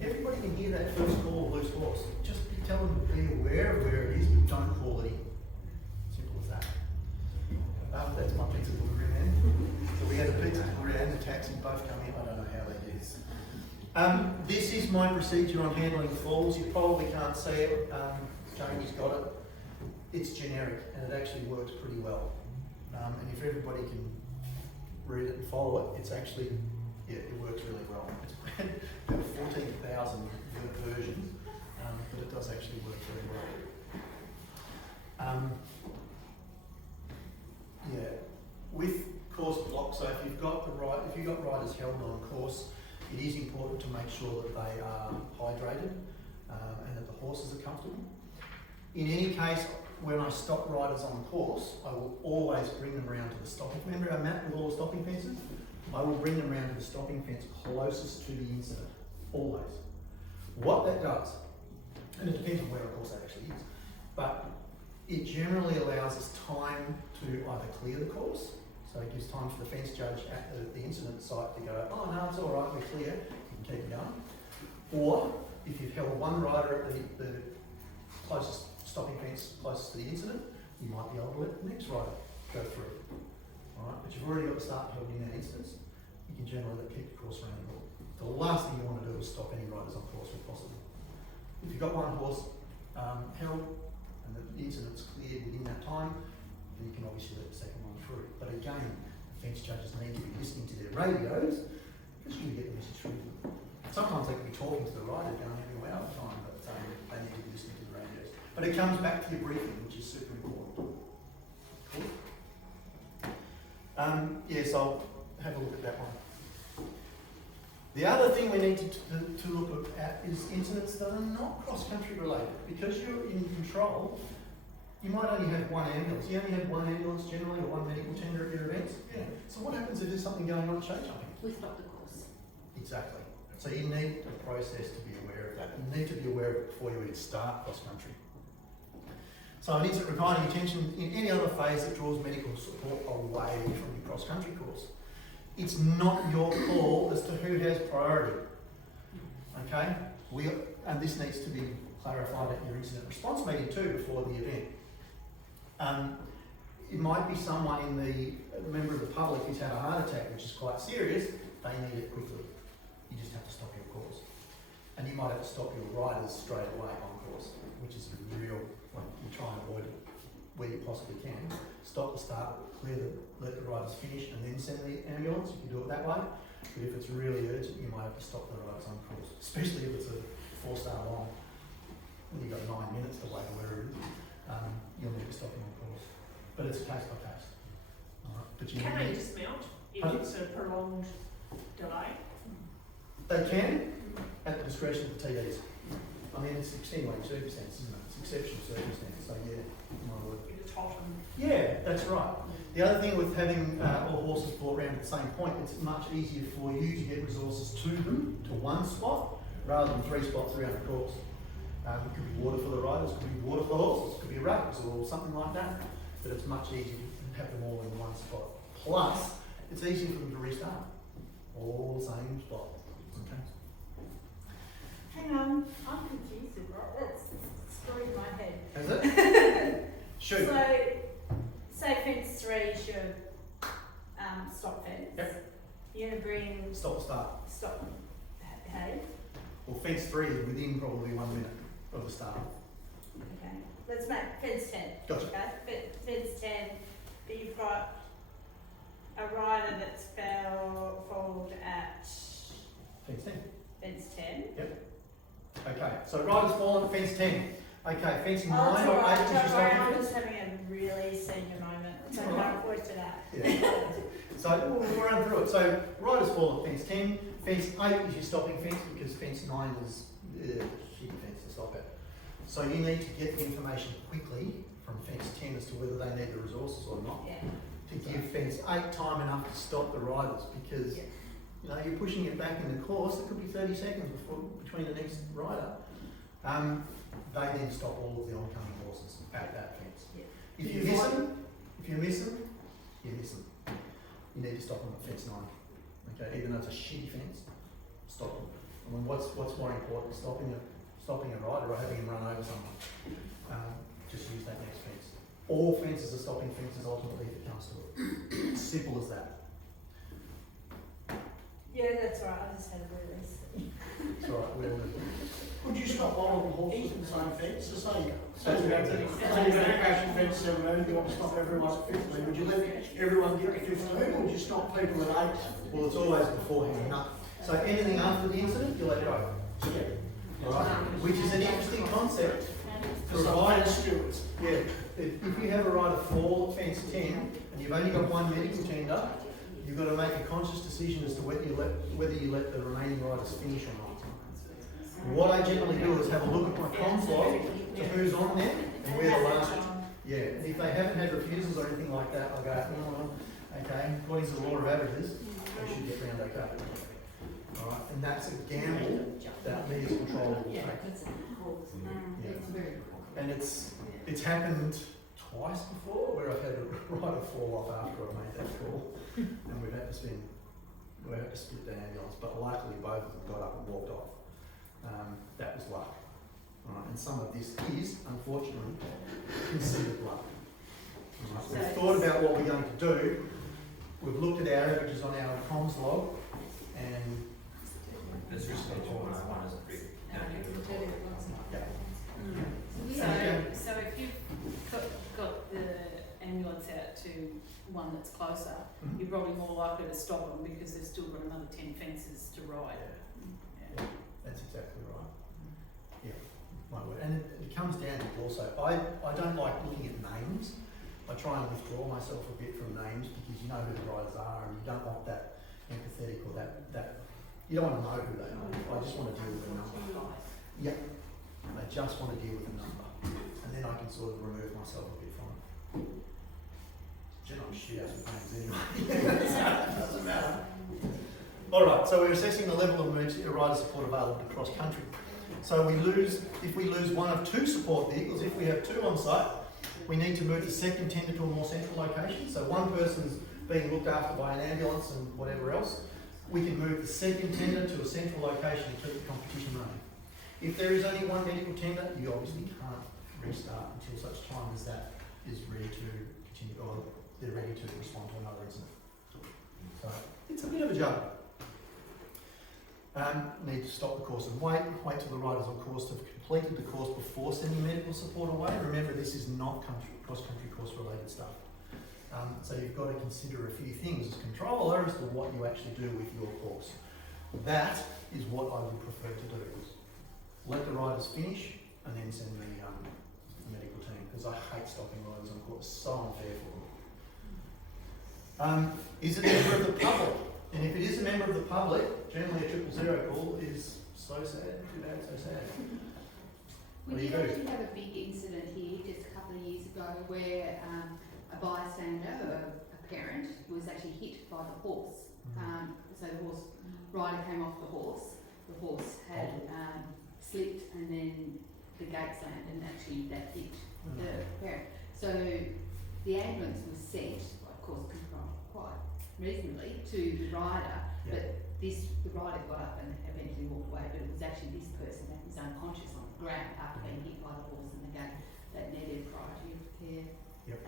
Everybody can hear that first call of loose horse. Just tell them to be aware of where it is, but don't call it in. Simple as that. That's my pizza delivery man. So we had the pizza delivery and the taxi both come in. I don't know how they do this. This is my procedure on handling falls. You probably can't see it. Jamie's got it. It's generic and it actually works pretty well. And if everybody can read it and follow it, it's actually, yeah, it works really well. It's about 14,000 versions, but it does actually work very well. Yeah, with course blocks, so if you've got riders held on course, it is important to make sure that they are hydrated and that the horses are comfortable. In any case, when I stop riders on course, I will always bring them around to the stopping. Remember our map with all the stopping fences? I will bring them around to the stopping fence closest to the incident, always. What that does, and it depends on where of course that actually is, but it generally allows us time to either clear the course, so it gives time for the fence judge at the incident site to go, oh no, it's all right, we're clear, you can keep going. Or if you've held one rider at the closest stopping fence closest to the incident, you might be able to let the next rider go through. Alright, but you've already got the start held in that instance, you can generally keep the course running. The last thing you want to do is stop any riders on course if possible. If you've got one horse held and the incident's cleared within that time, then you can obviously let the second one through. But again, the fence judges need to be listening to their radios because you get the message through to them. Sometimes they can be talking to the rider going having a way out of time, but they need to be listening to the radios. But it comes back to your briefing, which is super important. Cool. Yes, I'll have a look at that one. The other thing we need to look at is incidents that are not cross-country related. Because you're in control, you might only have one ambulance. You only have one ambulance generally or one medical tender at your events. Yeah. So what happens if there's something going on at show jumping? We stop the course. Exactly. So you need a process to be aware of that. You need to be aware of it before you even start cross-country. So an incident requiring attention in any other phase that draws medical support away from your cross-country course. It's not your call as to who has priority. Okay? And this needs to be clarified at your incident response meeting too before the event. It might be someone a member of the public who's had a heart attack, which is quite serious. They need it quickly. You just have to stop your course. And you might have to stop your riders straight away on course, which is a real, you try and avoid it where you possibly can. Stop the start, let the riders finish and then send the ambulance. You can do it that way. But if it's really urgent, you might have to stop the riders on course, especially if it's a 4-star long. When you've got 9 minutes to wait or wherever it is, you'll need to stop them on course. But it's case by case. Alright, but you Can need they dismount if Pardon? it's a prolonged delay? They can, at the discretion of the TDs. I mean, it's extenuating circumstances, isn't it? It's exceptional circumstances, so yeah, my word. If it's hot and Yeah, that's right. The other thing with having all horses brought around at the same point, it's much easier for you to get resources to them, to one spot, rather than 3 spots around the course. It could be water for the riders, it could be water for the horses, it could be rugs or something like that. But it's much easier to have them all in one spot. Plus, it's easy for them to restart. All the same spot. Okay. Hang on, I'm confused, right? That's story in my head. Is it? Shoot. So, say fence 3 is your stop fence. Yep. You're gonna bring Stop, start. stop. Hey, Well, fence 3 is within probably 1 minute of the start. okay. Let's make fence 10. Gotcha. Okay, fence 10. But you've got a rider that's fouled at Fence 10. fence 10. Okay, so riders fallen at fence 10. Okay, fence 9 Oh, it's or 8 alright, is your don't worry, stopping I'm fence? just having a really senior moment, so Alright. don't worry to that. Yeah. So we'll run through it. So riders fall at fence 10. Fence 8 is your stopping fence because fence 9 is shitty fence to stop at. So you need to get the information quickly from fence 10 as to whether they need the resources or not, Yeah. to give fence 8 time enough to stop the riders, because Yeah. you know you're pushing it back in the course. It could be 30 seconds between the next rider. They then stop all of the oncoming horses at that fence. Yeah. If you miss them, you miss them. You need to stop them at fence 9. Okay, even though it's a shitty fence, stop them. I mean, what's more important, stopping a rider or having him run over someone? Just use that next fence. All fences are stopping fences ultimately if it comes to it. Simple as that. Yeah, that's right, I just had a really It's all right. We'll Would you stop all of the horses in the same fence? So say you're going to crash in fence 17, you want to stop everyone at 15. Would you let everyone get to 15 or would you stop people at 8? Well, it's always beforehand. No. So anything after the incident, you let go. All right. Which is an interesting concept. Provided, stewards. yeah, if you have a rider fall at fence 10 and you've only got one medical tender, you've got to make a conscious decision as to whether you let the remaining riders finish or not. What I generally do is have a look at my comms log to who's on there and where the last. Yeah, and if they haven't had refusals or anything like that, I'll go, oh, okay, according to the law of averages, they should get round okay. Alright, and that's a gamble that me as controller will take. Yeah. It's very And it's happened twice before where I've had a rider fall off after I've made that call, and we've had to split the ambulance, but luckily both of them got up and walked off. That was luck. Alright, and some of this is, unfortunately, considered luck. Alright, So we've thought about what we're going to do. We've looked at our averages on our comms log, and It's just a tool and I want to be. So if you've got the ambulance out to one that's closer, Mhm. you're probably more likely to stop them because they've still got another 10 fences to ride. Yeah. that's exactly right. Yeah, my word. And it comes down to also, I don't like looking at names. I try and withdraw myself a bit from names because you know who the riders are and you don't want that empathetic or that you don't want to know who they are. I just want to deal with the number. Yeah, I just want to deal with the number. And then I can sort of remove myself a bit from it. Jen, I'm shit out of names anyway. Doesn't matter. Alright, so we're assessing the level of emergency rider support available across country. So if we lose one of two support vehicles, if we have two on site, we need to move the second tender to a more central location. So one person's being looked after by an ambulance and whatever else. We can move the second tender to a central location to keep the competition running. If there is only one medical tender, you obviously can't restart until such time as that is ready to continue, or they're ready to respond to another incident. So it's a bit of a juggle. Need to stop the course and wait till the riders on course have completed the course before sending medical support away. Remember, this is not cross-country course related stuff. So you've got to consider a few things as controller as to what you actually do with your course. That is what I would prefer to do. Let the riders finish and then send the medical team, because I hate stopping riders on course. So unfair for them. Is it a member of the public? And if it is a member of the public, generally a 000 call is so sad, too bad, so sad. What do We you did do? actually have a big incident here just a couple of years ago where a bystander, a parent, was actually hit by the horse. So the horse rider came off the horse. The horse had slipped and then the gate slammed and actually that hit the parent. So the ambulance was sent, of course, quite reasonably to the rider, but the rider got up and eventually walked away, but it was actually this person that was unconscious on the ground after being hit by the horse, and again, that needed priority of care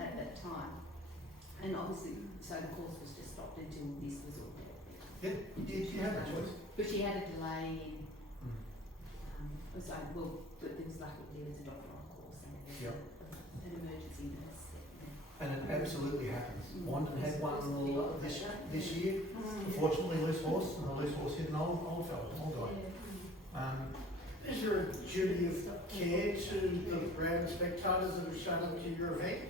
at that time. And obviously, so the course was just stopped until this was all dealt with. Yeah, you have a choice. But she had a delay in, so, well, but there was luckily there was a doctor on course and there was an emergency nurse. And it absolutely happens. Wandon had one this year, unfortunately loose horse, and the loose horse hit an old fella, old guy. Is there a duty of care to the random spectators that have shown up to your event?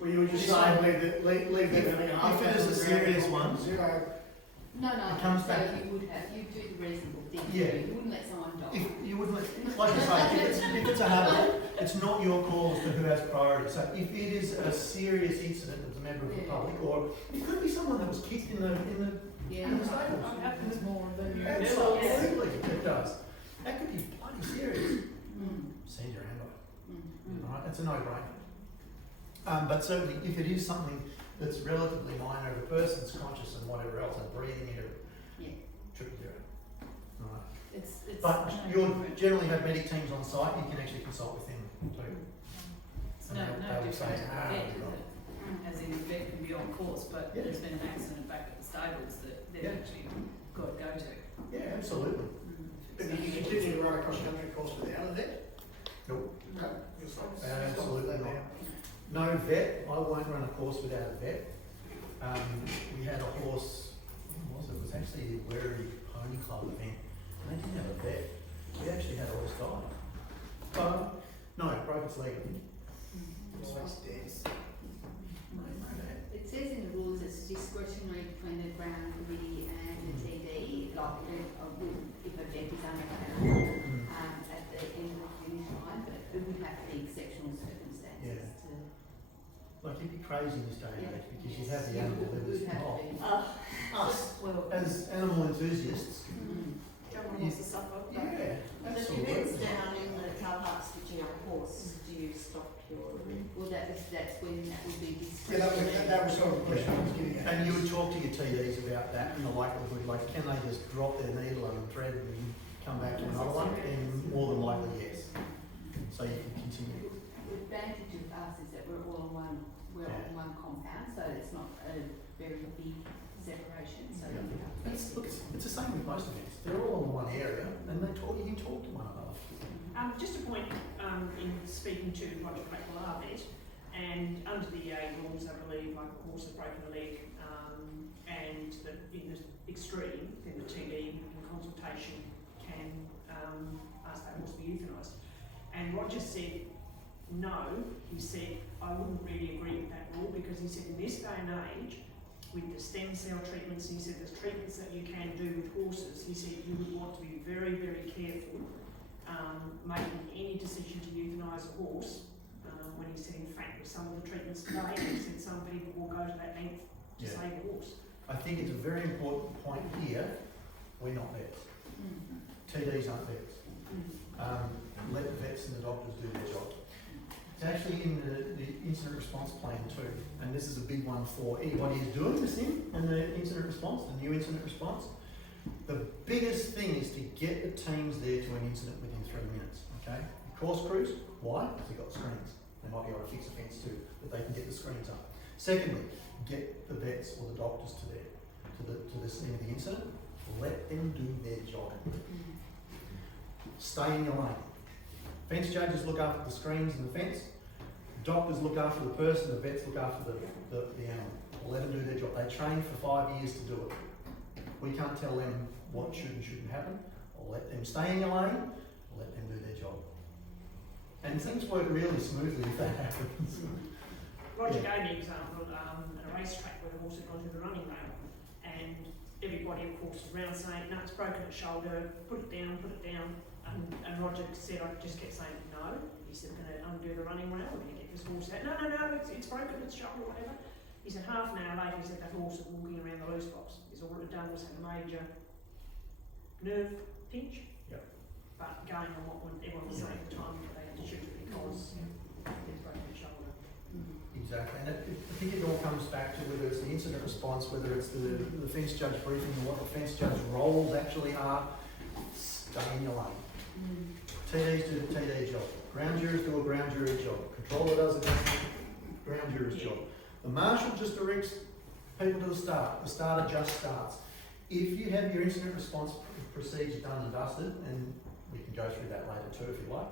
Were you just saying leave them to be half? If it is a serious one, No, it comes so back. you would have, you do the reasonable thing. Yeah. You wouldn't let someone die. If you wouldn't, like I say, if it's a habit, it's not your call as to who has priority. So if it is a serious incident as a member of the public, or it could be someone that was kicked in the stables. It happens more than you realise. Absolutely, it does. That could be bloody serious. Send your hand off. Right, it's a no-brainer. But certainly, if it is something that's relatively minor, the person's conscious and whatever else, and breathing into it, triple zero. Right. It's But you'll generally have medic teams on site, you can actually consult with them too. It's And no they'll different say, to "Ah, a vet, you're is right." it? As in the vet can be on course, but Yeah. there's been an accident back at the stables that they've actually got to go to. Yeah, absolutely. But you can continue to run a cross-country course without a vet? Nope. No, you'll stop. Absolutely Stop not. that No vet, I won't run a course without a vet. We had a horse, what was it? It was actually the Werribee Pony Club event. And they didn't have a vet. We actually had a horse die. No, it broke its leg. Always dead. It says in the rules it's discretionary between the ground committee and the TD, like if a death is unavoidable at the end of the finish line, but it would have to be exceptional circumstances to. Like, it'd be crazy in this day and age because you'd have the Yeah, animal it livers would have to involved. be. Us, Well, as animal enthusiasts, Don't want us to suffer. yeah, But if your vet's absolutely. down in the car park stitching up a horse, do you stop your? Well, that's when that would be Yeah, discretionary. that was sort of the question I was getting at. And you would talk to your TDs about that and the likelihood, like, can they just drop their needle and thread and come back to another one? And more than likely, yes. So you can continue. The advantage of us is that we're all on one compound, so it's not a very big separation, so Yeah. you have to. It's the same with most events. They're all in one area and you can talk to one another. Just a point, in speaking to Roger Blackwell vet, and under the EA rules, I believe, like a horse has broken a leg, and that in the extreme, then the TD in consultation can ask that horse to be euthanised. And Roger said, no, he said, I wouldn't really agree with that rule because he said in this day and age, with the stem cell treatments, he said there's treatments that you can do with horses, he said you would want to be very, very careful making any decision to euthanise a horse when he said in fact with some of the treatments today, he said some people will go to that length to Yeah. save a horse. I think it's a very important point here. We're not vets. TDs aren't vets. Let the vets and the doctors do their job. It's actually in the incident response plan too, and this is a big one for anybody who's doing this in the incident response, the new incident response. The biggest thing is to get the teams there to an incident within 3 minutes, okay? Course crews, why? Because they've got screens. They might be able to fix a fence too, but they can get the screens up. Secondly, get the vets or the doctors to the scene of the incident. Let them do their job. Stay in your lane. Fence judges look after the screens and the fence. Doctors look after the person, the vets look after the animal. Let them do their job. They train for 5 years to do it. We can't tell them what should and shouldn't happen. Let them stay in your lane, let them do their job. And things work really smoothly if that happens. Roger gave me an example at a racetrack where the horse had gone to the running rail, and everybody, of course, was around saying, no, it's broken its shoulder, put it down, and Roger said, I just kept saying, no. He said, we're going to undo the running rail, we're going to get this horse out. No, it's broken its shoulder, whatever. He said, half an hour later, he said, that horse was walking around the loose box. He said, all it had done was had a major nerve pinch. Yep. But going on what everyone was saying at the time, that they had to shoot it because it had broken its shoulder. Exactly, and I think it all comes back to whether it's the incident response, whether it's the fence judge briefing, or what the fence judge roles actually are. Stay in your lane. TDs do the TD job. Ground jurors do a ground jury job. Controller does a ground juror's job. The marshal just directs people to the start. The starter just starts. If you have your incident response procedure done and dusted, and we can go through that later too if you like,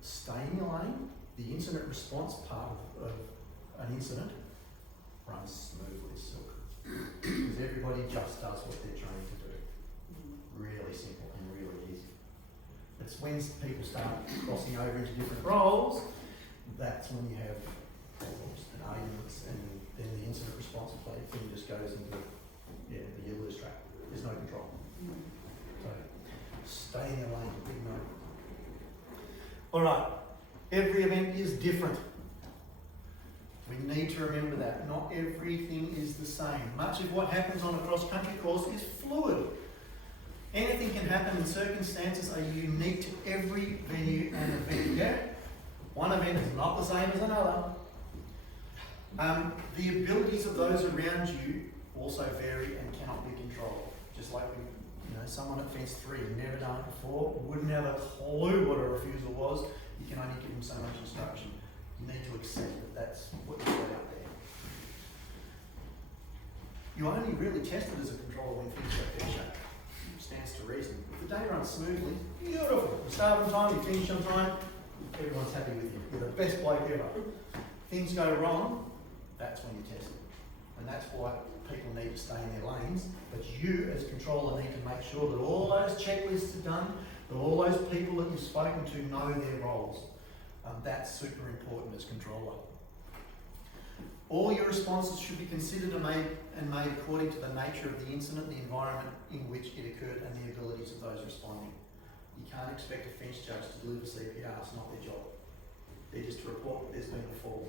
stay in your lane. The incident response part of an incident runs smoothly, silk. Because everybody just does what they're trained to do. Really simple and really easy. It's when people start crossing over into different roles, that's when you have problems and arguments, and then the incident response play thing just goes into the lose track. There's no control. So stay in your lane, big no. Alright, every event is different. We need to remember that. Not everything is the same. Much of what happens on a cross-country course is fluid. Anything can happen, and circumstances are unique to every venue and event. Yeah? One event is not the same as another. The abilities of those around you also vary and cannot be controlled. Just like someone at fence 3 who never done it before, wouldn't have a clue what a refusal was. You can only give them so much instruction. You need to accept that that's what you've got out there. You only really test it as a controller when things go pear-shaped. Stands to reason. If the day runs smoothly, beautiful. You start on time, you finish on time, everyone's happy with you. You're the best bloke ever. Things go wrong, that's when you test it. And that's why people need to stay in their lanes, but you as a controller need to make sure that all those checklists are done, that all those people that you've spoken to know their roles. That's super important as controller. All your responses should be considered and made according to the nature of the incident, the environment in which it occurred, and the abilities of those responding. You can't expect a fence judge to deliver CPR, it's not their job. They're just to report that there's been a fall.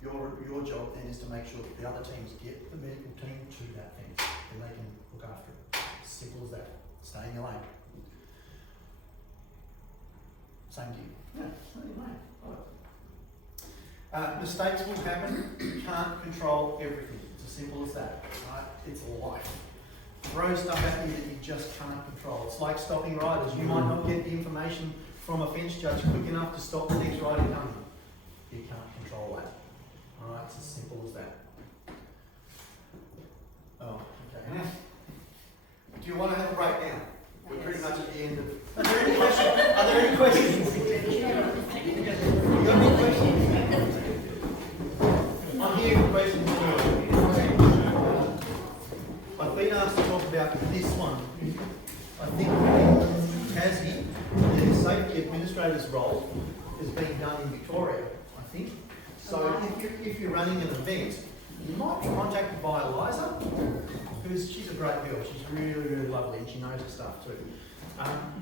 Your job then is to make sure that the other teams get the medical team to that fence and they can look after it. Simple as that. Stay in your lane. Same to you. Yeah, stay in your lane. Mistakes will happen. You can't control everything. It's as simple as that. Right? It's life. Throw stuff at you that you just can't control. It's like stopping riders. You might not get the information from a fence judge quick enough to stop the next rider coming. You can't control that. Alright, it's as simple as that. Oh, okay. Do you want to have a breakdown? We're pretty much at the end of. Are there any questions? Are there any questions? You got any questions? I'm here for questions too. I've been asked to talk about this one. I think Tassie, the safety administrator's role is being done in Victoria, I think. So if you're running an event, you might be contacted by Eliza, she's a great girl. She's really, really lovely and she knows her stuff too.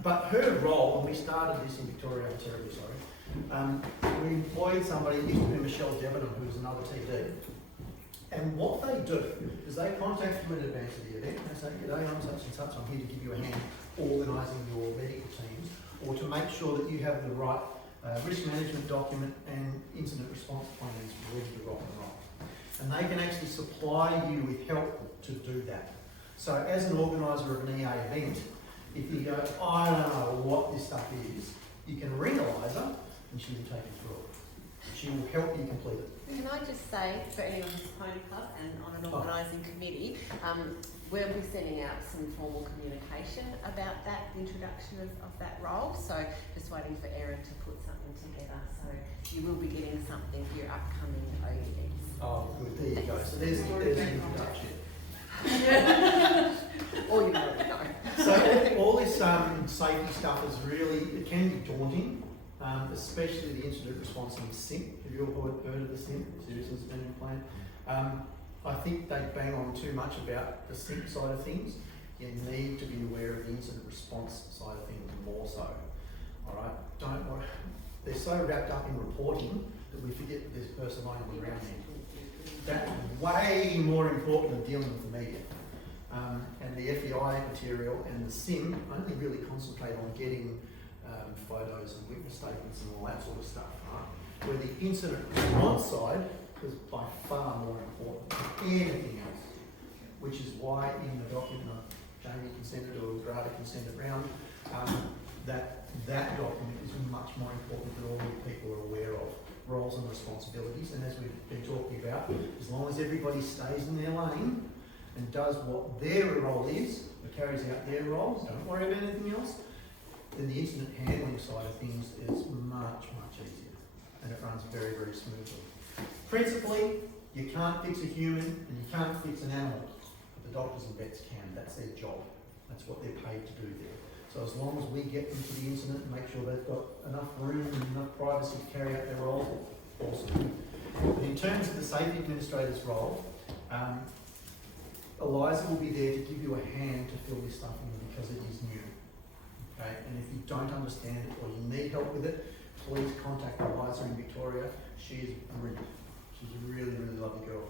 But her role, when we started this in Victoria, I'm terribly sorry, we employed somebody, it used to be Michelle Debenham, who was another TD. And what they do is they contact you in advance of the event and they say, "G'day, I'm such and such, I'm here to give you a hand organising your medical teams, or to make sure that you have the right risk management document and incident response plans ready to rock and roll." And they can actually supply you with help to do that. So as an organiser of an EA event, if you go, "I don't know what this stuff is," you can ring Eliza and she will take you through it. She will help you complete it. Can I just say, for anyone who's Pony Club and on an organising committee, we'll be sending out some formal communication about that introduction of that role. So just waiting for Erin to put something together. So you will be getting something for your upcoming OEDs. Oh, good. There you go. So there's an introduction. Or you know, no. So all this safety stuff is really, it can be daunting, especially the incident response in the SIM. Have you all heard of the SIM, Serious Incident Plan? I think they bang on too much about the SIM side of things. You need to be aware of the incident response side of things more so. Alright, don't worry. They're so wrapped up in reporting that we forget that there's a person lying on the ground there. That's way more important than dealing with the media. And the FEI material and the SIM only really concentrate on getting photos and witness statements and all that sort of stuff, right? where the incident response side is by far more important than anything else, which is why in the document Jamie can send it or Grada can send it round, that document is much more important that all the people are aware of roles and responsibilities. And as we've been talking about, as long as everybody stays in their lane and does what their role is, or carries out their roles, don't worry about anything else, then the incident handling side of things is much, much easier. And it runs very, very smoothly. Principally, you can't fix a human and you can't fix an animal, but the doctors and vets can. That's their job. That's what they're paid to do there. So as long as we get them to the incident and make sure they've got enough room and enough privacy to carry out their role, awesome. But in terms of the safety administrator's role, Eliza will be there to give you a hand to fill this stuff in because it is new. Okay? And if you don't understand it or you need help with it, please contact Eliza in Victoria. She is brilliant. She's a really, really lovely girl.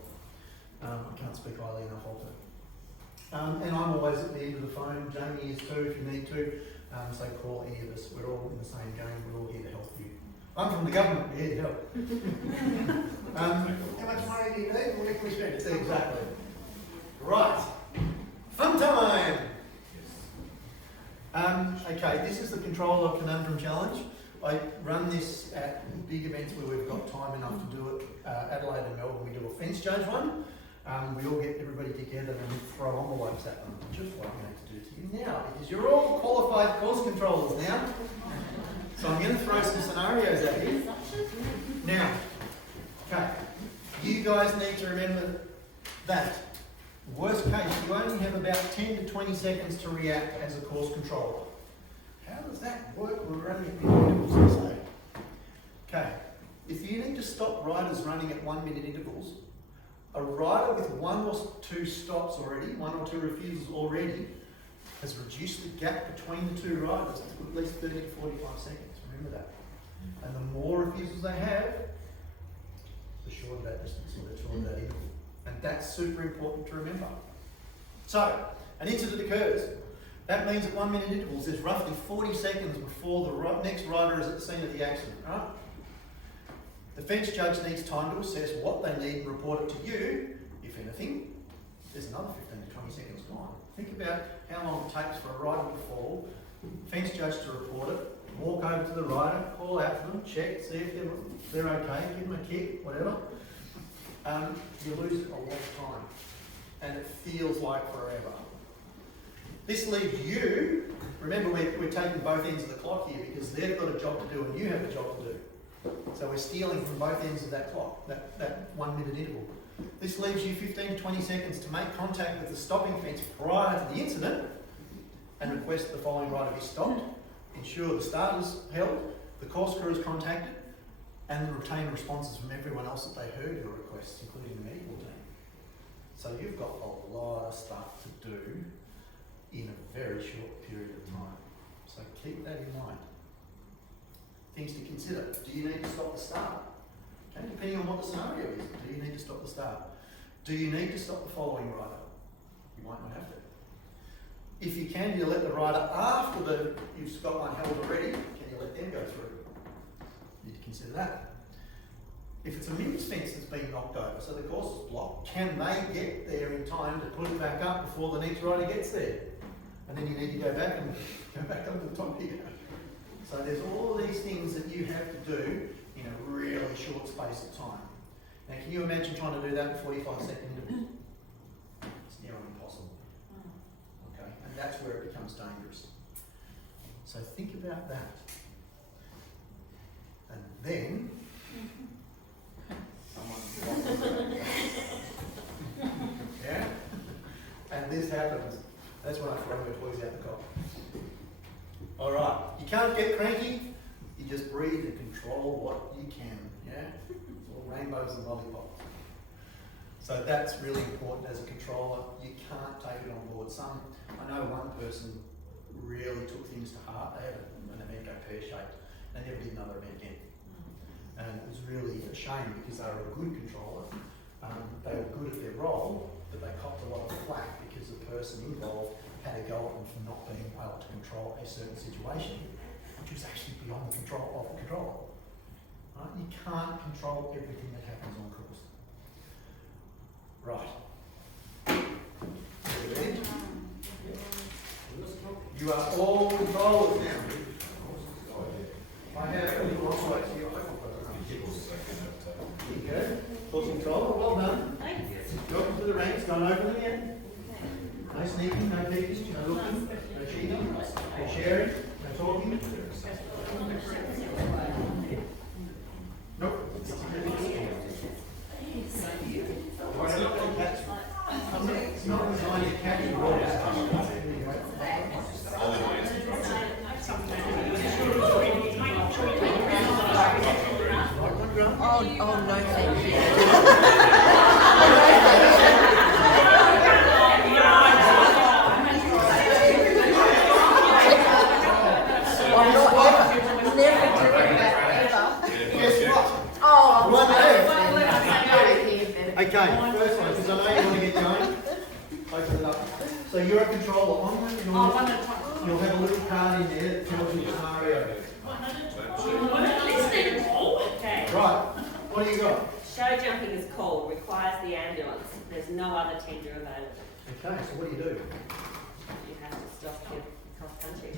I can't speak highly enough of her. And I'm always at the end of the phone. Jamie is too, if you need to. So call any of us. We're all in the same game. We're all here to help you. I'm from the government. We're here to help. How much money do you need and where can we spend it? Exactly. Right. Fun time. Okay, this is the Controller Conundrum Challenge. I run this at big events where we've got time enough to do it. Adelaide and Melbourne, we do a fence judge one. We all get everybody together and throw envelopes at them, just like I'm going to do to you now, because you're all qualified course controllers now. So I'm going to throw some scenarios at you. Now, okay, you guys need to remember that worst case, you only have about 10 to 20 seconds to react as a course controller. How does that work? We're running at minute intervals, I say. Okay, if you need to stop riders running at 1 minute intervals, a rider with 1 or 2 stops already, 1 or 2 refusals already, has reduced the gap between the 2 riders to at least 30 to 45 seconds. Remember that. And the more refusals they have, the shorter that distance or the shorter that interval. And that's super important to remember. So, an incident occurs. That means at 1 minute intervals, there's roughly 40 seconds before the next rider is at the scene of the accident, right? The fence judge needs time to assess what they need and report it to you, if anything. There's another 15 to 20 seconds gone. Think about how long it takes for a rider to fall, fence judge to report it, walk over to the rider, call out to them, check, see if they're okay, give them a kick, whatever. You lose a lot of time, and it feels like forever. This leaves you, remember we're taking both ends of the clock here because they've got a job to do and you have a job to do. So we're stealing from both ends of that clock, that 1 minute interval. This leaves you 15 to 20 seconds to make contact with the stopping fence prior to the incident and request the following rider be stopped, ensure the start is held, the course crew is contacted, and retain responses from everyone else that they heard your requests, including the medical team. So you've got a lot of stuff to do in a very short period of time. So keep that in mind. Things to consider. Do you need to stop the start? Okay, depending on what the scenario is. Do you need to stop the start? Do you need to stop the following rider? You might not have to. If you can, you let the rider after you've got one held already, can you let them go through? You need to consider that. If it's a mixed fence that's been knocked over, so the course is blocked, can they get there in time to put it back up before the next rider gets there? And then you need to go back up to the top here. So there's all these things that you have to do in a really short space of time. Now can you imagine trying to do that in 45-second intervals? It's near impossible. Okay, and that's where it becomes dangerous. So think about that. And then yeah? And this happens. That's when I throw my toys out the cop. Alright, you can't get cranky, you just breathe and control what you can, yeah? It's all rainbows and lollipops. So that's really important as a controller. You can't take it on board. I know one person really took things to heart. They had an event go pear-shaped. They never did another event again. And it was really a shame because they were a good controller. They were good at their role, but they copped a lot of flack because the person involved had a go at them for not being able to control a certain situation, which was actually beyond the control of the controller. Right? You can't control everything that happens on course. Right. Ready? You are all controllers now. I have a little offside here. There you go. Course controller, well done. Welcome to the ranks, don't open them yet. No sneaking, no peeking, no looking, no cheating, no sharing, no talking. Nope. It's not designed to catch the rules. Oh, no, thank you. I'm not ever, never driven that ever. Guess what? Oh, One left. okay. Okay, first one, because I know you want to get going. Open it up. So you're a controller on that. You'll have a little card in there that tells you the scenario. Okay. Right, what do you got? Show jumping is called, requires the ambulance. There's no other tender available. Okay, so what do? You have to stop your cross country.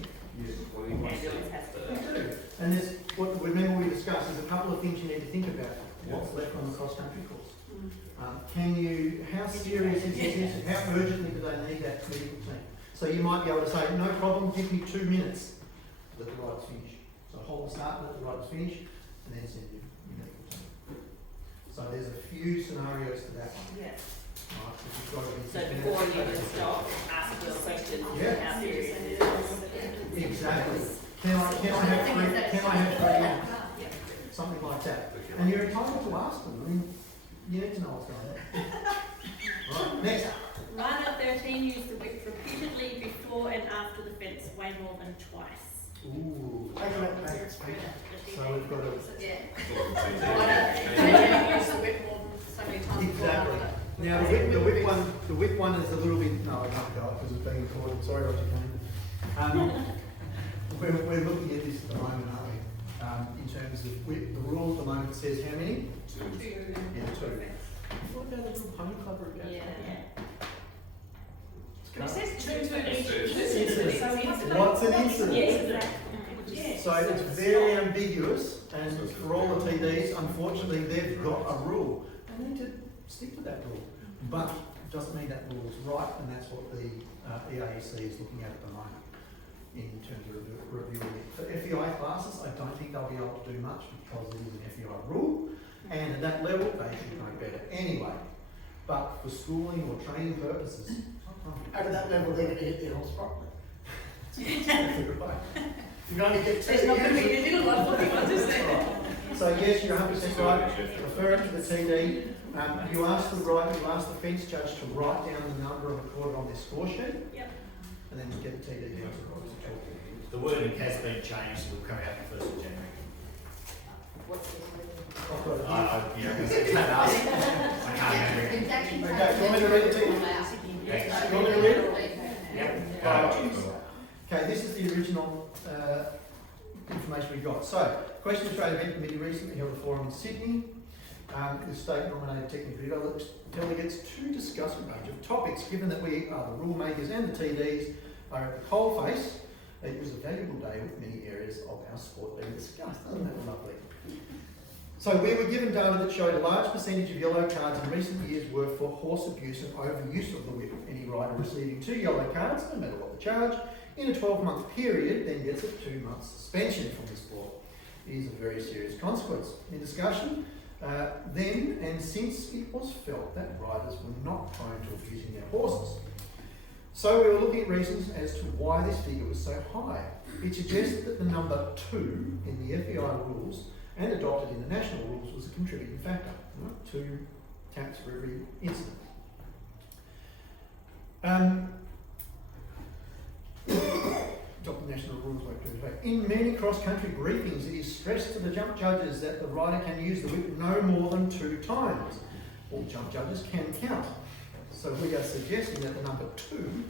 Well, you must Ambulance has to. You do. And there's, remember we discussed, there's a couple of things you need to think about. What's left on the cross-country course? How serious is this incident? How urgently do they need that medical team? So you might be able to say, no problem, give me 2 minutes. Let the riders finish. So hold the start, let the riders finish, and then send your medical team. So there's a few scenarios to that one. Yes. Right, so you've got to be So before you can stop, ask the question, Yeah. how serious is it? exactly. Can I have three? Something like that. And you're entitled to ask them. I mean, you need to know what's going on. Right, next. Rider 13 used the whip repeatedly before and after the fence, way more than twice. Ooh. Take that back. So we've got to. Exactly. Exactly. Now the whip one is a little bit. No, I can't go because it's being recorded. Sorry, Roger Kane. We're looking at this at the moment, aren't we? In terms of whip, the rule at the moment says how many? 2. Yeah, 2. What about the little pony club route? Yeah. It says 2 for each. Incident. What's an incident? Yes, exactly. Yes. So it's very ambiguous, and for all the TDs, unfortunately, they've got a rule. They need to stick to that rule, but it doesn't mean that rule is right, and that's what the EAEC is looking at the moment in terms of reviewing it. For FEI classes, I don't think they'll be able to do much because it is an FEI rule, and at that level, they should know better anyway. But for schooling or training purposes, At that level, they're going to hit their horse properly. exactly right. You can only get 2 There's not going to be years. any little one looking on, is That's there? right. So yes, you're 100% right. Refer it to the TD. You ask the fence judge to write down the number recorded on their score sheet. Yep. And then get the TD down to the The wording has been changed, it will come out the 1st of January. What's this? I've got it here. I can't ask. I can't remember. It's actually. Okay, do you want me to read it to you? Yeah. You want me to read it? Yep. Okay, this is the original information we got. So, Question Australia Event Committee recently held a forum in Sydney with state-nominated technical delegates to discuss a range of topics. Given that we are the rule makers and the TDs are at the coalface, it was a valuable day with many areas of our sport being discussed. Isn't that lovely? So we were given data that showed a large percentage of yellow cards in recent years were for horse abuse and overuse of the whip. Any rider receiving 2 yellow cards, no matter what the charge, in a 12-month period then gets a 2-month suspension from the sport. It is a very serious consequence. In discussion, then and since it was felt that riders were not prone to abusing their horses. So we were looking at reasons as to why this figure was so high. It suggested that the number 2 in the FEI rules and adopted in the national rules was a contributing factor. Right? 2 taps for every incident. Adopt the national rules by contributing factor. In many cross-country briefings, it is stressed to the jump judges that the rider can use the whip no more than 2 times. All jump judges can count. So we are suggesting that the number 2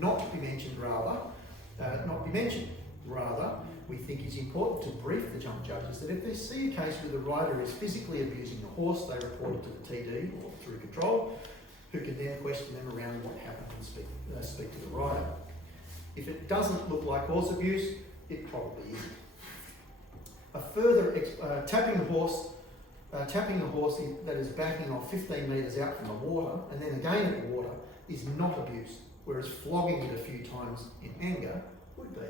not be mentioned rather, not be mentioned. Rather, we think it's important to brief the jump judges that if they see a case where the rider is physically abusing the horse, they report it to the TD or through control, who can then question them around what happened and speak to the rider. If it doesn't look like horse abuse, it probably isn't. A further tapping a horse that is backing off 15 metres out from the water and then again at the water is not abuse, whereas flogging it a few times in anger would be.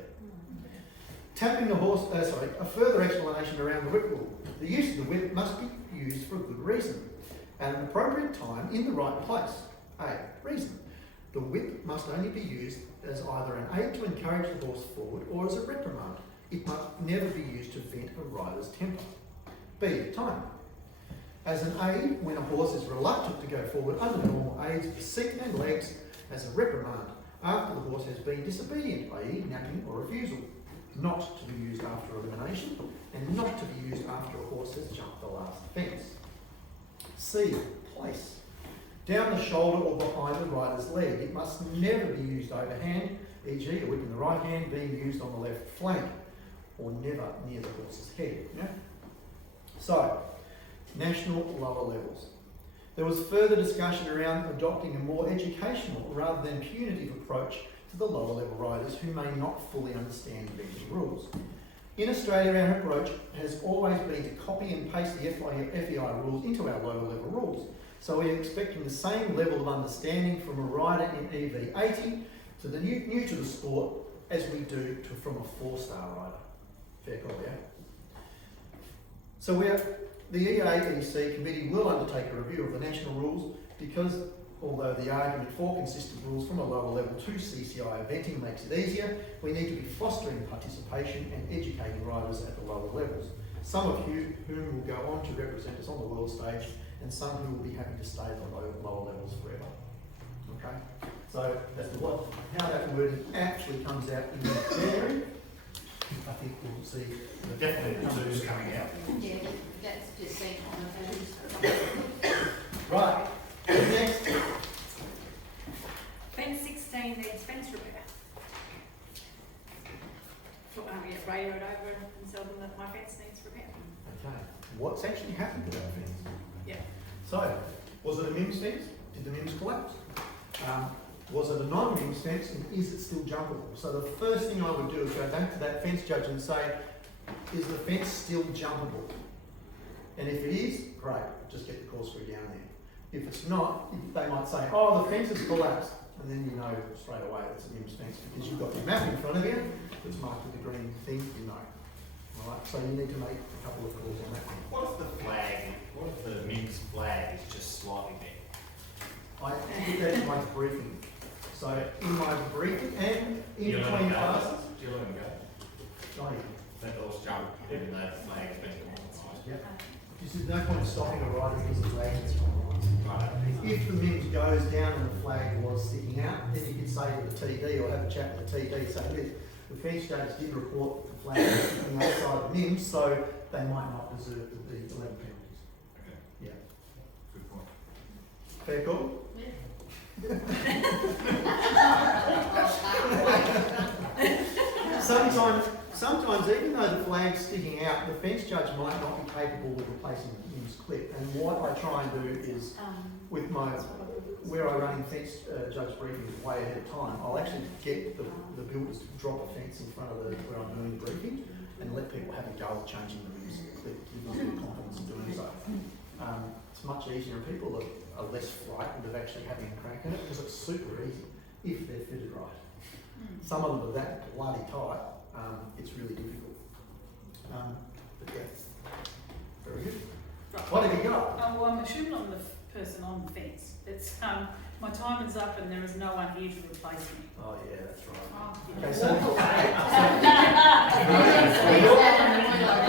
Tapping a horse, a further explanation around the whip rule. The use of the whip must be used for a good reason, at an appropriate time in the right place. Reason. The whip must only be used as either an aid to encourage the horse forward or as a reprimand. It must never be used to vent a rider's temper. Time. As an aid when a horse is reluctant to go forward under normal aids of the seat and legs, as a reprimand after the horse has been disobedient, i.e. napping or refusal. Not to be used after elimination, and not to be used after a horse has jumped the last fence. Place. Down the shoulder or behind the rider's leg. It must never be used overhand, e.g. a whip in the right hand being used on the left flank, or never near the horse's head. Yeah? So, national lower levels. There was further discussion around adopting a more educational rather than punitive approach to the lower level riders who may not fully understand venue rules. In Australia, our approach has always been to copy and paste the FEI rules into our lower level rules. So we're expecting the same level of understanding from a rider in EV80 to the new to the sport as we do from a 4-star rider. Fair call, yeah? So the EAEC committee will undertake a review of the national rules because although the argument for consistent rules from a lower level to CCI eventing makes it easier, we need to be fostering participation and educating riders at the lower levels. Some of you whom will go on to represent us on the world stage and some who will be happy to stay at the lower levels forever. Okay? So as to how that wording actually comes out in January, I think we'll see Definitely the twos coming out. Yeah, that's just been on the page. Right. Next. Fence 16 needs fence repair. Ray wrote over and told them that my fence needs repair. Okay. What's actually happened to that fence? Yeah. So, was it a MIMS fence? Did the MIMS collapse? Was it a non-MIMS fence and is it still jumpable? So the first thing I would do is go back to that fence judge and say, is the fence still jumpable? And if it is, great, just get the course crew down there. If it's not, they might say, oh, the fence has collapsed. And then you know straight away it's a MIMS fence because you've got your map in front of you that's marked with the green thing, you know. Right, so you need to make a couple of calls on that one. What if the flag, what if the MIMS flag is just slightly there? I did that in my briefing. So in my briefing and in You let between them go? classes, Do you let them go? oh, Let the horse jump, even though the flag's been compromised. yeah. There's no point in stopping a rider because the flag is Right. If the MIMS goes down and the flag was sticking out, then you could say to the TD or have a chat with the TD, say, look, the fence judge did report that the flag was sticking outside the MIMS, so they might not deserve the 11 penalties. Okay. Yeah. Good point. Fair call? Sometimes even though the flag's sticking out, the fence judge might not be capable of replacing the MIMS clip. And what I try and do is, with where I run fence judge briefings way ahead of time, I'll actually get the builders to drop a fence in front of where I'm doing the briefing and let people have a go at changing the MIMS clip, give them the confidence in doing so. It's much easier and people are less frightened of actually having a crack at it because it's super easy if they're fitted right. Some of them are that bloody tight, it's really difficult. But yeah, very good. Right. What have you got? Well, I'm assuming I'm the person on the fence. It's my time is up and there is no one here to replace me. Oh yeah, that's right. Oh. Okay, so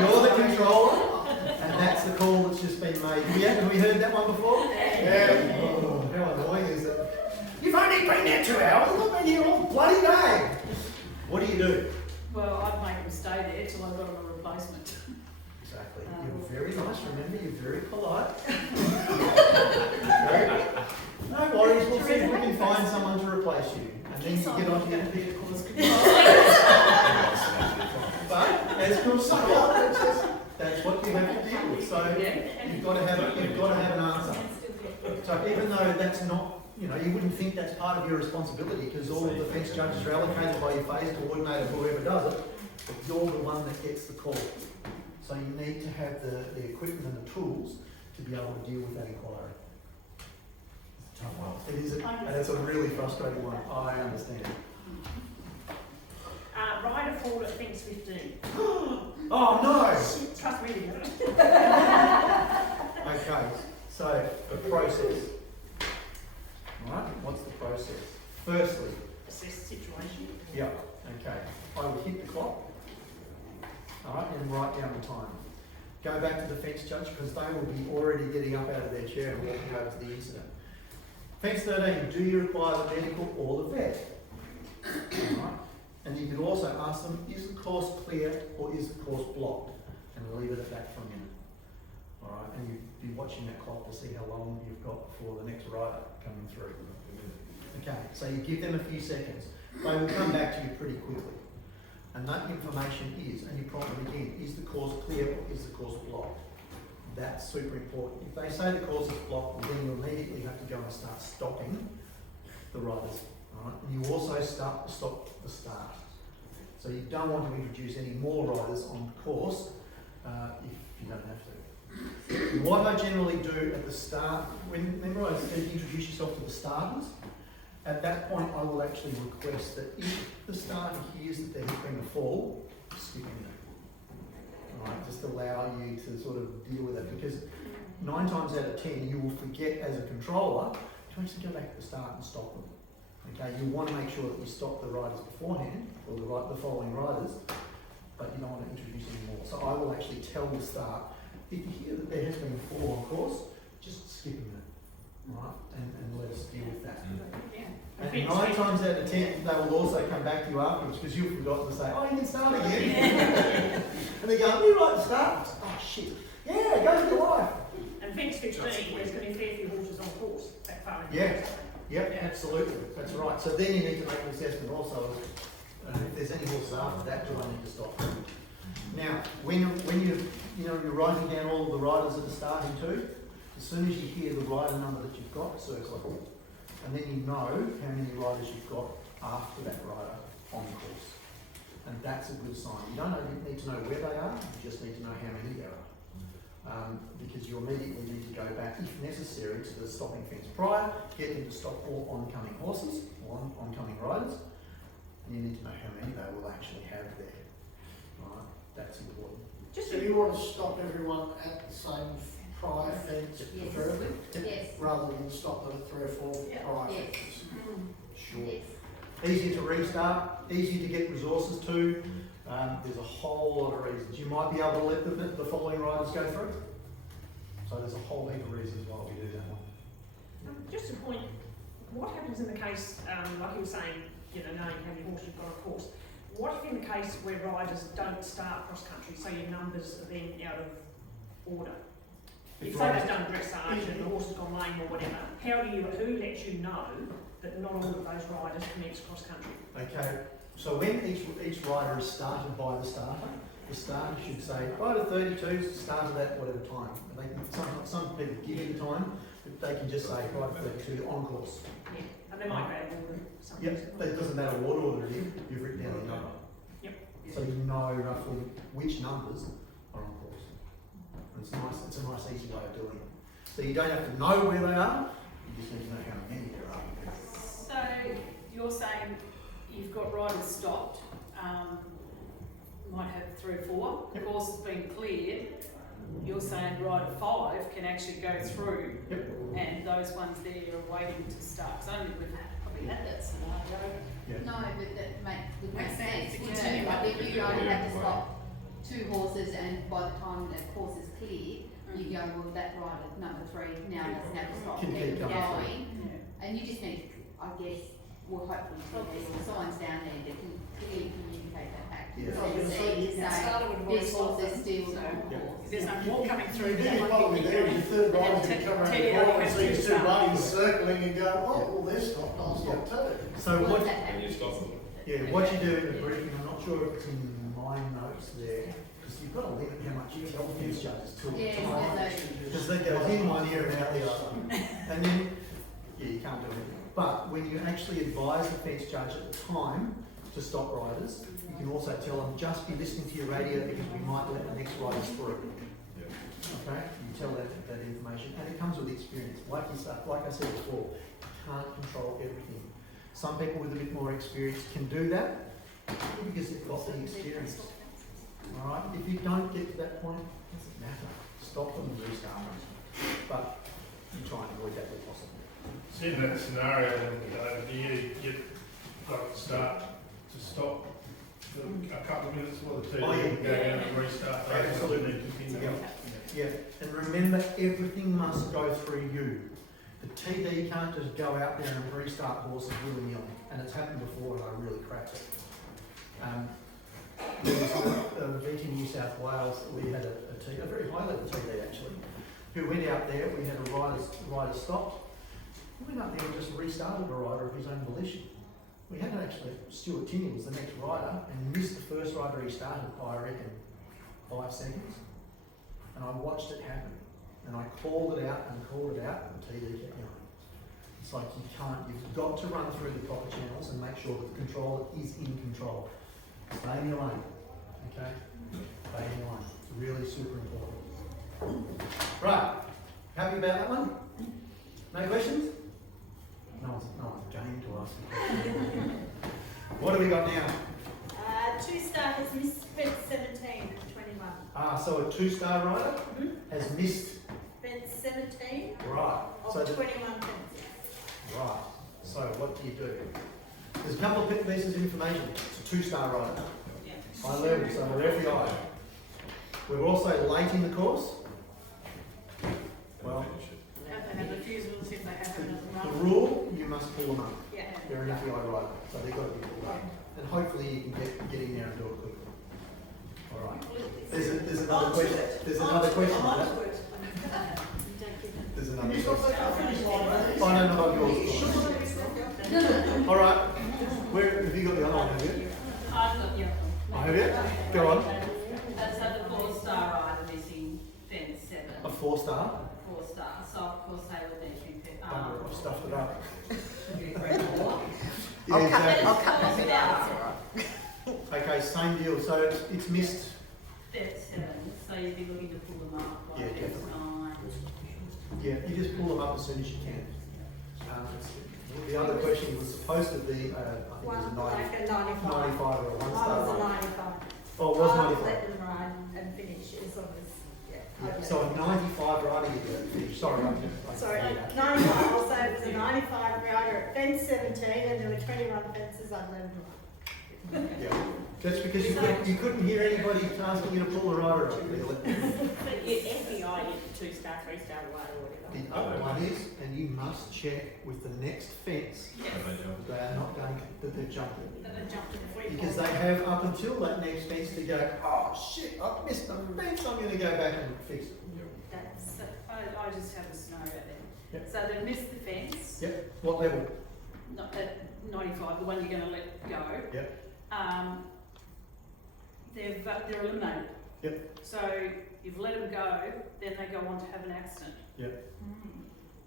you're the controller, and that's the call that's just been made. Have we heard that one before? Yeah. Oh, how annoying is it? You've only been there 2 hours, I've been here all bloody day. What do? Well, I'd make them stay there till I got a replacement. Exactly. You're very nice, remember, you're very polite. Very good. No worries, we'll see if we can find someone to replace you. And then you get on to your Of course, something else, it's just, That's what you have to deal with. So you've got to have an answer. So even though that's not, you know, you wouldn't think that's part of your responsibility because all of the fence judges are allocated by your phase coordinator, whoever does it, but you're the one that gets the call. So you need to have the equipment and the tools to be able to deal with that inquiry. It's a tough one. It is, and it's a really frustrating one. I understand. Rider fall at fence 15. Oh no! Shit, trust me, you know. Okay, so the process. Alright, what's the process? Firstly, Assess the situation. yeah, okay. I would hit the clock. Alright, and write down the time. Go back to the fence judge because they will be already getting up out of their chair and walking over to the incident. Fence 13, do you require the medical or the vet? Alright. And you could also ask them, is the course clear or is the course blocked? And leave it at that for a minute. Alright, and you'd be watching that clock to see how long you've got before the next rider coming through. Okay, so you give them a few seconds. They will come back to you pretty quickly. And that information is, and you prompt them again, is the course clear or is the course blocked? That's super important. If they say the course is blocked, then you immediately have to go and start stopping the riders. Alright, and you also stop the start. So you don't want to introduce any more riders on course if you don't have to. What I generally do at the start, remember I said introduce yourself to the starters? At that point I will actually request that if the starter hears that there has been a fall, skip a minute. Alright, just allow you to sort of deal with it because 9 times out of 10 you will forget as a controller to actually go back to the start and stop them. Okay, you want to make sure that you stop the riders beforehand, or the following riders, but you don't want to introduce any more. So I will actually tell the start, if you hear that there has been a fall on course, just skip a minute, right, and let us deal with that. And 9 times out of 10, they will also come back to you afterwards because you've forgotten to say, oh, you can start again. And they go, you right to start? Oh, shit. Yeah, go with your life. And fence 15, there's going to be a fair few horses on course that far in. Yeah. Yep, absolutely, that's right. So then you need to make an assessment also if there's any horses after that, do I need to stop them? Now, when you're writing down all of the riders that are starting too, as soon as you hear the rider number that you've got, circle it, and then you know how many riders you've got after that rider on the course. And that's a good sign. You don't need to know where they are, you just need to know how many there are. Because you immediately need to go back, if necessary, to the stopping fence prior, get them to stop all oncoming horses, or oncoming riders, and you need to know how many they will actually have there. Right? That's important. so you want to stop everyone at the same prior fence, Yes. preferably, Yes. rather than stop them at 3 or 4 Yeah. prior Yes. fences? Sure. Yes. Easy to restart, easy to get resources to. There's a whole lot of reasons. You might be able to let the following riders go through. So there's a whole heap of reasons why we do that one. Just a point, what happens in the case, like you were saying, you know, knowing how many horses you've got on course, what if in the case where riders don't start cross country, so your numbers are then out of order? If say they've done dressage and the horse has gone lame or whatever, who lets you know that not all of those riders commence cross country? Okay, so when each rider is started by the starter should say, rider 32 started at whatever time. They can, some people give you the time, but they can just say, rider 32 on course. Yeah, and they might go out of order. Yep, it doesn't matter what order it is, you've written down the number. Yep. So you know roughly which numbers are on course. And it's a nice easy way of doing it. So you don't have to know where they are, you just need to know how many there are. So you're saying you've got riders stopped, might have 3 or 4, the course has been cleared. You're saying rider 5 can actually go through, and those ones there are waiting to start. So we've probably had that scenario. No, but that would make Makes sense. sense. Wouldn't it? Like if you only have to stop 2 horses and by the time that course is cleared, you go, well, that rider number 3 now doesn't have to stop, Can keep keep going. going. Yeah. And you just need, I guess, well, hopefully there's some signs down there that can clearly communicate that back to Yeah. the I was gonna CC say, to say, this horse is still So, on Yeah. course. There's no more coming through. The that biggest one problem bit there is your third And rider's then going to come around tell the you corner how and to see 2 start. buddies circling and go, oh, well, they're stopped, I'll stop too. So Once what that happens, stop them. you do in the briefing, I'm not sure if it's in my notes there, because you've got to limit how much you tell fence judges to a Yeah, time. exactly. Because they go in one ear and out the other. And then, yeah, you can't do anything. But when you actually advise the fence judge at the time to stop riders, you can also tell them, just be listening to your radio because we might let the next riders through. Okay? You tell that information, and it comes with experience. Like I said before, you can't control everything. Some people with a bit more experience can do that because they've got the experience. Alright? If you don't get to that point, it doesn't matter. Stop them and restart them. But you try and avoid that where possible. See, in that scenario, then, do you get like to start to stop for a couple of minutes while the TV can go down and restart? Absolutely. And continue. Yeah, and remember, everything must go through you. The TD can't just go out there and restart horses willy-nilly, and it's happened before and I really cracked it. There was an event in New South Wales, we had a very high-level TD actually, who went out there, we had a rider stopped. He went up there and just restarted a rider of his own volition. We had actually, Stuart Tinney was the next rider and missed the first rider he started by, I reckon, 5 seconds. And I watched it happen. And I called it out and called it out, and the TD kept going. It's like you've got to run through the proper channels and make sure that the controller is in control. Stay in your lane, okay? Stay in your lane. It's really super important. Right, happy about that one? No questions? No one's game to ask a question. What have we got now? 2-star has missed fence 17 and 21. So a 2-star rider has missed. Fence 17 Right. of So 21 fences. right. So what do you do? There's a couple of pieces of information. It's a 2-star rider. Yeah. High level, so we're FBI. We're also late in the course. Well, Have they had refusals if they have another the run? rule, you must pull them up. Yeah. They're an FBI rider, so they've got to be pulled up. And hopefully you can get in there and do it quickly. All right. There's another question. There's another question. on that. There's another question. Oh no, not yours. All right. Where have you got the other one? Have you? I've got the other I one. have you. Go on. That's had the 4-star rider missing fence 7. A 4-star. 4-star, so of course they would need to be. I've stuffed it up. I'll Yeah, cut that, exactly. I'll cut that bit out, it's alright. Okay, same deal. So it's missed. Fence 7, so you'd be looking to pull them up, Yeah, like fence definitely. 9. Yeah, you just pull them up as soon as you can. The other question was supposed to be, I think it was a 90, Like a 95. 95 or a Mine was a 1-star. 95. Oh, it was I'll 95. let them ride and finish as long as, Yeah, so a 95 rider you get finished. Sorry, I Sorry, said that. 95, also it was a 95 rider at fence 17 and there were 21 fences, I'd let them ride. Yeah, that's because you couldn't hear anybody asking you to pull the rider up. They let- But your FBI, you 2-star, 3-star rider or whatever. The other one is, and you must check with the next fence, Yes. they are not going, that they're jumping. That they jumped in the free Because they have up until that next fence to go, oh shit, I've missed the fence, I'm going to go back and fix it. So I just have a scenario then. Yep. So they've missed the fence, Yep, what level? not at 95, the one you're going to let go. Yep. They're eliminated. Yep. So you've let them go, then they go on to have an accident.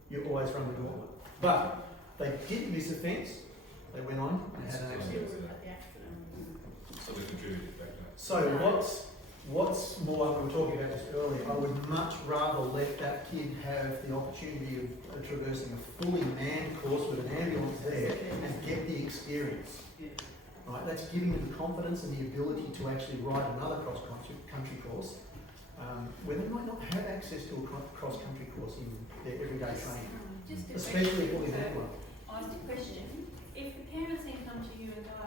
You always run the gauntlet. But they did miss a fence, they went on, they had an accident. So we contributed back to So what's more, we were talking about this earlier, I would much rather let that kid have the opportunity of traversing a fully manned course with an ambulance there and get the experience. Right, that's giving them the confidence and the ability to actually ride another cross-country course, where they might not have access to a cross-country course in their everyday training, Just a especially if we have one. Just a question, if the parents then come to you and go,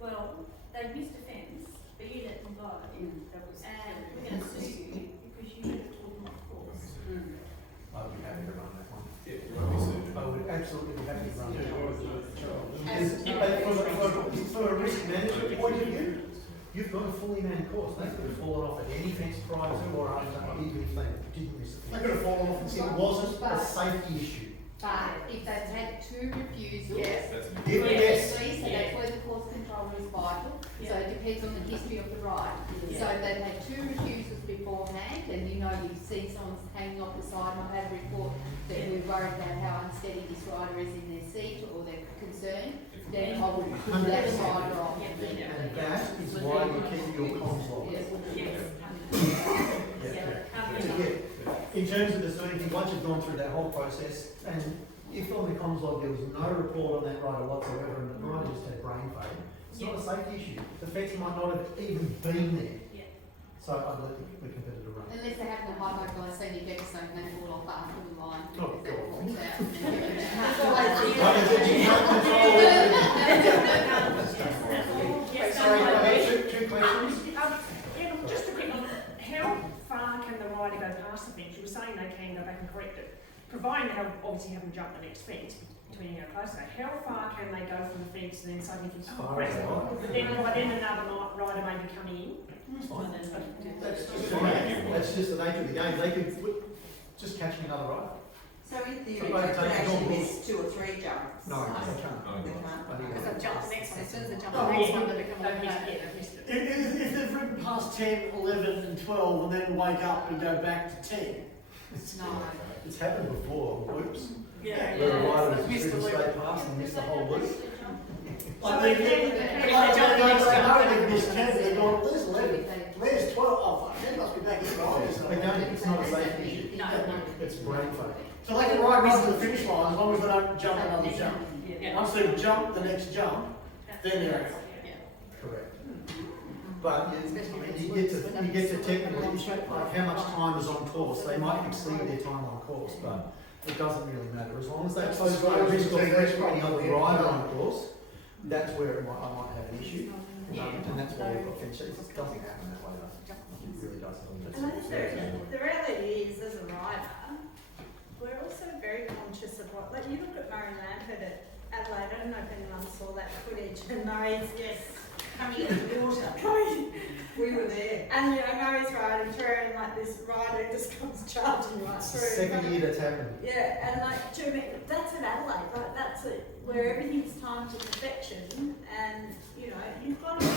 well, they missed a fence, but you let them go, and we're going to sue you because you should have taught them off course. I would be happy to run that one. Yeah, you won't be sued. I would absolutely be happy to run that one. As- From a risk management point of view, you've got a fully manned course. They could have fallen off at any fence prior to or after, even if they didn't miss it. They could have fallen off and it wasn't a safety issue. But if they've had 2 refusals, Yes. That's an If yes, so that's where the course controller is vital. So Yeah. depending depends on the history of the ride. So they've had 2 refusals beforehand, and you know, you see someone's hanging off the side, and I've had a report that we're worried about how unsteady this rider is in their seat, or they're concerned, then I would pull that rider off. And that is why you keep your comms locked. In terms of the sort of thing, once you've gone through that whole process, and if on the comms log there was no report on that rider whatsoever, and the rider just had brain fade, it's not a safety issue. The fence might not have even been there. So I'd let the competitor run. Unless they have the hypoglycemic episode and they fall off after the line. Oh, because that God. falls out. Like I said, you can't control it. Sorry, I have two questions. Just a quick one. How far can the rider go past the fence? You were saying they can go back and correct it, providing they obviously haven't jumped the next fence between how close they are. How far can they go from the fence and then suddenly think, oh, crap, but then another rider may be coming in? That's just the nature of the game. They could just catch another rider. So in theory, So they they could take actually it on miss 2 or 3 jumps. No, they can't. They can't. Because they've jumped the next one, as soon as they jump Oh, the next one, they become they've missed automatic. it, they've missed it. If they've ridden past 10, 11 and 12 and then wake up and go back to 10, No. It's happened before, whoops. Yeah, Where a rider They've was missed driven the straight loop. past and missed the whole loop. like they know they've missed 10, they've gone, there's 11, there's 12, oh fuck, 10 must be back in behind us. They don't, it's not a safety issue. No. It's brain fade. So they can ride right to the finish line as long as they don't jump another jump. Yeah. Once they've jumped the next jump, then they're out. Correct. But you get to technically, like how much time is on course. They might exceed their time on course, but it doesn't really matter. As long as they pose no risk or threat to any other rider on course, that's where I might have an issue. And that's why we've got fences. It doesn't happen that way though. It really doesn't. And I think the reality is, as a rider, we're also very conscious of what, like you look at Murray Lambert at Adelaide, I don't know if anyone saw that footage, and Murray's coming in the water. We were there. And you know, Murray's riding through and like this rider just comes charging right It's the through. second year that's happened. Yeah, and like to me, that's at Adelaide, right? That's it, where everything's timed to perfection, and you know, you've got to be,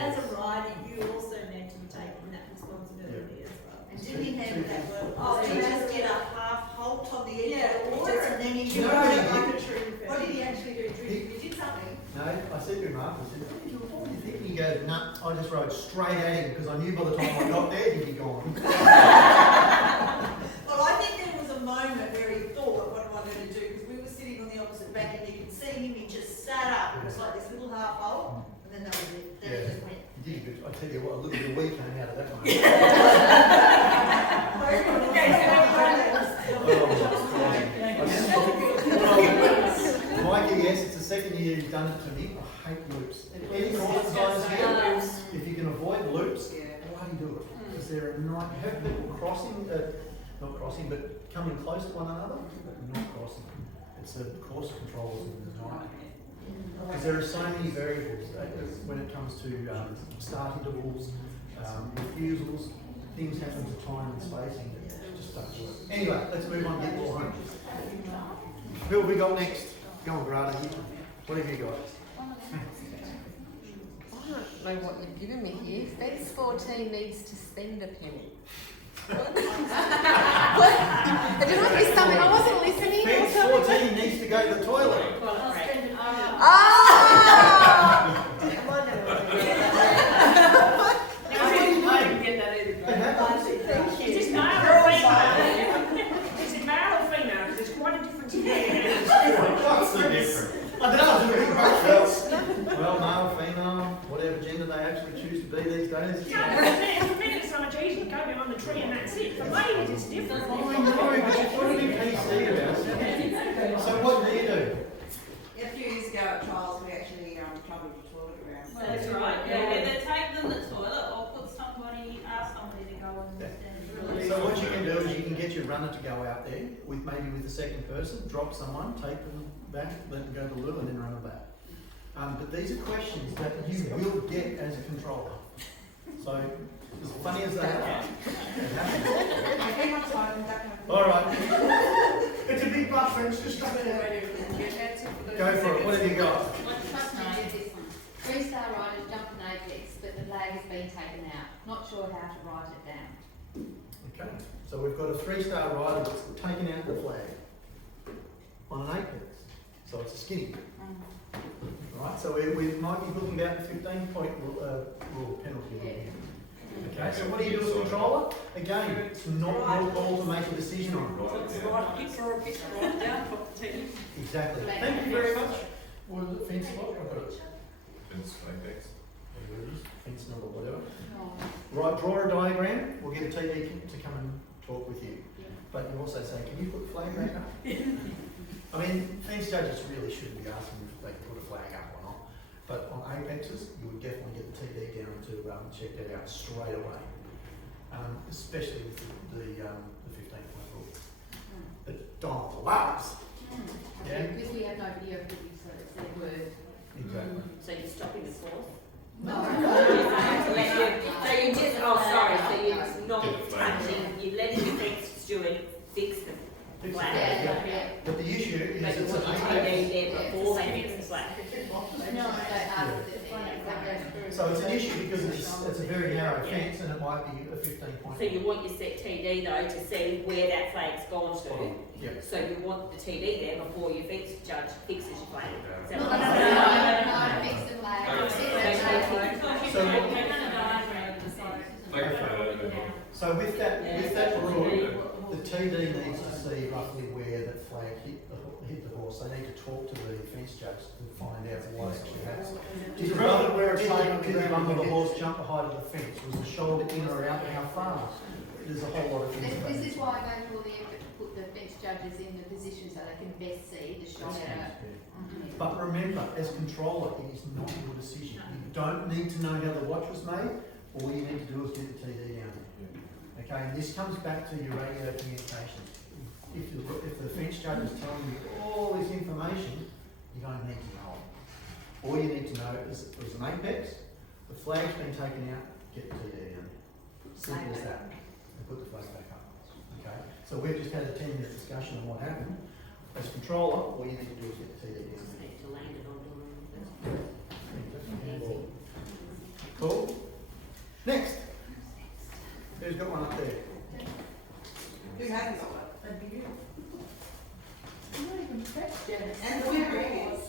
as a rider, you also need to be taking that responsibility as well. And did he handle that well? Oh, he just get up half halt on the edge Yeah, of the water and then he No, rode he it like a true tree. What did he actually do? He did something. No, I said to him after, I said, what do you think? He goes, nah, I just rode straight at him because I knew by the time I got there he'd be gone. Well, I think there was a moment where he thought, what am I going to do? Because we were sitting on the opposite bank and you could see him, he just sat up. It was like this little half halt, and then that was it. Then he just went. He did good. I tell you what, a little bit of wee came out of that one. Mikey, yes, it's the second year he's done it to me. I hate loops. Any course designers here, if you can avoid loops, bloody do it. Because they're a night. You have people crossing, not crossing, but coming close to one another, but not crossing. It's the course controls in the night. Because there are so many variables when it comes to start intervals, refusals, things happen to time and spacing. It just doesn't work. Anyway, let's move on and get more home. Who have we got next? Go on, Grada. What have you got? I don't know what you've given me here. Fence 14 needs to spend a penny. What? Did I miss something? I wasn't listening. Fence 14 needs to go to the toilet. Ah! Am I never going to get that? Is this male or female? Is it male or female? Because there's quite a difference in there. What's the difference? I don't know. Well, male, female, whatever gender they actually choose to be these days. For men it's so much easier to go behind the tree and that's it. For ladies it's different. I know, but you've got to be PC about it. So what do you do? A few years ago at trials, we actually covered the toilet around. That's right, yeah, either take them to the toilet or put somebody, ask somebody to go and stand. So what you can do is you can get your runner to go out there with maybe with the second person, drop someone, take them back, let them go to the loo and then run them back. But these are questions that you will get as a controller. So as funny as they are, it happens. All right, It's a big butt fence, just come in there. go for it. What have you got? Trust me, I did this one. 3-star riders jump an apex. to write it down. Okay, so we've got a 3-star rider that's taken out the flag on an apex, so it's a skinny. Right, so we might be looking about the 15-point rule penalty. Okay, so what do you do as controller? Again, it's not your call to make a decision on it. So it's right, pick for a pick, right down, put the team. Exactly. Thank you very much. What is it, fence what? I've got it. Fence apex. There it is, fence number, whatever. No. Right, draw a diagram, we'll get a TD to come and talk with you. But you also say, can you put the flag back up? I mean, fence judges really shouldn't be asking if they can put a flag up or not. But on apexes, you would definitely get the TD down to check that out straight away. Especially with the 15-point rule. But Donald loves. Yeah. Because we have no video footage, so it's their word. Exactly. So you're stopping the course? No. So you just, oh sorry, so you're not Get the flag. touching, you're letting the fence steward fix the Fix flag. it. Yeah, yeah. But the issue is But you it's want an your apex. TD there before they fix the flag. No, So it's an issue because it's a very narrow fence and it might be a 15-point. So you want your set TD though to see where that flag's gone to. Yeah. So you want the TD there before your fence judge fixes your flag. Is that No, what no, I'm no, saying? fix the flag. So with that rule, the TD needs to see roughly where that flag hit the horse. They need to talk to the fence judge to find out what actually happened. Did the Rather where it's did laying on the the ground bum of the against- horse jump the height of the fence? Was the shoulder in or out? How far? There's a whole lot of things. about This it. is why I'm going to all the effort to put the bench judges in the position so they can best see the shoulder. But remember, as controller, it is not your decision. You don't need to know how the watch was made. All you need to do is get the TD down there. Okay, and this comes back to your radio communications. If the fence judge is telling you all this information, you don't need to know it. All you need to know is it was an apex, the flag's been taken out, get the TD down there. Simple as that. And put the flag back up. Okay, so we've just had a 10-minute discussion on what happened. As controller, all you need to do is get the TD down there. To land it on the Cool. Next. Who's got one up there? Who hasn't got one? That'd be good. I'm not even pressed, Janice. And the winner is.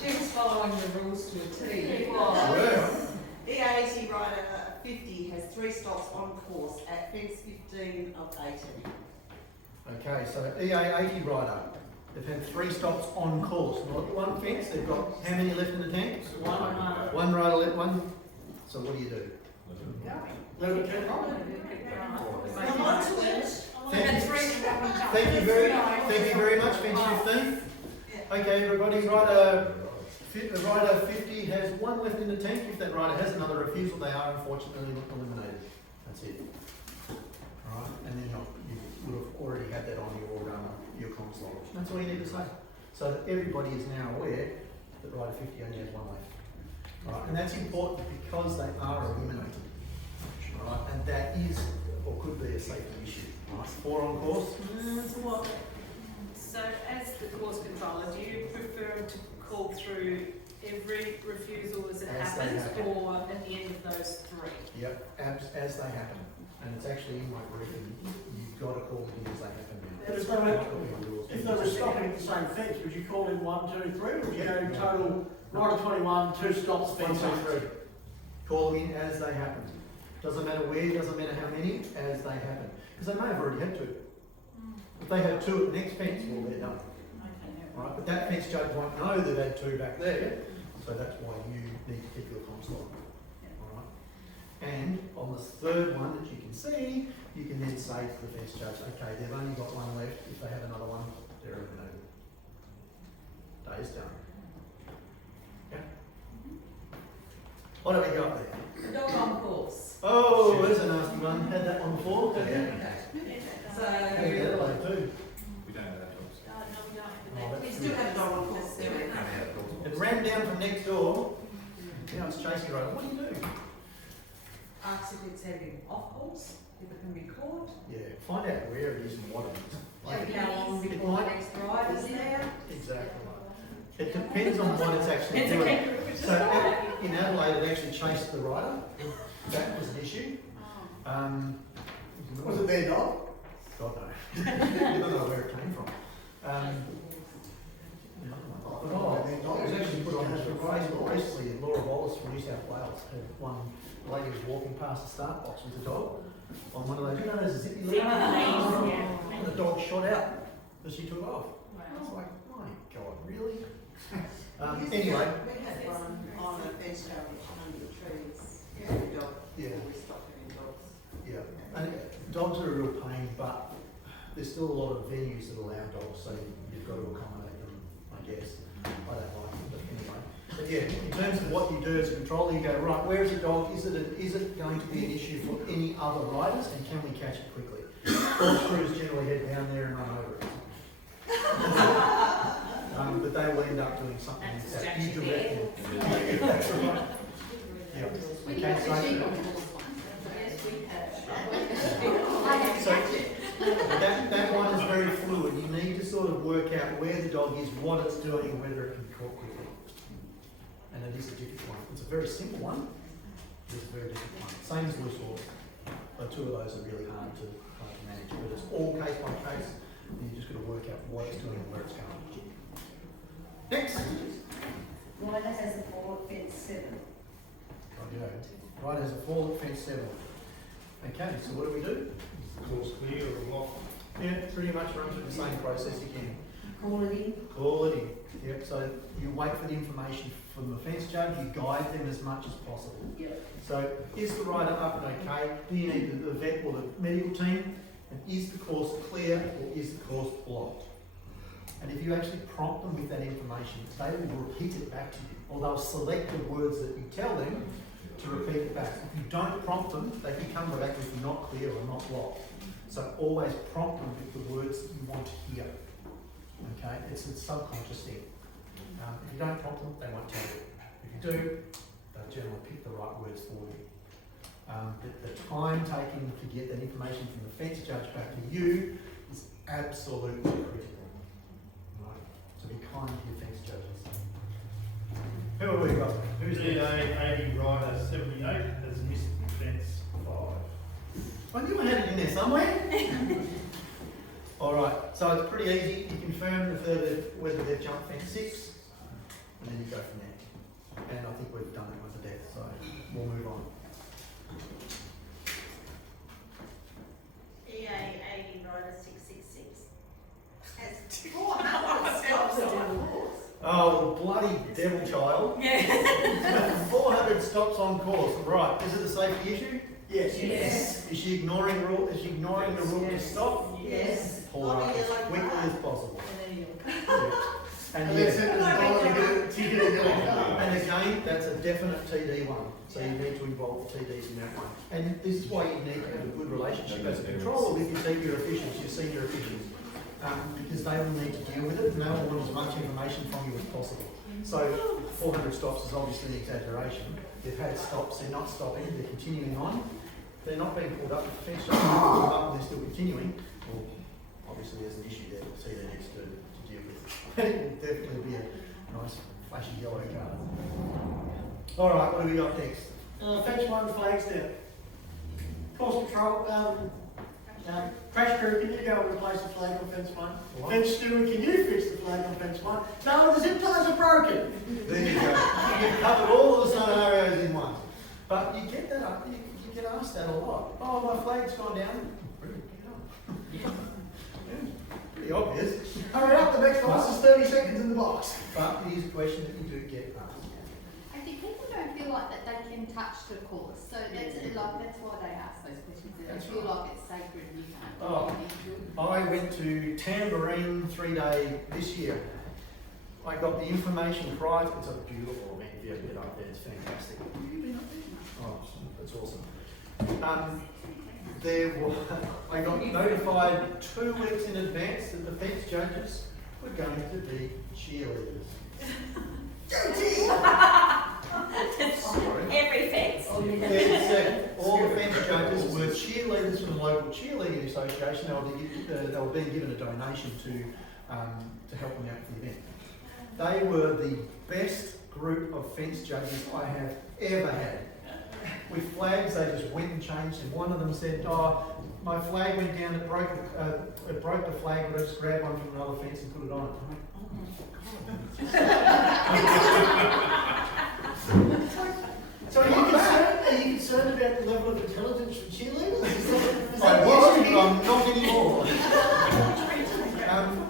She was following the rules to a T. Well, E80 rider 50 has 3 stops on course at fence 15 of 18. okay, so EA 80 rider. They've had 3 stops on course. Not one fence. They've got how many left in the tank? One rider left. One. So what do you do? Let it keep rolling. Thank you very much, fence 15. Okay, everybody. Rider 50 has 1 left in the tank. If that rider has another refusal, they are unfortunately eliminated. That's it. All right, and then you would have already had that on your console. That's all you need to say. So that everybody is now aware that rider 50 only has 1 left. All right, and that's important because they are eliminated. All right, and that is or could be a safety issue. All right, 4 on course. So as the course controller, do you prefer to call through every refusal as it As they happens, happen. or at the end of those 3? Yep, as they happen. And it's actually in my briefing. You've got to call them as they happen now. But if they were stopping at the same fence, would you call in 1, 2, 3, or would you go total rider 21, 2 stops, 1, fence 2, 3. Call them in as they happen. Doesn't matter where, doesn't matter how many, as they happen. Because they may have already had 2. If they have 2 at the next fence, well, they're done. Right? But that fence judge won't know they've had 2 back there, so that's why you need to keep your comms on. All right? And on the 3rd one that you can see, you can then say to the fence judge, okay, they've only got 1 left. If they have another one, they're eliminated. Day is done. Okay? What have we got there? Dog on course. Oh, there's a nasty one. Had that one before. So, Had that one too. We don't have that dogs. No, we don't. Oh, We that's still have dog on course there. It ran down from next door. Now it's chasing right. What do you do? Ask if it's heading off course, if it can be caught. Yeah, find out where it is and what it is. Check how long It before the might- next rider's there. Exactly. It depends on what it's actually It's a doing. kangaroo, which is So fine. in Adelaide, it actually chased the rider. that was an issue. Was it their dog? God no. You don't know where it came from. The dog was actually put on Facebook recently. Laura Wallace from New South Wales had one lady was walking past the start box with a dog on one of those, you know, those zippy leads. And the dog shot out as she took off. I was like, my God, really? Anyway. We had one on a fence challenge under the trees, the dog, Yeah. we stopped having dogs. Yeah, and dogs are a real pain, but there's still a lot of venues that allow dogs, so you've got to accommodate them, I guess. I don't like them, but anyway. But yeah, in terms of what you do as a controller, you go, right, where is a dog? Is it going to be an issue for any other riders, and can we catch it quickly? Corkscrews generally head down there and run over it. But they will end up doing something That's that you distraction direct them. That's right. Yeah. We Okay, have so- a sheep on course one. Yes, we have. I have to So- catch it. That one is very fluid. You need to sort of work out where the dog is, what it's doing, and whether it can be caught quickly. And it is a difficult one. It's a very simple one. It's a very difficult one. Same as loose horse. The two of those are really hard to manage, but it's all case by case. And you just got to work out what it's doing and where it's going. Next. Rider has a forward fence 7. Right, has a forward fence 7. Okay, so what do we do? Course clear or lock. Yeah, pretty much run through the same process again. Call it in. Call it in. Yep, so you wait for the information from the fence judge, you guide them as much as possible. Yep. So is the rider up and okay? Do you need the vet or the medical team? And is the course clear or is the course blocked? And if you actually prompt them with that information, they will repeat it back to you, or they'll select the words that you tell them to repeat it back. If you don't prompt them, they can come back with not clear or not blocked. So always prompt them with the words you want to hear. Okay, it's a subconscious thing. If you don't prompt them, they won't tell you. If you do, they'll generally pick the right words for you. The time taken to get that information from the fence judge back to you is absolutely critical. Right? So be kind to your fence judges. Who have we got? Who's the DA 80 rider 78 has missed fence 5. I knew I had it in there somewhere. Alright, so it's pretty easy. You confirm whether they've jumped fence 6, and then you go from there. And I think we've done it with the death, so we'll move on. EA 80 rider 666 has 400 stops on course. Oh, bloody devil child. Yeah. 400 stops on course. Right, is it a safety issue? Yes. Yes. Is she ignoring rule? Is she ignoring the rule to stop? Yes. Pull her up as quickly as possible. Yeah. And And yeah. then send us $1 to get a ticket and go. And again, that's a definite TD one. So you need to involve the TDs in that one. And this is why you need to have a good relationship as a controller with your senior officials, because they will need to deal with it and they will want as much information from you as possible. So 400 stops is obviously an exaggeration. They've had stops, they're not stopping, they're continuing on. They're not being pulled up. If the fence judge is pulled up and they're still continuing, well, obviously there's an issue there that CD needs to deal with. It will definitely be a nice flashy yellow card. Alright, what do we got next? Fence 1 flags down. Course control, crash crew, can you go and replace the flag on fence 1? What? Fence steward, can you fix the flag on fence 1? No, the zip ties are broken. There you go. You've covered all of the scenarios in one. But you get that up, you get asked that a lot. Oh, my flag's gone down. Brilliant, get up. Pretty obvious. Hurry up, the next box is 30 seconds in the box. But it is a question that you do get asked. I think people don't feel like that they can touch the course, so that's why they ask those questions. They That's feel right. like it's sacred and you can't do Oh. anything to it. I went to Tambourine 3-day this year. I got the information prior to, it's a beautiful event if you ever get up there, it's fantastic. Have you been up there? Oh, that's awesome. I got notified 2 weeks in advance that the fence judges were going to be cheerleaders. Every fence. All the fence judges were cheerleaders from the local cheerleading association. They were being given a donation to help them out for the event. They were the best group of fence judges I have ever had. with flags, they just went and changed, and one of them said, "Oh, my flag went down. It broke the flag, but I just grabbed one from another fence and put it on it." I'm like, So are you concerned about the level of intelligence for cheerleaders? I was, but I'm not anymore.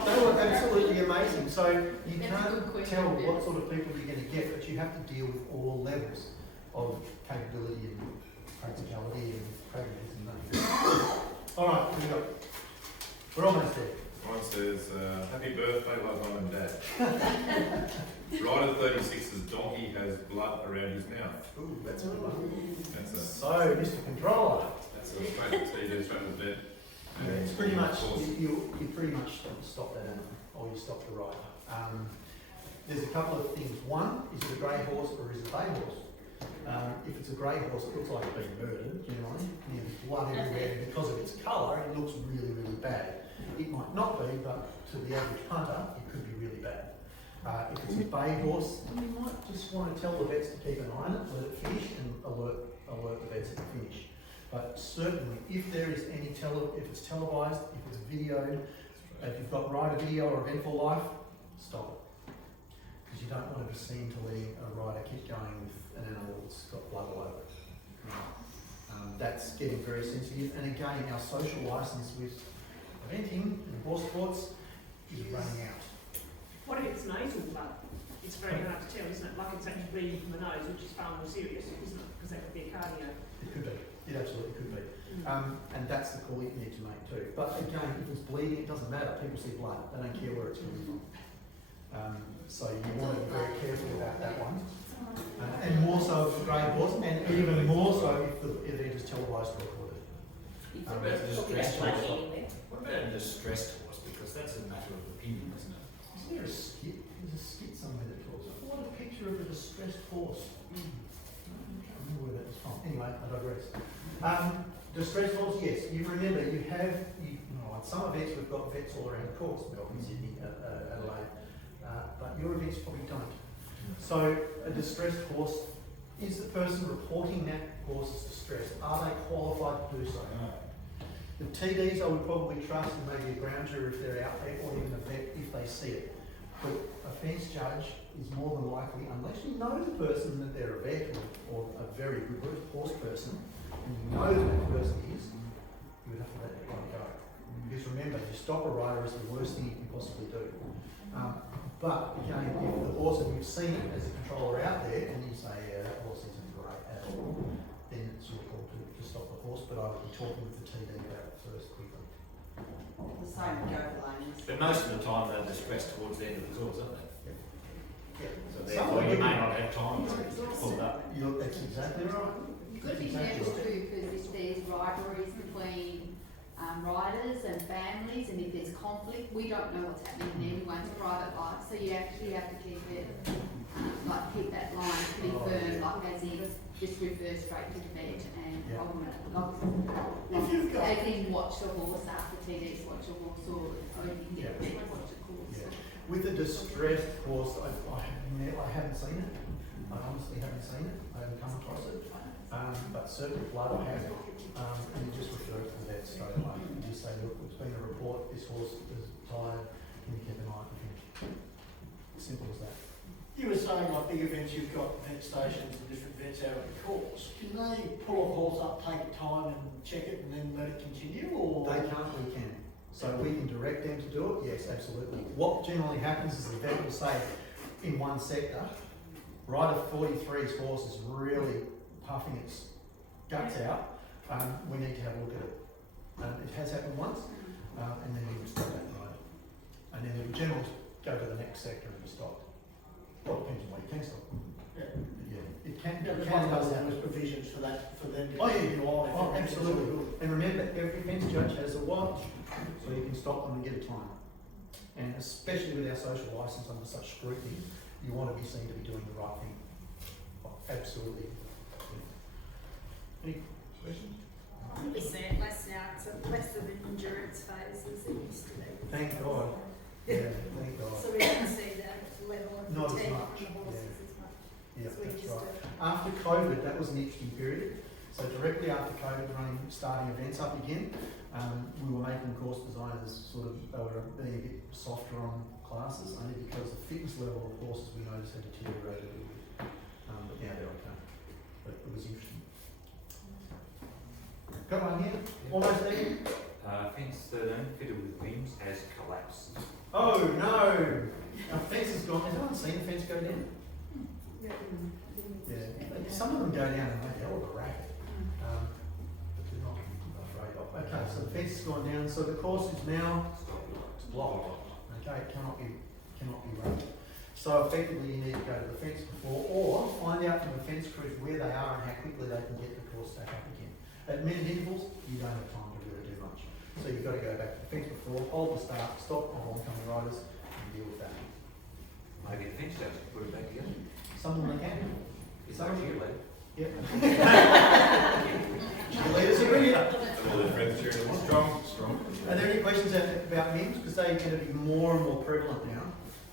They were absolutely amazing. So you That's a can't good question, tell yeah. what sort of people you're going to get, but you have to deal with all levels of capability and practicality and pragmatism. All right, here we go. We're almost there. Mine says, happy birthday, love mum and dad. Rider 36's donkey has blood around his mouth. Ooh, that's a good one. That's a, So, Mr. Controller, that's a straight to TD, straight to bed. And it's pretty much, of course, you pretty much stop that animal, or you stop the rider. There's a couple of things. One, is it a grey horse or is it a bay horse? If it's a grey horse, it looks like it's been murdered, generally. There's blood everywhere, and because of its colour, it looks really, really bad. It might not be, but to the average hunter, it could be really bad. If it's a bay horse, you might just want to tell the vets to keep an eye on it, let it finish, and alert the vets at the finish. But certainly, if there is any if it's televised, if it's videoed, if you've got rider video or eventful life, stop it. Because you don't want to be seen to letting a rider keep going with an animal that's got blood all over it. That's getting very sensitive. And again, our social licence with eventing and horse sports is running out. What if it's nasal blood? It's very hard to tell, isn't it? Like it's actually bleeding from the nose, which is far more serious, isn't it? Because that could be a cardio. It could be. It absolutely could be. And that's the call you need to make too. But again, if it's bleeding, it doesn't matter. People see blood. They don't care where it's coming from. So you want to be very careful about that one. And more so if it's a grey horse, and even more so if the event is televised or recorded. It's about distressed money horse? anyway. What about a distressed horse? Because that's a matter of opinion, isn't it? Isn't there a skit? There's a skit somewhere that talks about what a picture of a distressed horse. I can't remember where that was from. Anyway, I digress. Distressed horse, yes. You remember at some events we've got vets all around the course, Melbourne, Sydney, Adelaide, but your events probably don't. So a distressed horse, is the person reporting that horse as distressed? Are they qualified to do so? The TDs I would probably trust, and maybe a ground juror if they're out there, or even a vet if they see it. But a fence judge is more than likely, unless you know the person that they're a vet or a very good horse person, and you know who that person is, you would have to let that one go. Because remember, you stop a rider is the worst thing you can possibly do. But again, if the horse, and you've seen it as a controller out there, and you say, that horse isn't great at all, then it's your call to stop the horse, but I would be talking with the TD about it first quickly. The same with go lanes. But most of the time they're distressed towards the end of the course, aren't they? So Some therefore of you them- may not have time to pull it up. That's exactly right. Good example too, because if there's rivalries between riders and families, and if there's conflict, we don't know what's happening in everyone's private life, so you actually have to keep it, keep that line pretty firm, like as in just refer straight to the vet and If you've got- as in watch the horse after TD's watch the horse, or you can get the vet to watch the course. Yeah. With a distressed horse, I haven't seen it. I honestly haven't seen it. I haven't come across it. But certainly blood I have. And you just refer it to the vet straight away. You just say, look, it's been a report, this horse is tired, can you keep an eye on it? Simple as that. You were saying like big events, you've got vet stations and different vets out at the course. Can they pull a horse up, take time and check it and then let it continue, or? They can't, we can. So we can direct them to do it, yes, absolutely. What generally happens is the vet will say, in one sector, rider 43's horse is really puffing its guts out, we need to have a look at it. It has happened once, and then we would stop that rider. And then the general go to the next sector and be stopped. Well, it depends on what you can stop. Yeah, it can Yeah, does there's happen. provisions for that, for them to Oh, yeah. keep you on. Oh, absolutely. And remember, every fence judge has a watch, so you can stop them and get a time. And especially with our social licence under such scrutiny, you want to be seen to be doing the right thing. Oh, absolutely. Yeah. Any questions? We see it less now, it's less of an endurance phase as it used to be. Thank God. Yeah, thank God. So we don't see that level of Not as fatigue much, on the horses as much. Yeah, So we that's just right. After COVID, that was an interesting period. So directly after COVID, starting events up again, we were making course designers they were being a bit softer on classes, only because the fitness level of courses we noticed had deteriorated a little bit. But now they're okay. But it was interesting. Got one here? Almost there? Fence 13 fitted with beams has collapsed. Oh no! Our fence is gone. Has anyone seen the fence go down? Yeah. Some of them go down and make a hell of a racket. But they're not afraid of. Okay, so the fence has gone down. So the course is now blocked. Okay, it cannot be run. So effectively you need to go to the fence before, or find out from the fence crews where they are and how quickly they can get the course back up again. At minute intervals, you don't have time to really do much. So you've got to go back to the fence before, hold the start, stop on oncoming riders, and deal with that. Maybe the fence judge can put it back together. Some of them can. It's not you, lad. Yep. Cheerleaders are brilliant. All their friends cheering. Strong. Are there any questions about memes? Because they're going to be more and more prevalent now.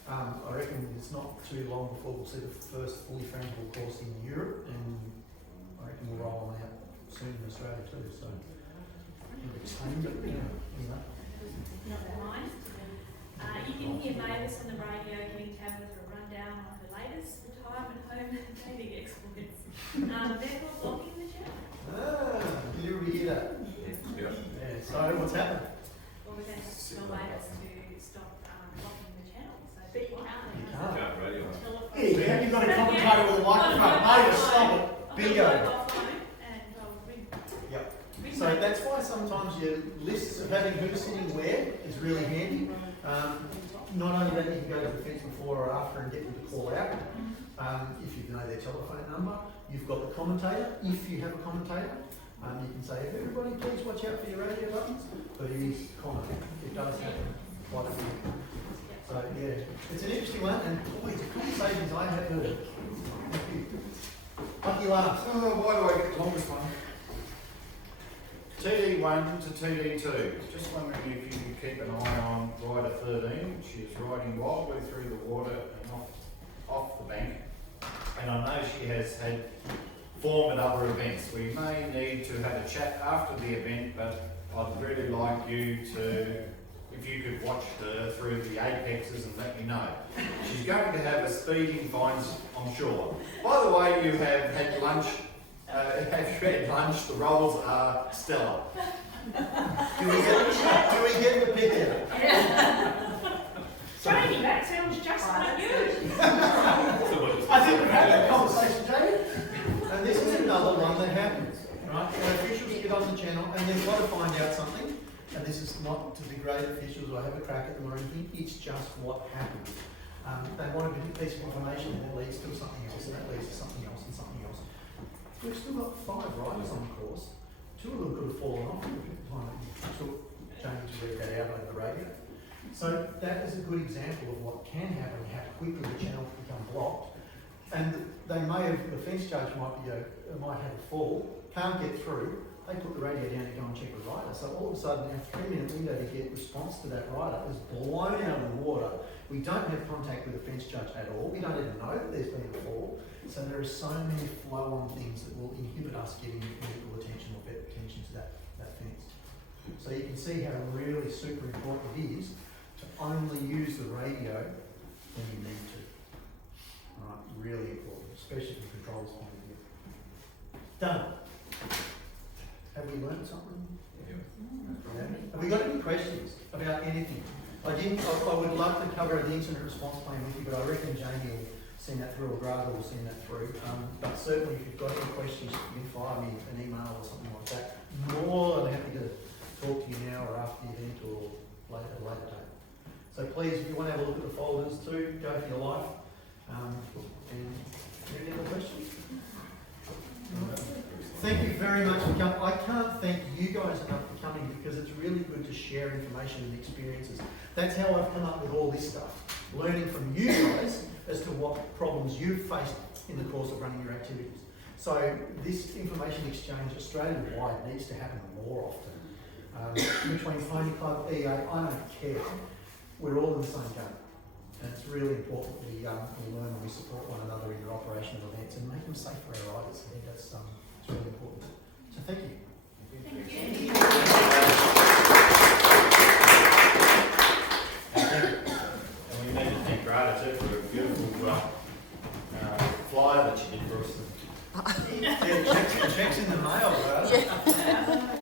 I reckon it's not too long before we'll see the first fully frangible course in Europe, and I reckon we'll roll on out soon in Australia too. So, anyway. Mine. You can hear Mavis on the radio giving Tabitha a rundown on her latest retirement home dating exploits. They're called blocking the channel. Did everybody hear that? Yeah. Yeah, so what's happened? Well, we're going to have to tell Mavis to stop blocking the channel. So But you can't. You can't. Can't radio. Hey, have you got a commentator with a microphone? Mate, stop it. Bingo. Yep. So that's why sometimes your lists of having who's sitting where is really handy. Not only that, you can go to the fence before or after and get them to call out. If you know their telephone number, you've got the commentator. If you have a commentator, you can say, everybody please watch out for your radio buttons. Please comment. It does happen quite a bit. So yeah, it's an interesting one, and boy, the conversations I have heard. Lucky laughs. Oh, why do I get the longest one? TD1 to TD2. Just wondering if you could keep an eye on rider 13. She is riding wildly through the water and off the bank. And I know she has had form at other events. We may need to have a chat after the event, but I'd really like you to, if you could watch her through the apexes and let me know. She's going to have a speeding fines, I'm sure. By the way, you have had lunch. Have you had lunch? The rolls are stellar. Do we get the pick out? Yeah. Jamie, that sounds just like you. I think we've had that conversation, Jamie. And this is another one that happens, right? When officials get on the channel and they've got to find out something, and this is not to degrade officials or have a crack at them or anything, it's just what happens. They want a piece of information and it leads to something else, and that leads to something else and something else. We've still got 5 riders on the course. 2 of them could have fallen off at the time it took Jamie to read that out over the radio. So that is a good example of what can happen, how quickly the channel can become blocked. And they may have, the fence judge might have a fall, can't get through, they put the radio down to go and check the rider. So all of a sudden our 3-minute window to get response to that rider is blown out of the water. We don't have contact with the fence judge at all. We don't even know that there's been a fall. So there are so many flow-on things that will inhibit us getting medical attention or vet attention to that fence. So you can see how really super important it is to only use the radio when you need to. All right, really important, especially from control's point of view. Done. Have we learned something? Yeah. Have we got any questions about anything? I would love to cover the incident response plan with you, but I reckon Jamie will send that through, or Grada will send that through. But certainly if you've got any questions, you can fire me an email or something like that. More than happy to talk to you now or after the event or later, at a later date. So please, if you want to have a look at the folders too, go for your life. And any other questions? Thank you very much for coming. I can't thank you guys enough for coming, because it's really good to share information and experiences. That's how I've come up with all this stuff. Learning from you guys as to what problems you've faced in the course of running your activities. So this information exchange Australia-wide needs to happen more often. Between Pony Club, EA, I don't care. We're all in the same game. And it's really important we learn and we support one another in your operation organisation of events and making them safe for our riders. I think that's it's really important. So thank you. Thank you. And we need to thank Grada too for a beautiful flyer that she did for us. Yeah, checks in the mail, right?